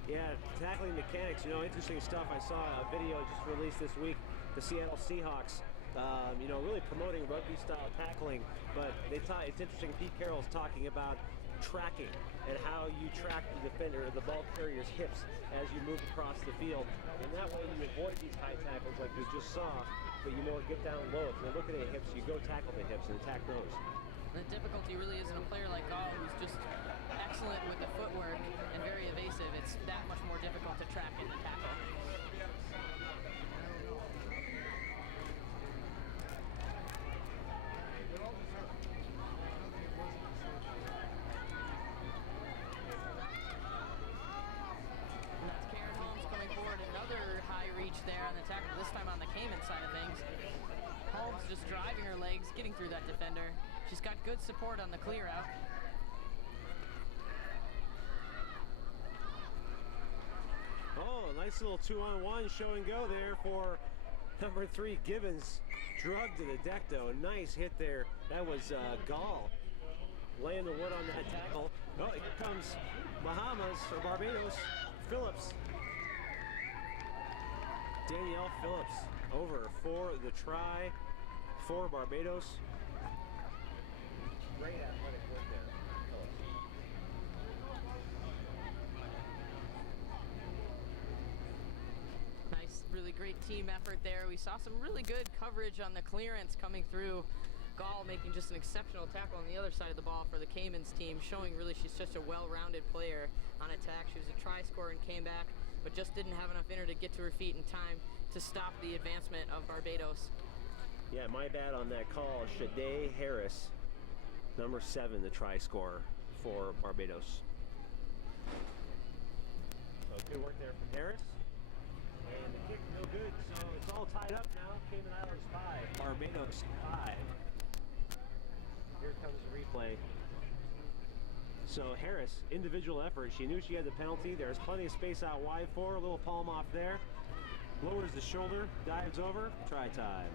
yeah, tackling mechanics, interesting stuff. I saw a video just released this week, the Seattle Seahawks, really promoting rugby style tackling, but it's interesting. Pete Carroll's talking about tracking and how you track the defender, the ball carrier's hips as you move across the field, and that way you avoid these high tackles like you just saw, but get down low. If they're looking at hips, you go tackle the hips and attack those. The difficulty really is in a player like Gall, who's just excellent with the footwork and very evasive. It's that much more difficult to track and to tackle. And that's Karen Holmes coming forward. Another high reach there on the tackle, this time on the Cayman side of things. Holmes just driving her legs, getting through that defender. She's got good support on the clear out. Oh, a nice little 2-on-1 show and go there for number 3, Gibbons. Drugged to the deck though. A nice hit there. That was Gall laying the wood on that tackle. Oh, here comes Bahamas or Barbados. Phillips. Danielle Phillips over for the try for Barbados. Great athletic work there. Nice, really great team effort there. We saw some really good coverage on the clearance coming through. Gall making just an exceptional tackle on the other side of the ball for the Caymans team, showing really she's such a well-rounded player on attack. She was a try scorer and came back, but just didn't have enough in her to get to her feet in time to stop the advancement of Barbados. Yeah, my bad on that call. Shade Harris, number 7, the try scorer for Barbados. So good work there from Harris. And the kick no good, so it's all tied up now. Cayman Islands 5, Barbados 5. Here comes the replay. So Harris, individual effort. She knew she had the penalty. There's plenty of space out wide for her. A little palm off there. Lowers the shoulder, dives over, try time.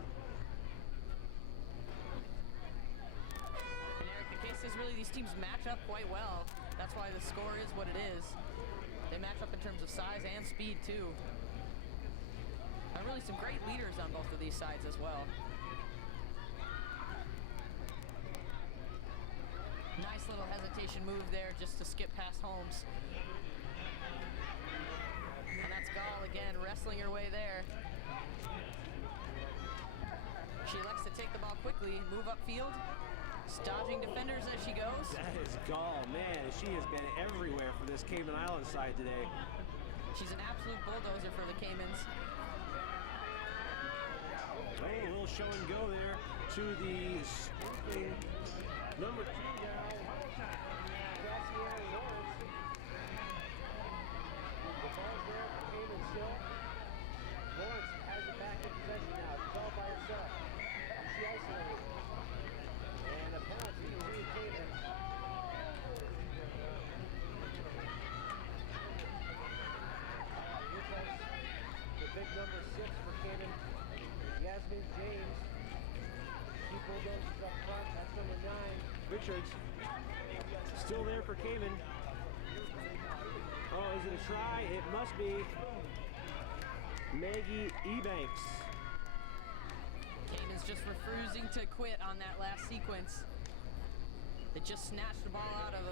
And Eric, the case is really these teams match up quite well. That's why the score is what it is. They match up in terms of size and speed too. And really some great leaders on both of these sides as well. Nice little hesitation move there just to skip past Holmes. And that's Gall again, wrestling her way there. She elects to take the ball quickly, move upfield, dodging defenders as she goes. That is Gall, man. She has been everywhere for this Cayman Islands side today. She's an absolute bulldozer for the Caymans. Oh, a little show and go there to the sprinting number 2 now. Graciela Lawrence. The ball's there for Cayman still. Lawrence has it back in possession now. She's all by herself. She isolated. And a penalty to Cayman. Here comes the big number 6 for Cayman. Yasmin James. She bulldozes up front. That's number 9. Richards. Still there for Cayman. Oh, is it a try? It must be. Maggie Ebanks. Cayman's just refusing to quit on that last sequence. They just snatched the ball out of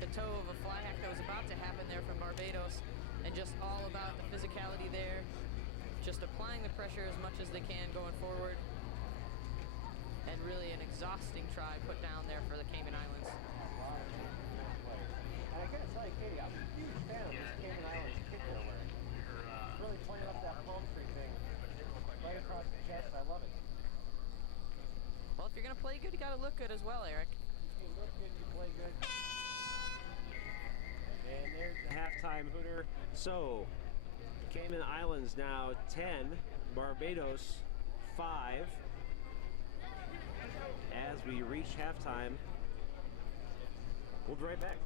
the toe of a fly hack that was about to happen there from Barbados. And just all about the physicality there. just applying the pressure as much as they can going forward. And really an exhausting try put down there for the Cayman Islands. And I gotta tell you, Katie, I'm a huge fan of this Cayman Islands kick they're wearing. It's really playing up that palm tree thing right across the chest. I love it. Well, if you're going to play good, you got to look good as well, Eric. You look good, you play good. And there's the halftime hooter. So, Cayman Islands now 10, Barbados 5. As we reach halftime, we'll be right back.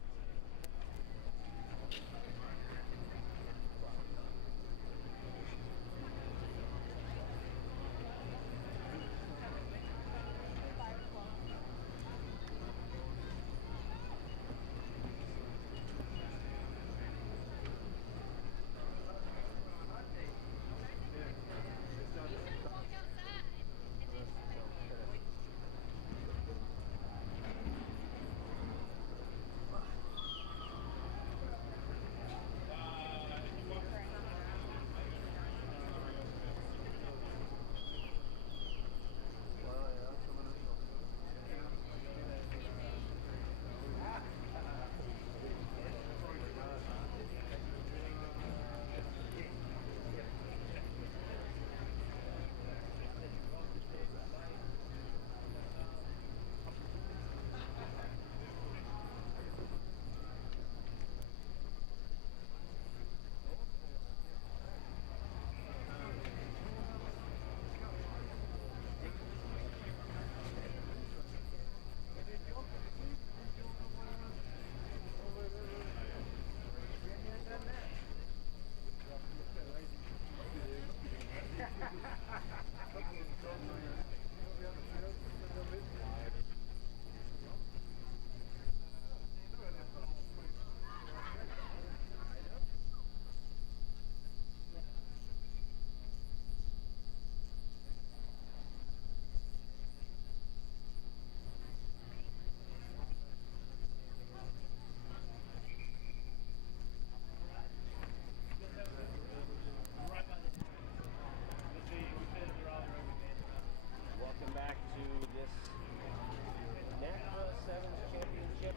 NACRA Sevens Championship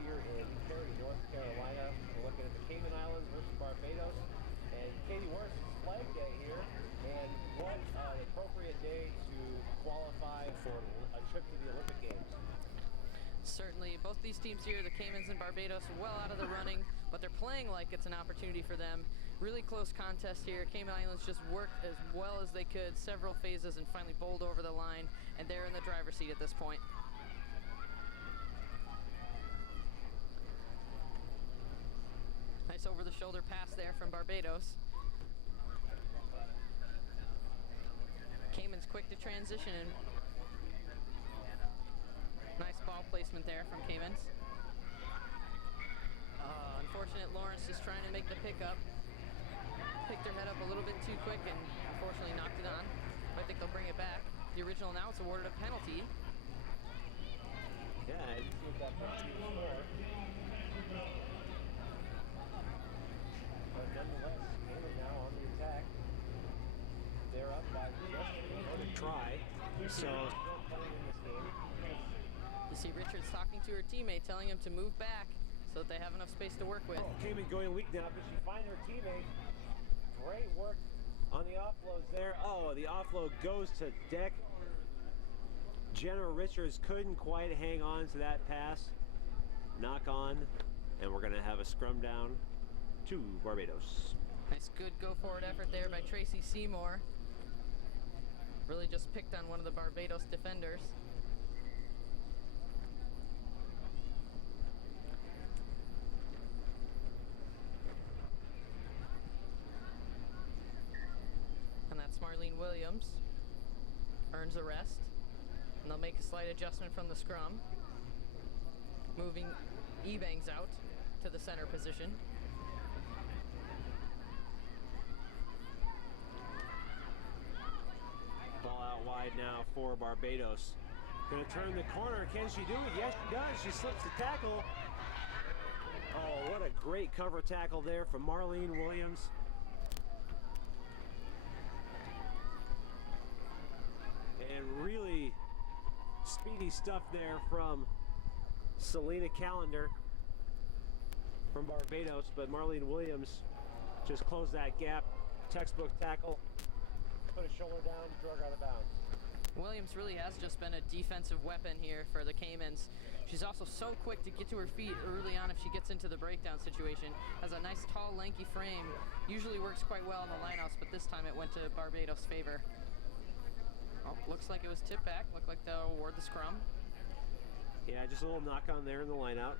here in Cary, North Carolina. We're looking at the Cayman Islands versus Barbados. And Katie, we're Flag Day here, and what an appropriate day to qualify for a trip to the Olympic Games. Certainly, both these teams here, the Caymans and Barbados, well out of the running, but they're playing like it's an opportunity for them. Really close contest here. Cayman Islands just worked as well as they could, several phases, and finally bowled over the line, and they're in the driver's seat at this point. Nice over-the-shoulder pass there from Barbados. Cayman's quick to transition in. Nice ball placement there from Caymans. Unfortunate Lawrence just trying to make the pickup. Picked her head up a little bit too quick and unfortunately knocked it on. But I think they'll bring it back. The original announce awarded a penalty. Yeah, I didn't see what that penalty was for. But nonetheless, Cayman now on the attack. They're up by just a try. So still playing in this game. You see Richards talking to her teammate, telling him to move back so that they have enough space to work with. Cayman going weak now, but she finds her teammate. Great work on the offloads there. Oh, the offload goes to deck. Jenna Richards couldn't quite hang on to that pass. Knock on, and we're gonna have a scrum down to Barbados. Nice good go forward effort there by Tracy Seymour. Really just picked on one of the Barbados defenders. And that's Marlene Williams. Earns a rest. And they'll make a slight adjustment from the scrum. Moving Ebangs out to the center position. Ball out wide now for Barbados. Gonna turn the corner. Can she do it? Yes, she does. She slips the tackle. Oh, what a great cover tackle there from Marlene Williams. And really speedy stuff there from Selena Callender from Barbados, but Marlene Williams just closed that gap. Textbook tackle, put a shoulder down, drug out of bounds. Williams really has just been a defensive weapon here for the Caymans. She's also so quick to get to her feet early on if she gets into the breakdown situation. Has a nice, tall, lanky frame. Usually works quite well in the lineouts, but this time it went to Barbados' favor. Oh, looks like it was tipped back. Looked like they'll award the scrum. Yeah, just a little knock on there in the lineout.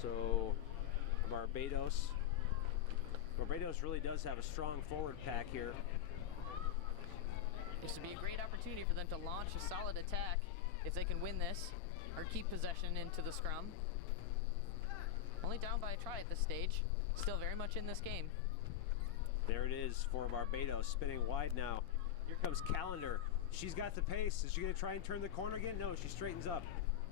So Barbados really does have a strong forward pack here. This would be a great opportunity for them to launch a solid attack if they can win this or keep possession into the scrum. Only down by a try at this stage. Still very much in this game. There it is for Barbados, spinning wide now. Here comes Callender. She's got the pace. Is she going to try and turn the corner again? No, she straightens up.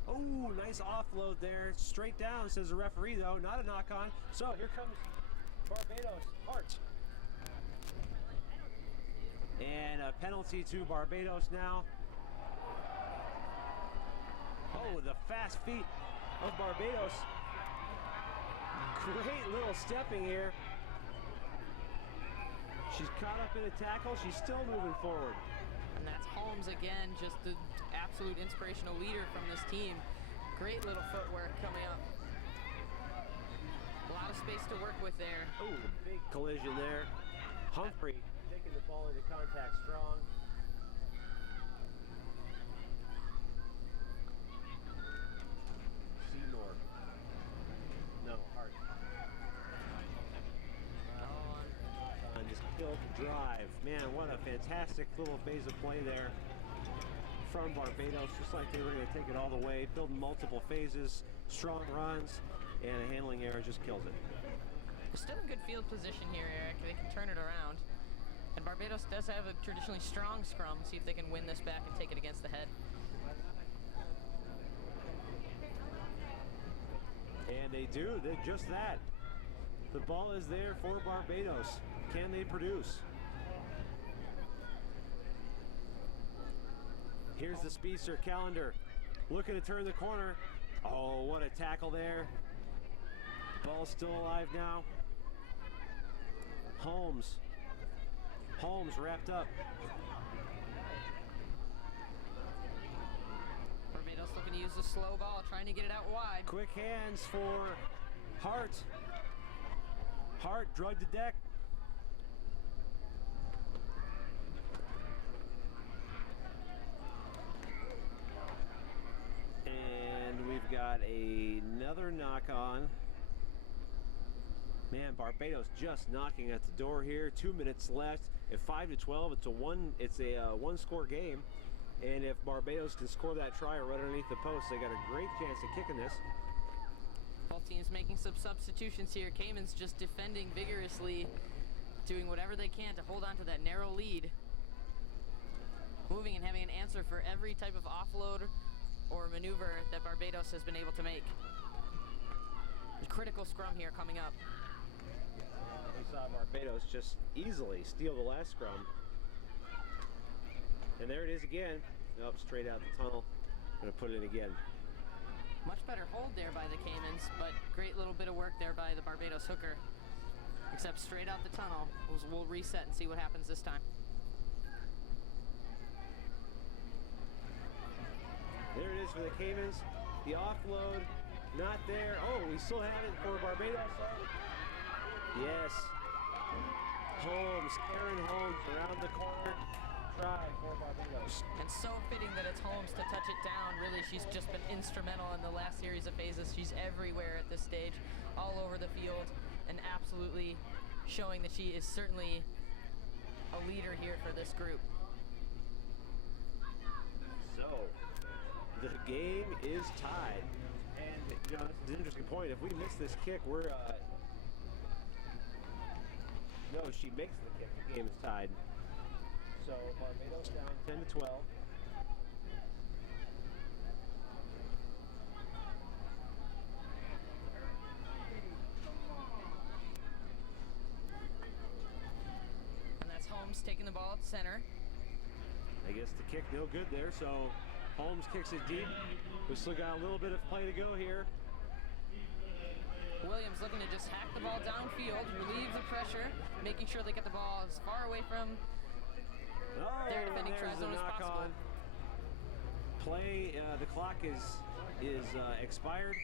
Oh, nice offload there. Straight down, says the referee, though. Not a knock on. So here comes Barbados. Hart. And a penalty to Barbados now. Oh, the fast feet of Barbados. Great little stepping here. She's caught up in a tackle. She's still moving forward. And that's Holmes again, just the absolute inspirational leader from this team. Great little footwork coming up. A lot of space to work with there. Oh, big collision there. Humphrey taking the ball into contact strong. Seymour. No, Hart. And just killed the drive. Man, what a fantastic little phase of play there from Barbados. Just like they were going to take it all the way. Building multiple phases, strong runs, and a handling error just kills it. Still in good field position here, Eric. They can turn it around. And Barbados does have a traditionally strong scrum. See if they can win this back and take it against the head. And they do. They're just that. The ball is there for Barbados. Can they produce? Here's the speedster Callender. Looking to turn the corner. Oh, what a tackle there. Ball's still alive now. Holmes wrapped up. Barbados looking to use the slow ball, trying to get it out wide. Quick hands for Hart. Hart drugged the deck. And we've got another knock on. Man, Barbados just knocking at the door here. 2 minutes left. At 5-12, it's a one-score game. And if Barbados can score that try right underneath the post, they got a great chance of kicking this. Both teams making some substitutions here. Cayman's just defending vigorously, doing whatever they can to hold on to that narrow lead. Moving and having an answer for every type of offload or maneuver that Barbados has been able to make. A critical scrum here coming up. We saw Barbados just easily steal the last scrum. And there it is again. Up straight out the tunnel. Gonna put it in again. Much better hold there by the Caymans, but great little bit of work there by the Barbados hooker. Except straight out the tunnel. We'll reset and see what happens this time. There it is for the Caymans. The offload, not there. Oh, we still have it for Barbados. Yes. Holmes, Aaron Holmes around the corner. Try for Barbados. And so fitting that it's Holmes to touch it down. Really, she's just been instrumental in the last series of phases. She's everywhere at this stage, all over the field, and absolutely showing that she is certainly a leader here for this group. So, the game is tied. And, you know, it's an interesting point. If we miss this kick, we're, no, she makes the kick. The game is tied. So, Barbados down 10-12. And that's Holmes taking the ball at center. I guess the kick no good there, so Holmes kicks it deep. We've still got a little bit of play to go here. Williams looking to just hack the ball downfield, relieve the pressure, making sure they get the ball as far away from their defending try zone as possible. Play, the clock is expired.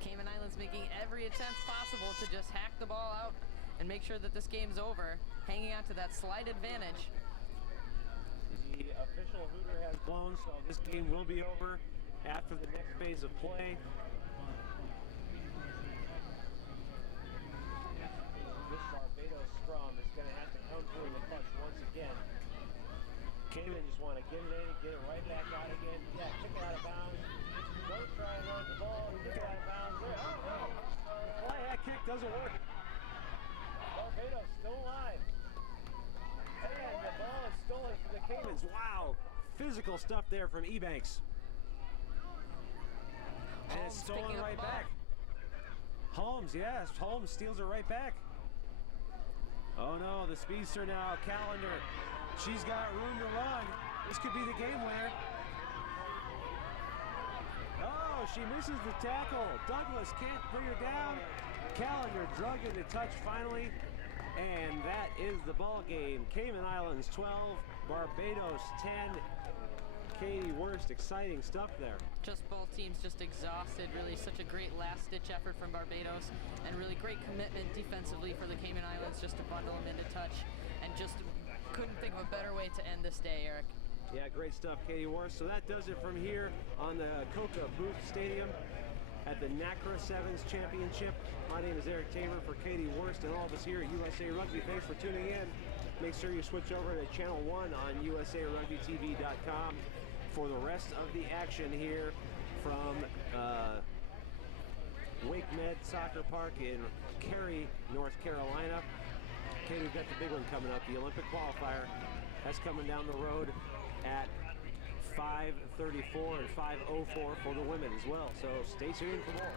Cayman Islands making every attempt possible to just hack the ball out and make sure that this game's over, hanging on to that slight advantage. The official hooter has blown, so this game will be over after the next phase of play. This Barbados scrum is going to have to come through the clutch once again. Cayman just want to get it in and get it right back out again. Yeah, kick it out of bounds. Don't try and run the ball. Kick it out of bounds. Oh, no. Play that kick doesn't work. Barbados still alive. And the ball is stolen from the Caymans. Wow. Physical stuff there from Ebanks. And it's stolen right back. Holmes, yes. Holmes steals it right back. Oh no, the speedster now, Callender. She's got room to run. This could be the game winner. Oh, she misses the tackle. Douglas can't bring her down. Callender drug into touch finally. And that is the ball game. Cayman Islands 12, Barbados 10. Katie Worst, exciting stuff there. Just both teams just exhausted. Really such a great last-ditch effort from Barbados, and really great commitment defensively for the Cayman Islands just to bundle them into touch, and just couldn't think of a better way to end this day, Eric. Yeah, great stuff, Katie Worst. So that does it from here on the Koka Booth Stadium at the NACRA Sevens Championship. My name is Eric Tabor for Katie Worst and all of us here at USA Rugby. Thanks for tuning in. Make sure you switch over to Channel 1 on USARugbyTV.com for the rest of the action here from Wake Med Soccer Park in Cary, North Carolina. Okay, we've got the big one coming up, the Olympic qualifier. That's coming down the road at 5:34 and 5:04 for the women as well. So stay tuned for more.